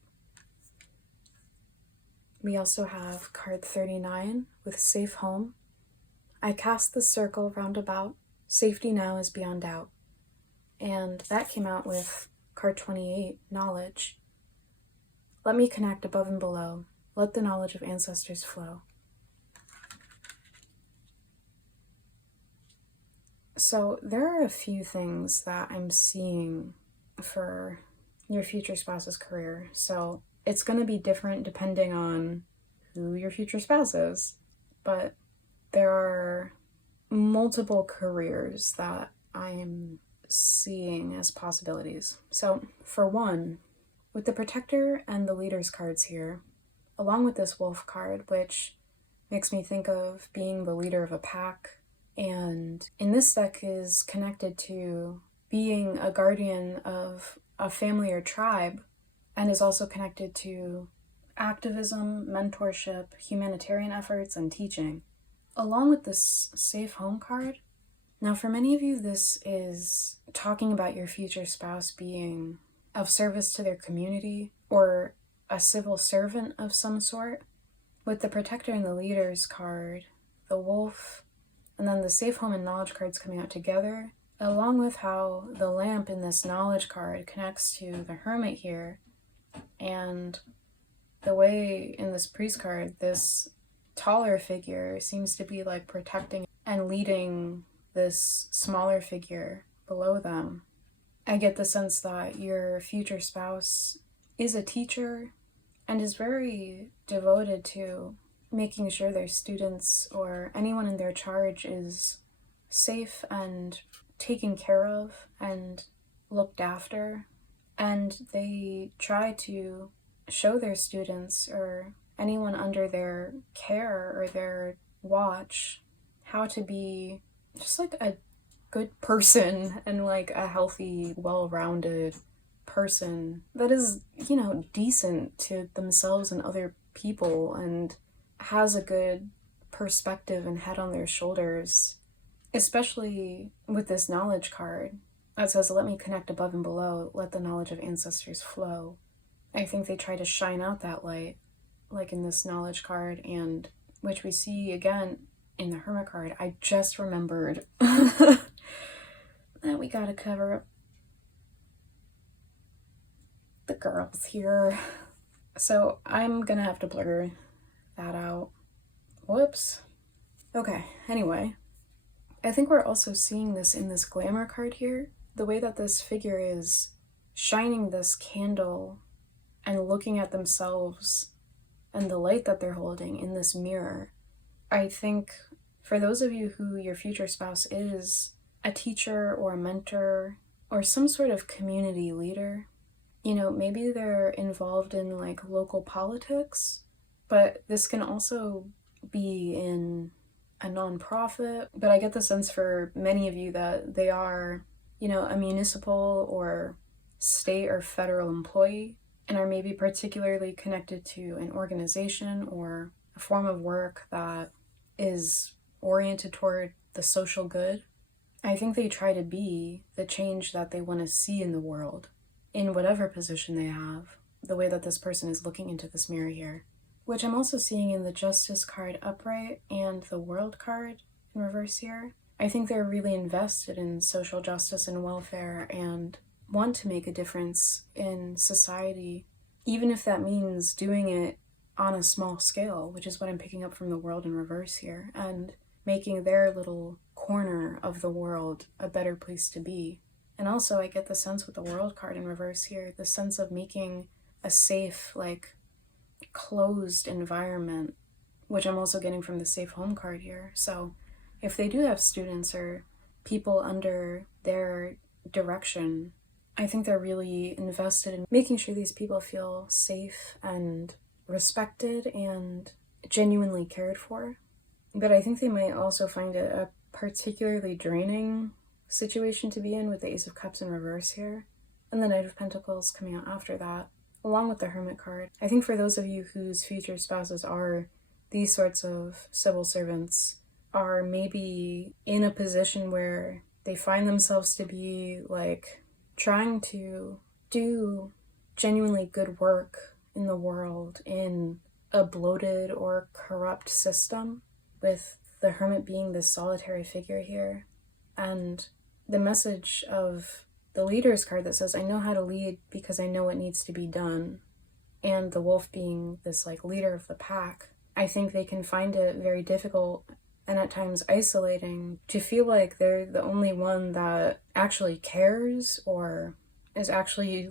We also have card 39 with Safe Home. I cast the circle round about, safety now is beyond doubt. And that came out with card 28, Knowledge. Let me connect above and below. Let the knowledge of ancestors flow. So there are a few things that I'm seeing for your future spouse's career. So it's going to be different depending on who your future spouse is. But there are multiple careers that I am seeing as possibilities. So for one, with the Protector and the Leaders cards here, along with this Wolf card, which makes me think of being the leader of a pack, and in this deck is connected to being a guardian of a family or tribe, and is also connected to activism, mentorship, humanitarian efforts, and teaching. Along with this Safe Home card, now for many of you this is talking about your future spouse being of service to their community or a civil servant of some sort. With the Protector and the Leaders card, the Wolf, and then the Safe Home and Knowledge cards coming out together, along with how the Lamp in this Knowledge card connects to the Hermit here, and the way in this Priest card, this taller figure seems to be like protecting and leading this smaller figure below them. I get the sense that your future spouse is a teacher and is very devoted to making sure their students or anyone in their charge is safe and taken care of and looked after. And they try to show their students or anyone under their care or their watch how to be just like a good person and like a healthy, well-rounded person that is, decent to themselves and other people and has a good perspective and head on their shoulders, especially with this Knowledge card that says, let me connect above and below, let the knowledge of ancestors flow. I think they try to shine out that light, like in this Knowledge card, and which we see again in the Hermit card. I just remembered that we gotta cover up the girls here. So I'm gonna have to blur that out. Whoops. Okay, anyway. I think we're also seeing this in this Glamour card here. The way that this figure is shining this candle and looking at themselves and the light that they're holding in this mirror. I think for those of you who your future spouse is a teacher or a mentor or some sort of community leader, maybe they're involved in like local politics, but this can also be in a nonprofit. But I get the sense for many of you that they are, a municipal or state or federal employee and are maybe particularly connected to an organization or a form of work that is oriented toward the social good. I think they try to be the change that they want to see in the world, in whatever position they have, the way that this person is looking into this mirror here, which I'm also seeing in the Justice card upright and the World card in reverse here. I think they're really invested in social justice and welfare and want to make a difference in society, even if that means doing it on a small scale, which is what I'm picking up from the World in reverse here, and making their little corner of the world a better place to be. And also I get the sense with the World card in reverse here, the sense of making a safe, closed environment, which I'm also getting from the Safe Home card here. So if they do have students or people under their direction, I think they're really invested in making sure these people feel safe and respected and genuinely cared for. But I think they might also find it a particularly draining situation to be in with the Ace of Cups in reverse here, and the Knight of Pentacles coming out after that, along with the Hermit card. I think for those of you whose future spouses are these sorts of civil servants, are maybe in a position where they find themselves to be trying to do genuinely good work in the world in a bloated or corrupt system, with the Hermit being this solitary figure here. And the message of the Leaders card that says, I know how to lead because I know what needs to be done, and the Wolf being this leader of the pack, I think they can find it very difficult and at times isolating to feel like they're the only one that actually cares or is actually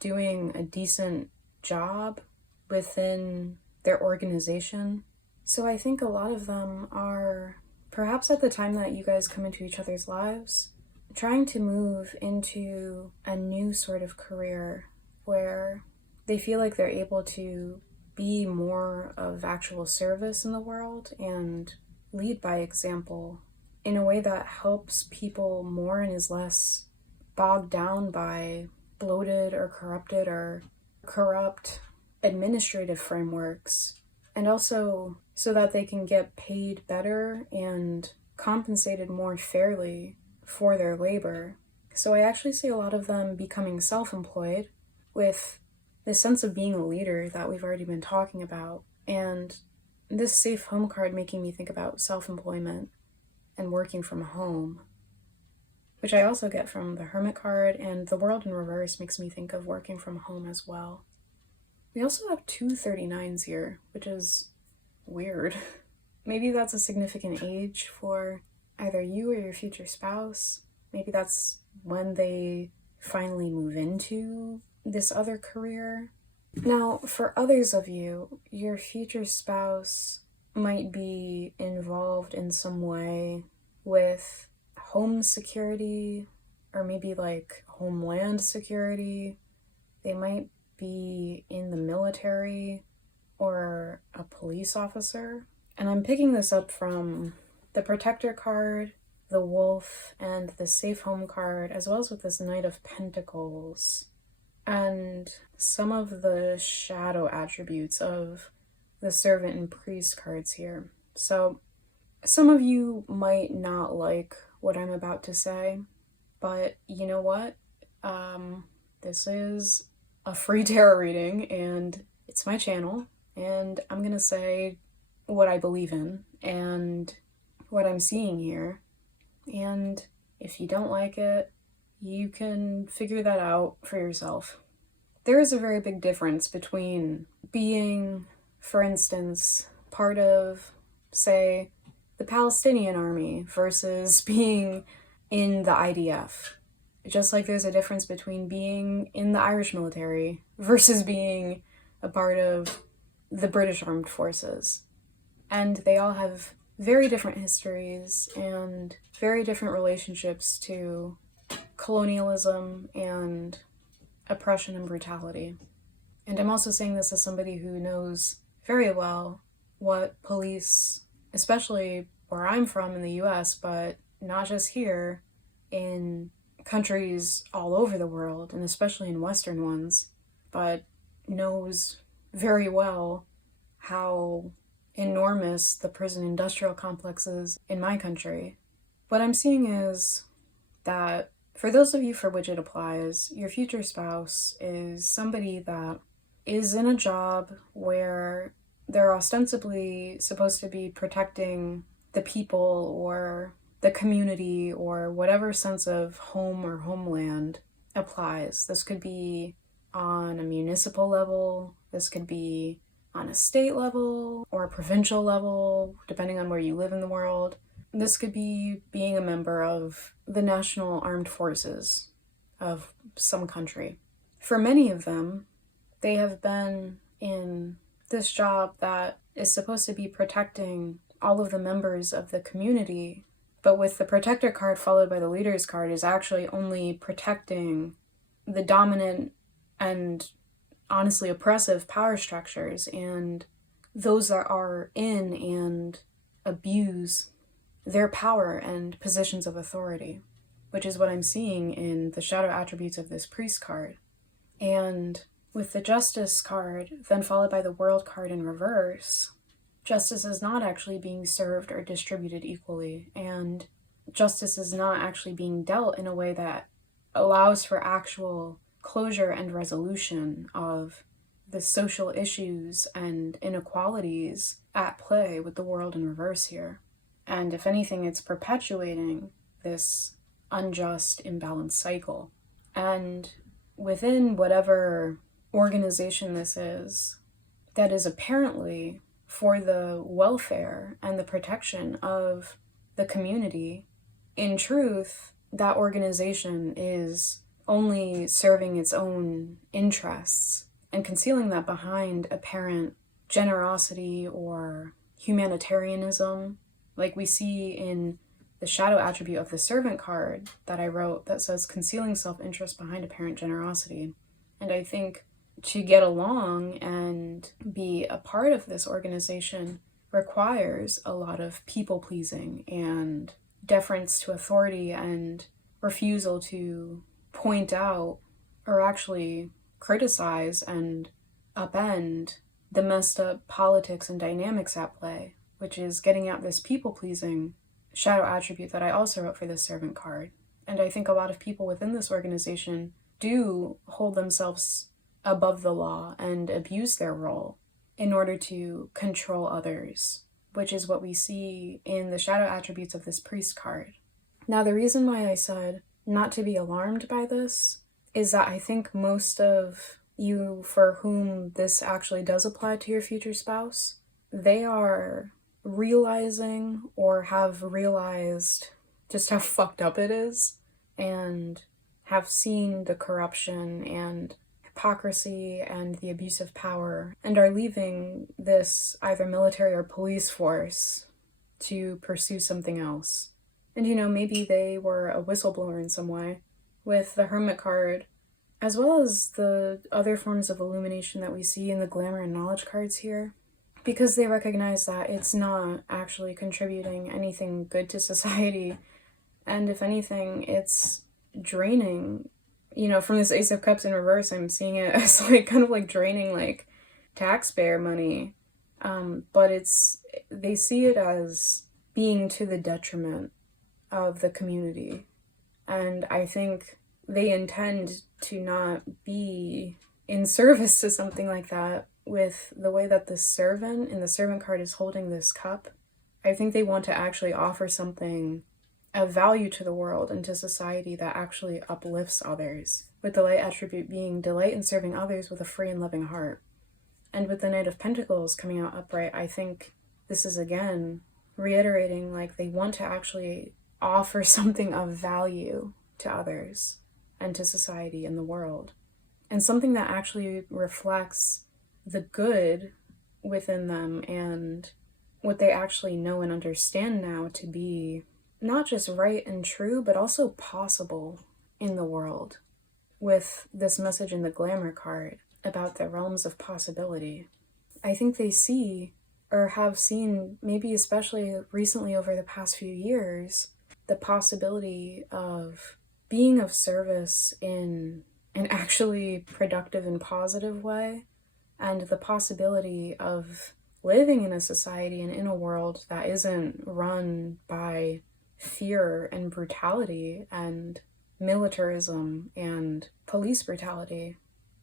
doing a decent job within their organization. So I think a lot of them are, perhaps at the time that you guys come into each other's lives, trying to move into a new sort of career where they feel like they're able to be more of actual service in the world and lead by example in a way that helps people more and is less bogged down by bloated or corrupted or corrupt administrative frameworks, and also so that they can get paid better and compensated more fairly for their labor. So I actually see a lot of them becoming self-employed with this sense of being a leader that we've already been talking about, and this safe home card making me think about self-employment and working from home, which I also get from the Hermit card, and the World in Reverse makes me think of working from home as well. We also have two 39s here, which is weird. Maybe that's a significant age for either you or your future spouse. Maybe that's when they finally move into this other career. Now, for others of you, your future spouse might be involved in some way with home security, or maybe like homeland security. They might be in the military or a police officer. And I'm picking this up from the Protector card, the Wolf, and the Safe Home card, as well as with this Knight of Pentacles, and some of the shadow attributes of the Servant and Priest cards here. So some of you might not like what I'm about to say, but you know what? This is a free tarot reading, and it's my channel, and I'm gonna say what I believe in and what I'm seeing here. And if you don't like it, you can figure that out for yourself. There is a very big difference between being, for instance, part of, say, the Palestinian army versus being in the IDF. Just like there's a difference between being in the Irish military versus being a part of the British Armed Forces. And they all have very different histories and very different relationships to colonialism and oppression and brutality. And I'm also saying this as somebody who knows very well what police, especially where I'm from in the US, but not just here, in countries all over the world, and especially in Western ones, but knows very well how enormous the prison industrial complex is in my country. What I'm seeing is that for those of you for which it applies, your future spouse is somebody that is in a job where they're ostensibly supposed to be protecting the people or the community or whatever sense of home or homeland applies. This could be on a municipal level, this could be on a state level or a provincial level, depending on where you live in the world. This could be being a member of the national armed forces of some country. For many of them, they have been in this job that is supposed to be protecting all of the members of the community, but with the Protector card followed by the Leaders card is actually only protecting the dominant and honestly oppressive power structures and those that are in and abuse their power and positions of authority, which is what I'm seeing in the shadow attributes of this Priest card. And with the Justice card, then followed by the World card in reverse, justice is not actually being served or distributed equally, and justice is not actually being dealt in a way that allows for actual closure and resolution of the social issues and inequalities at play with the world in reverse here. And if anything, it's perpetuating this unjust, imbalanced cycle. And within whatever organization this is, that is apparently for the welfare and the protection of the community, in truth, that organization is only serving its own interests and concealing that behind apparent generosity or humanitarianism, like we see in the shadow attribute of the servant card that I wrote that says concealing self-interest behind apparent generosity. And I think to get along and be a part of this organization requires a lot of people-pleasing and deference to authority and refusal to point out or actually criticize and upend the messed up politics and dynamics at play, which is getting at this people-pleasing shadow attribute that I also wrote for this servant card. And I think a lot of people within this organization do hold themselves above the law and abuse their role in order to control others, which is what we see in the shadow attributes of this priest card. Now, the reason why I said not to be alarmed by this is that I think most of you for whom this actually does apply to your future spouse, they are realizing or have realized just how fucked up it is and have seen the corruption and hypocrisy and the abuse of power and are leaving this either military or police force to pursue something else. And maybe they were a whistleblower in some way with the Hermit card, as well as the other forms of illumination that we see in the Glamour and Knowledge cards here, because they recognize that it's not actually contributing anything good to society, and if anything, it's draining. From this Ace of Cups in reverse, I'm seeing it as kind of draining taxpayer money, but they see it as being to the detriment of the community, and I think they intend to not be in service to something like that with the way that the servant in the servant card is holding this cup. I think they want to actually offer something of value to the world and to society that actually uplifts others, with the light attribute being delight in serving others with a free and loving heart. And with the Knight of Pentacles coming out upright, I think this is again reiterating they want to actually offer something of value to others and to society and the world, and something that actually reflects the good within them and what they actually know and understand now to be not just right and true, but also possible in the world, with this message in the Glamour card about the realms of possibility. I think they see, or have seen, maybe especially recently over the past few years, the possibility of being of service in an actually productive and positive way, and the possibility of living in a society and in a world that isn't run by fear and brutality and militarism and police brutality.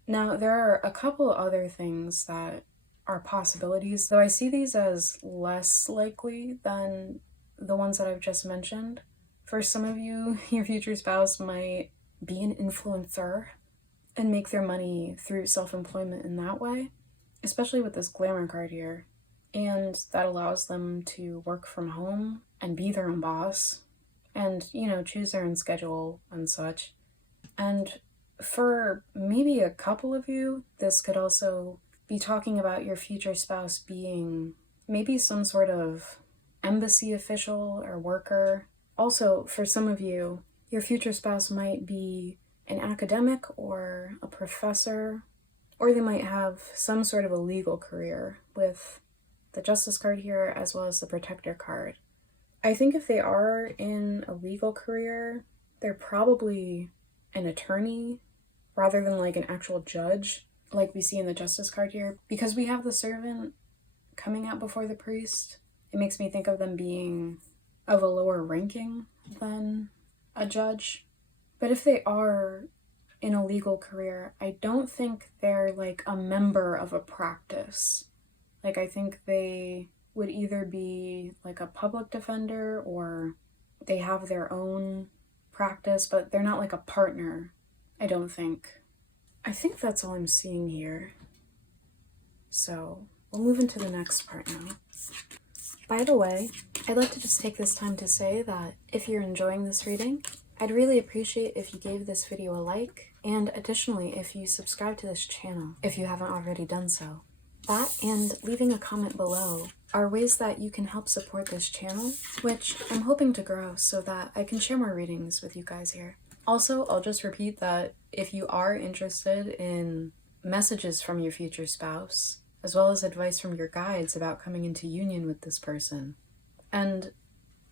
Now, there are a couple other things that are possibilities, though I see these as less likely than the ones that I've just mentioned. For some of you, your future spouse might be an influencer and make their money through self-employment in that way, especially with this Glamour card here. And that allows them to work from home and be their own boss and, choose their own schedule and such. And for maybe a couple of you, this could also be talking about your future spouse being maybe some sort of embassy official or worker. Also, for some of you, your future spouse might be an academic or a professor, or they might have some sort of a legal career with the Justice card here as well as the Protector card. I think if they are in a legal career, they're probably an attorney rather than an actual judge, like we see in the Justice card here. Because we have the servant coming out before the priest, it makes me think of them being of a lower ranking than a judge. But if they are in a legal career, I don't think they're a member of a practice. I think they would either be a public defender or they have their own practice, but they're not a partner, I don't think. I think that's all I'm seeing here. So we'll move into the next part now. By the way, I'd like to just take this time to say that if you're enjoying this reading, I'd really appreciate if you gave this video a like, and additionally if you subscribe to this channel if you haven't already done so. That and leaving a comment below are ways that you can help support this channel, which I'm hoping to grow so that I can share more readings with you guys here. Also, I'll just repeat that if you are interested in messages from your future spouse, as well as advice from your guides about coming into union with this person, and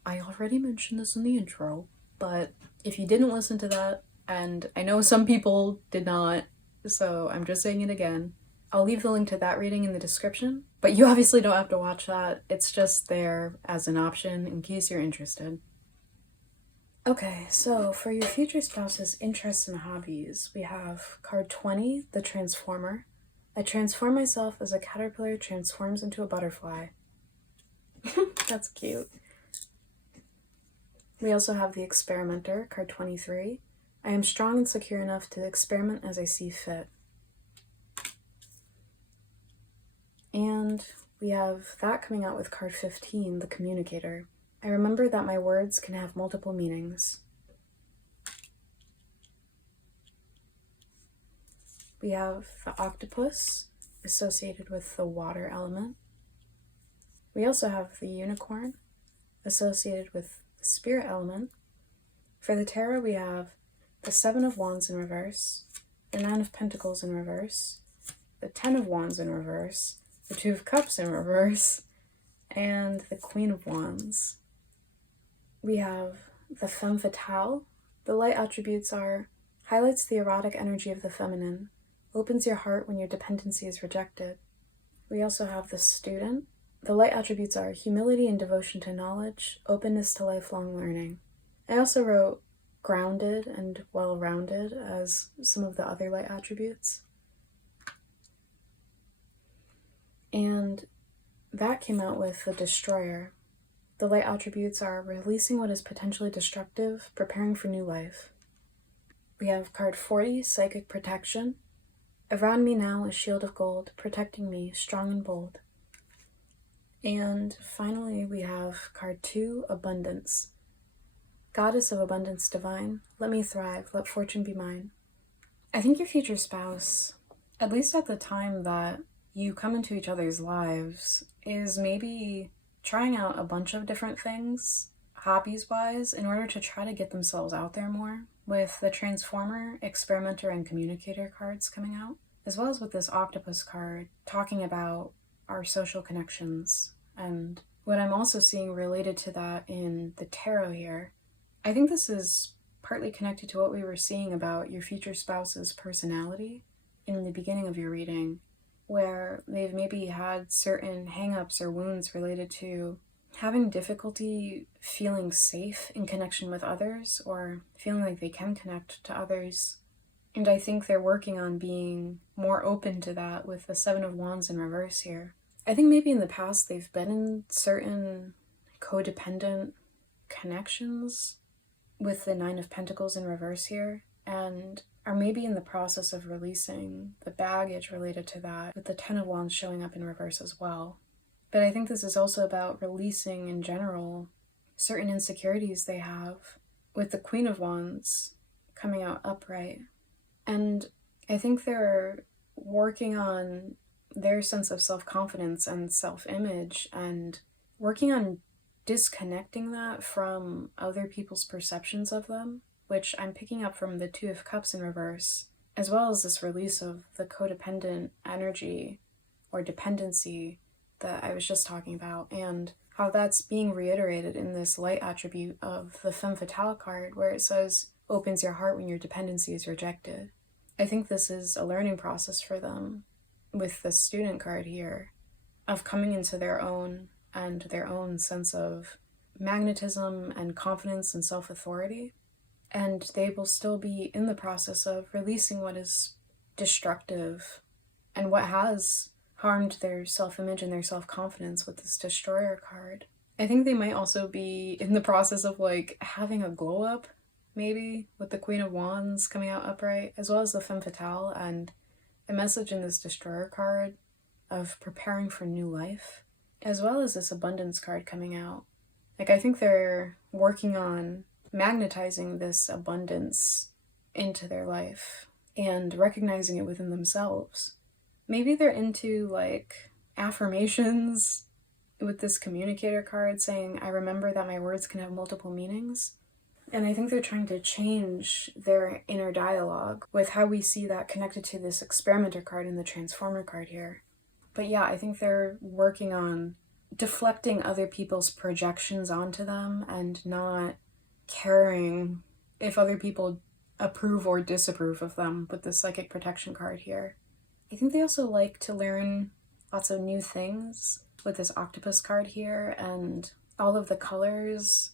I already mentioned this in the intro, but if you didn't listen to that, and I know some people did not, so I'm just saying it again, I'll leave the link to that reading in the description, but you obviously don't have to watch that. It's just there as an option in case you're interested. Okay, so for your future spouse's interests and hobbies, we have card 20, the Transformer. I transform myself as a caterpillar transforms into a butterfly. That's cute. We also have the Experimenter, card 23. I am strong and secure enough to experiment as I see fit. And we have that coming out with card 15, the Communicator. I remember that my words can have multiple meanings. We have the Octopus, associated with the water element. We also have the Unicorn, associated with the spirit element. For the Tarot, we have the Seven of Wands in reverse, the Nine of Pentacles in reverse, the Ten of Wands in reverse, the Two of Cups in reverse, and the Queen of Wands. We have the Femme Fatale. The light attributes are highlights the erotic energy of the feminine, opens your heart when your dependency is rejected. We also have the Student. The light attributes are humility and devotion to knowledge, openness to lifelong learning. I also wrote grounded and well-rounded as some of the other light attributes. And that came out with the Destroyer. The light attributes are releasing what is potentially destructive, preparing for new life. We have card 40, Psychic Protection. Around me now is shield of gold, protecting me, strong and bold. And finally, we have card 2, Abundance. Goddess of abundance divine, let me thrive, let fortune be mine. I think your future spouse, at least at the time that you come into each other's lives, is maybe trying out a bunch of different things, hobbies-wise, in order to try to get themselves out there more, with the Transformer, Experimenter, and Communicator cards coming out, as well as with this Octopus card, talking about our social connections. And what I'm also seeing related to that in the tarot here, I think this is partly connected to what we were seeing about your future spouse's personality in the beginning of your reading, where they've maybe had certain hang-ups or wounds related to having difficulty feeling safe in connection with others or feeling like they can connect to others. And I think they're working on being more open to that with the Seven of Wands in reverse here. I think maybe in the past they've been in certain codependent connections with the Nine of Pentacles in reverse here, and are maybe in the process of releasing the baggage related to that, with the Ten of Wands showing up in reverse as well. But I think this is also about releasing in general certain insecurities they have, with the Queen of Wands coming out upright. And I think they're working on their sense of self-confidence and self-image, and working on disconnecting that from other people's perceptions of them, which I'm picking up from the Two of Cups in reverse, as well as this release of the codependent energy or dependency that I was just talking about, and how that's being reiterated in this light attribute of the Femme Fatale card, where it says, opens your heart when your dependency is rejected. I think this is a learning process for them with the Student card here, of coming into their own and their own sense of magnetism and confidence and self-authority. And they will still be in the process of releasing what is destructive and what has harmed their self-image and their self-confidence with this Destroyer card. I think they might also be in the process of like having a glow up, maybe, with the Queen of Wands coming out upright, as well as the Femme Fatale, and a message in this Destroyer card of preparing for new life, as well as this Abundance card coming out. Like, I think they're working on magnetizing this abundance into their life and recognizing it within themselves. Maybe they're into like affirmations with this communicator card saying, I remember that my words can have multiple meanings. And I think they're trying to change their inner dialogue with how we see that connected to this experimenter card and the transformer card here. But yeah, I think they're working on deflecting other people's projections onto them and not caring if other people approve or disapprove of them with the psychic protection card here. I think they also like to learn lots of new things with this octopus card here and all of the colors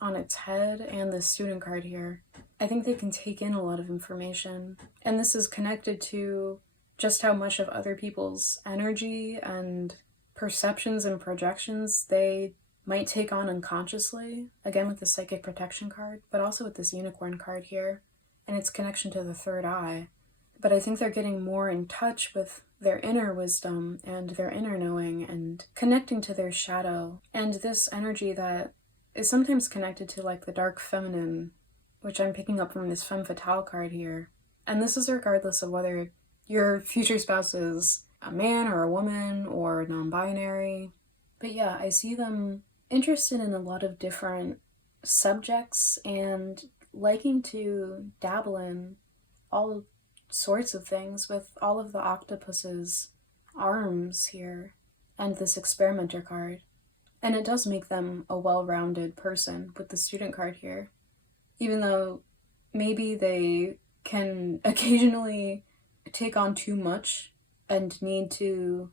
on its head and the student card here. I think they can take in a lot of information. And this is connected to just how much of other people's energy and perceptions and projections they might take on unconsciously, again with the psychic protection card, but also with this unicorn card here and its connection to the third eye. But I think they're getting more in touch with their inner wisdom and their inner knowing and connecting to their shadow and this energy that is sometimes connected to like the dark feminine, which I'm picking up from this femme fatale card here. And this is regardless of whether your future spouse is a man or a woman or non-binary. But yeah, I see them interested in a lot of different subjects and liking to dabble in all sorts of things with all of the octopus's arms here and this experimenter card. And it does make them a well-rounded person with the student card here. Even though maybe they can occasionally take on too much and need to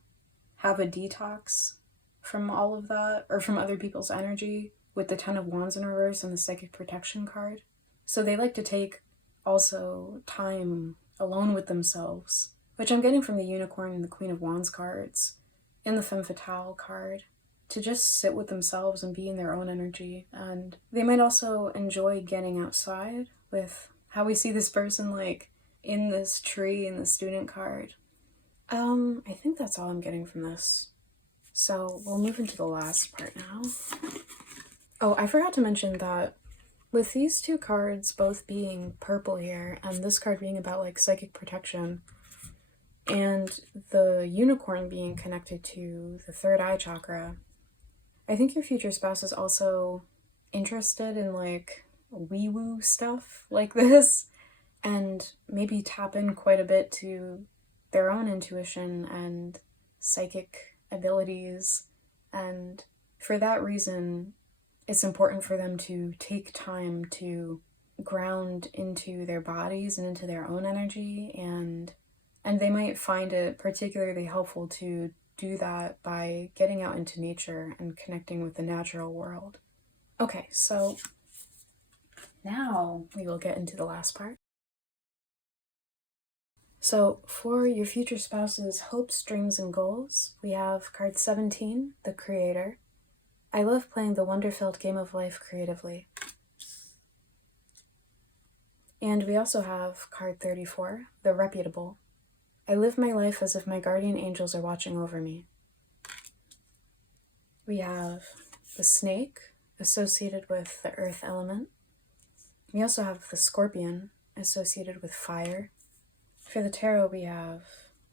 have a detox from all of that, or from other people's energy, with the Ten of Wands in reverse and the Psychic Protection card. So they like to take also time alone with themselves, which I'm getting from the Unicorn and the Queen of Wands cards, and the Femme Fatale card, to just sit with themselves and be in their own energy. And they might also enjoy getting outside with how we see this person like in this tree in the student card. I think that's all I'm getting from this. So we'll move into the last part now. Oh, I forgot to mention that with these two cards both being purple here, and this card being about like psychic protection, and the unicorn being connected to the third eye chakra, I think your future spouse is also interested in like wee-woo stuff like this, and maybe tap in quite a bit to their own intuition and psychic abilities. And for that reason, it's important for them to take time to ground into their bodies and into their own energy, and they might find it particularly helpful to do that by getting out into nature and connecting with the natural world. Okay, so now we will get into the last part. So for your future spouse's hopes, dreams, and goals, we have card 17, the Creator. I love playing the wonder-filled game of life creatively. And we also have card 34, the Reputable. I live my life as if my guardian angels are watching over me. We have the Snake, associated with the earth element. We also have the Scorpion, associated with fire. For the tarot, we have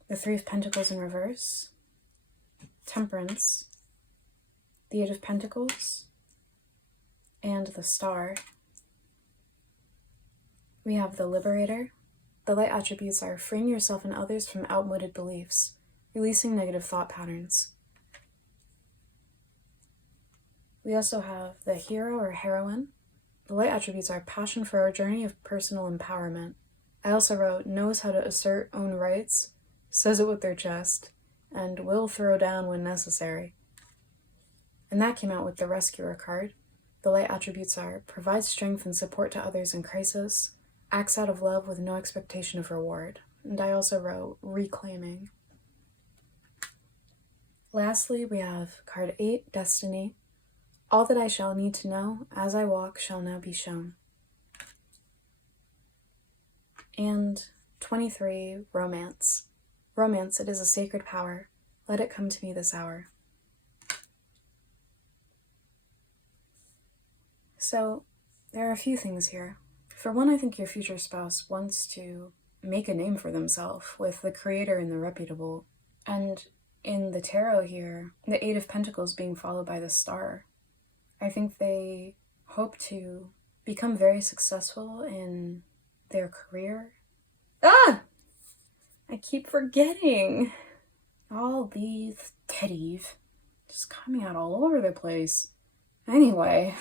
the Three of Pentacles in reverse, Temperance, the Eight of Pentacles, and the Star. We have the Liberator. The light attributes are freeing yourself and others from outmoded beliefs, releasing negative thought patterns. We also have the Hero or Heroine. The light attributes are passion for a journey of personal empowerment. I also wrote, knows how to assert own rights, says it with their chest, and will throw down when necessary. And that came out with the Rescuer card. The light attributes are provides strength and support to others in crisis, acts out of love with no expectation of reward. And I also wrote Reclaiming. Lastly, we have card 8, Destiny. All that I shall need to know, as I walk, shall now be shown. And 23, Romance. Romance, it is a sacred power. Let it come to me this hour. So, there are a few things here. For one, I think your future spouse wants to make a name for themselves with the creator and the reputable. And in the tarot here, the Eight of Pentacles being followed by the Star, I think they hope to become very successful in their career. Ah! I keep forgetting. All these teddies just coming out all over the place. Anyway,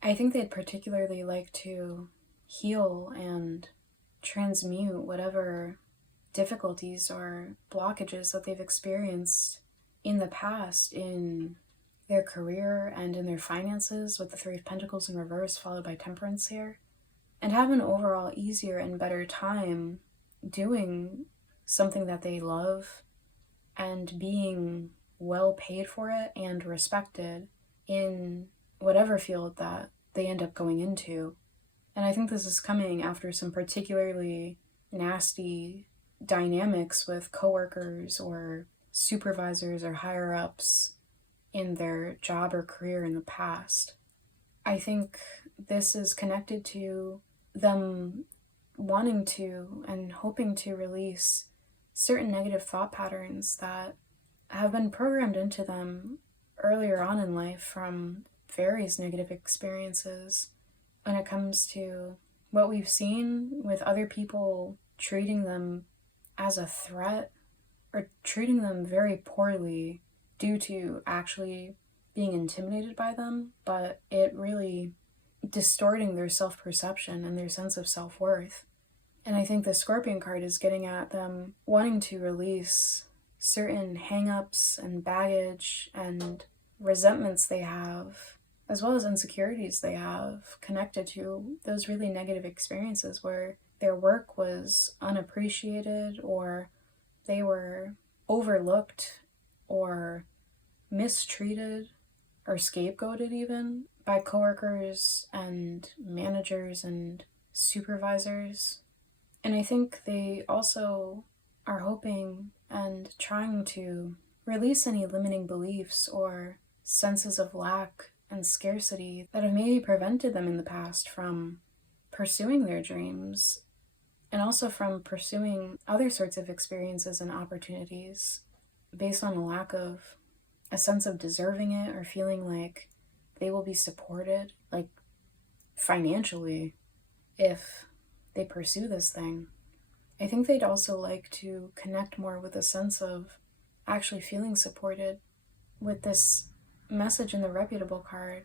I think they'd particularly like to heal and transmute whatever difficulties or blockages that they've experienced in the past in their career and in their finances, with the Three of Pentacles in reverse followed by Temperance here, and have an overall easier and better time doing something that they love and being well paid for it and respected in whatever field that they end up going into. And I think this is coming after some particularly nasty dynamics with coworkers or supervisors or higher ups in their job or career in the past. I think this is connected to them wanting to and hoping to release certain negative thought patterns that have been programmed into them earlier on in life from various negative experiences when it comes to what we've seen with other people treating them as a threat or treating them very poorly due to actually being intimidated by them, but it really distorting their self-perception and their sense of self-worth. And I think the Scorpion card is getting at them wanting to release certain hang-ups and baggage and resentments they have, as well as insecurities they have connected to those really negative experiences where their work was unappreciated or they were overlooked or mistreated or scapegoated even by coworkers and managers and supervisors. And I think they also are hoping and trying to release any limiting beliefs or senses of lack and scarcity that have maybe prevented them in the past from pursuing their dreams, and also from pursuing other sorts of experiences and opportunities based on a lack of a sense of deserving it or feeling like they will be supported, like financially, if they pursue this thing. I think they'd also like to connect more with a sense of actually feeling supported with this message in the Reputable card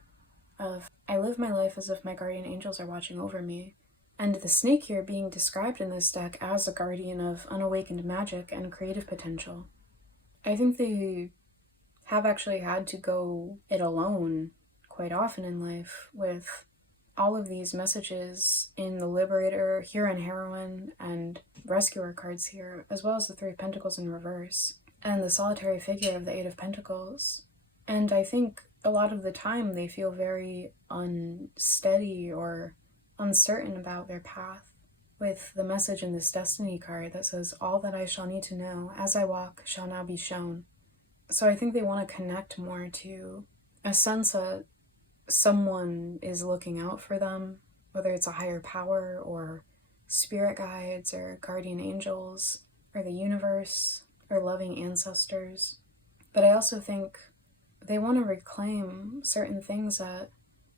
of, I live my life as if my guardian angels are watching over me. And the snake here being described in this deck as a guardian of unawakened magic and creative potential. I think they have actually had to go it alone quite often in life with all of these messages in the Liberator, Hero and Heroine, and Rescuer cards here, as well as the Three of Pentacles in reverse, and the solitary figure of the Eight of Pentacles. And I think a lot of the time they feel very unsteady or uncertain about their path, with the message in this Destiny card that says, all that I shall need to know as I walk shall now be shown. So I think they want to connect more to a sense that someone is looking out for them, whether it's a higher power or spirit guides or guardian angels or the universe or loving ancestors. But I also think they want to reclaim certain things that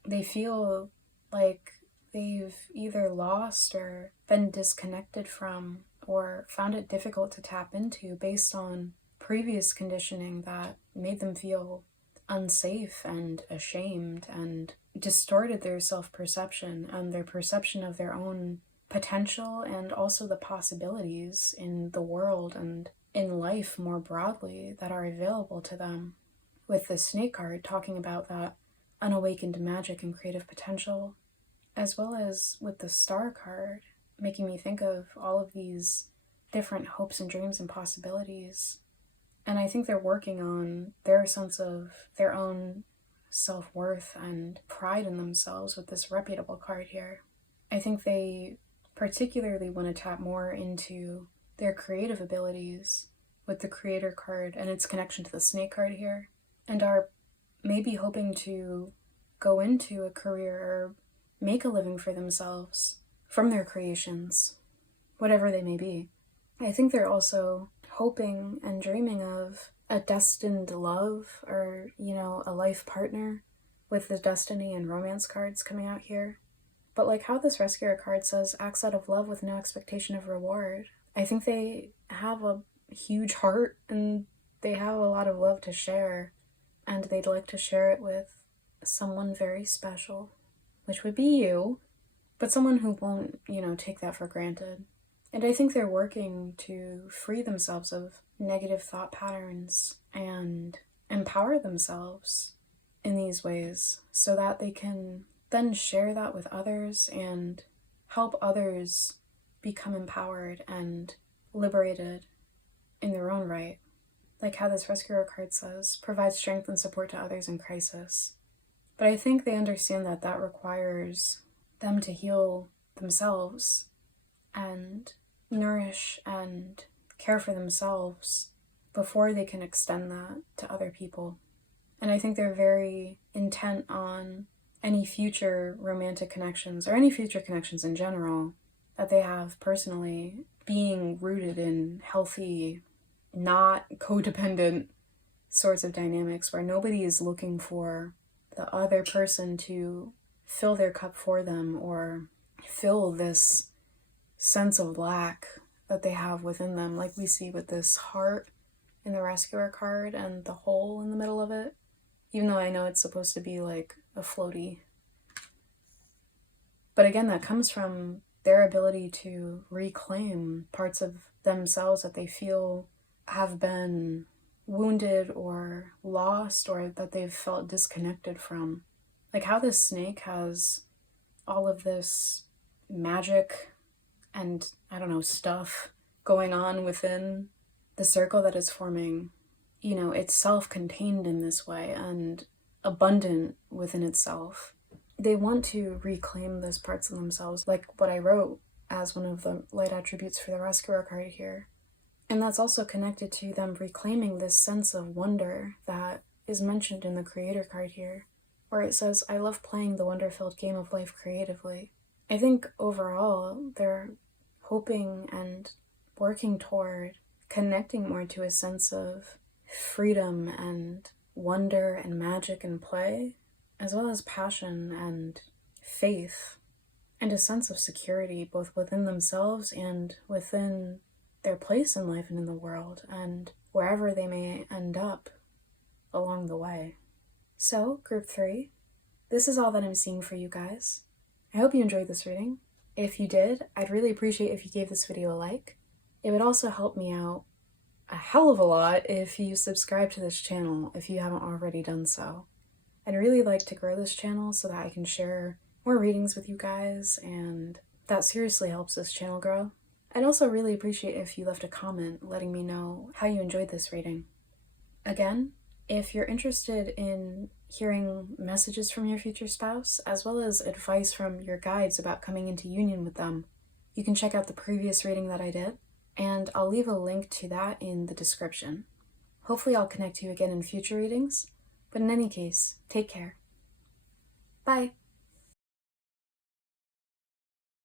they feel like they've either lost or been disconnected from or found it difficult to tap into based on previous conditioning that made them feel unsafe and ashamed and distorted their self-perception and their perception of their own potential and also the possibilities in the world and in life more broadly that are available to them. With the Snake card talking about that unawakened magic and creative potential, as well as with the Star card making me think of all of these different hopes and dreams and possibilities. And I think they're working on their sense of their own self-worth and pride in themselves with this Reputable card here. I think they particularly want to tap more into their creative abilities with the Creator card and its connection to the Snake card here, and are maybe hoping to go into a career or make a living for themselves from their creations, whatever they may be. I think they're also hoping and dreaming of a destined love or, a life partner with the destiny and romance cards coming out here. But like how this rescuer card says, acts out of love with no expectation of reward. I think they have a huge heart and they have a lot of love to share, and they'd like to share it with someone very special, which would be you, but someone who won't, take that for granted. And I think they're working to free themselves of negative thought patterns and empower themselves in these ways so that they can then share that with others and help others become empowered and liberated in their own right. Like how this rescuer card says, provide strength and support to others in crisis. But I think they understand that that requires them to heal themselves and nourish and care for themselves before they can extend that to other people. And I think they're very intent on any future romantic connections, or any future connections in general, that they have personally being rooted in healthy, not codependent sorts of dynamics where nobody is looking for the other person to fill their cup for them or fill this sense of lack that they have within them, like we see with this heart in the rescuer card and the hole in the middle of it, even though I know it's supposed to be like a floaty. But again, that comes from their ability to reclaim parts of themselves that they feel have been wounded or lost, or that they've felt disconnected from. Like how this snake has all of this magic and, stuff going on within the circle that is forming. It's self-contained in this way and abundant within itself. They want to reclaim those parts of themselves, like what I wrote as one of the light attributes for the rescuer card here. And that's also connected to them reclaiming this sense of wonder that is mentioned in the creator card here, where it says, I love playing the wonder-filled game of life creatively. I think overall they're hoping and working toward connecting more to a sense of freedom and wonder and magic and play, as well as passion and faith, and a sense of security both within themselves and within their place in life and in the world, and wherever they may end up along the way. So, group 3, this is all that I'm seeing for you guys. I hope you enjoyed this reading. If you did, I'd really appreciate if you gave this video a like. It would also help me out a hell of a lot if you subscribe to this channel if you haven't already done so. I'd really like to grow this channel so that I can share more readings with you guys, and that seriously helps this channel grow. I'd also really appreciate if you left a comment letting me know how you enjoyed this reading. Again, if you're interested in hearing messages from your future spouse, as well as advice from your guides about coming into union with them, you can check out the previous reading that I did, and I'll leave a link to that in the description. Hopefully I'll connect you again in future readings, but in any case, take care. Bye!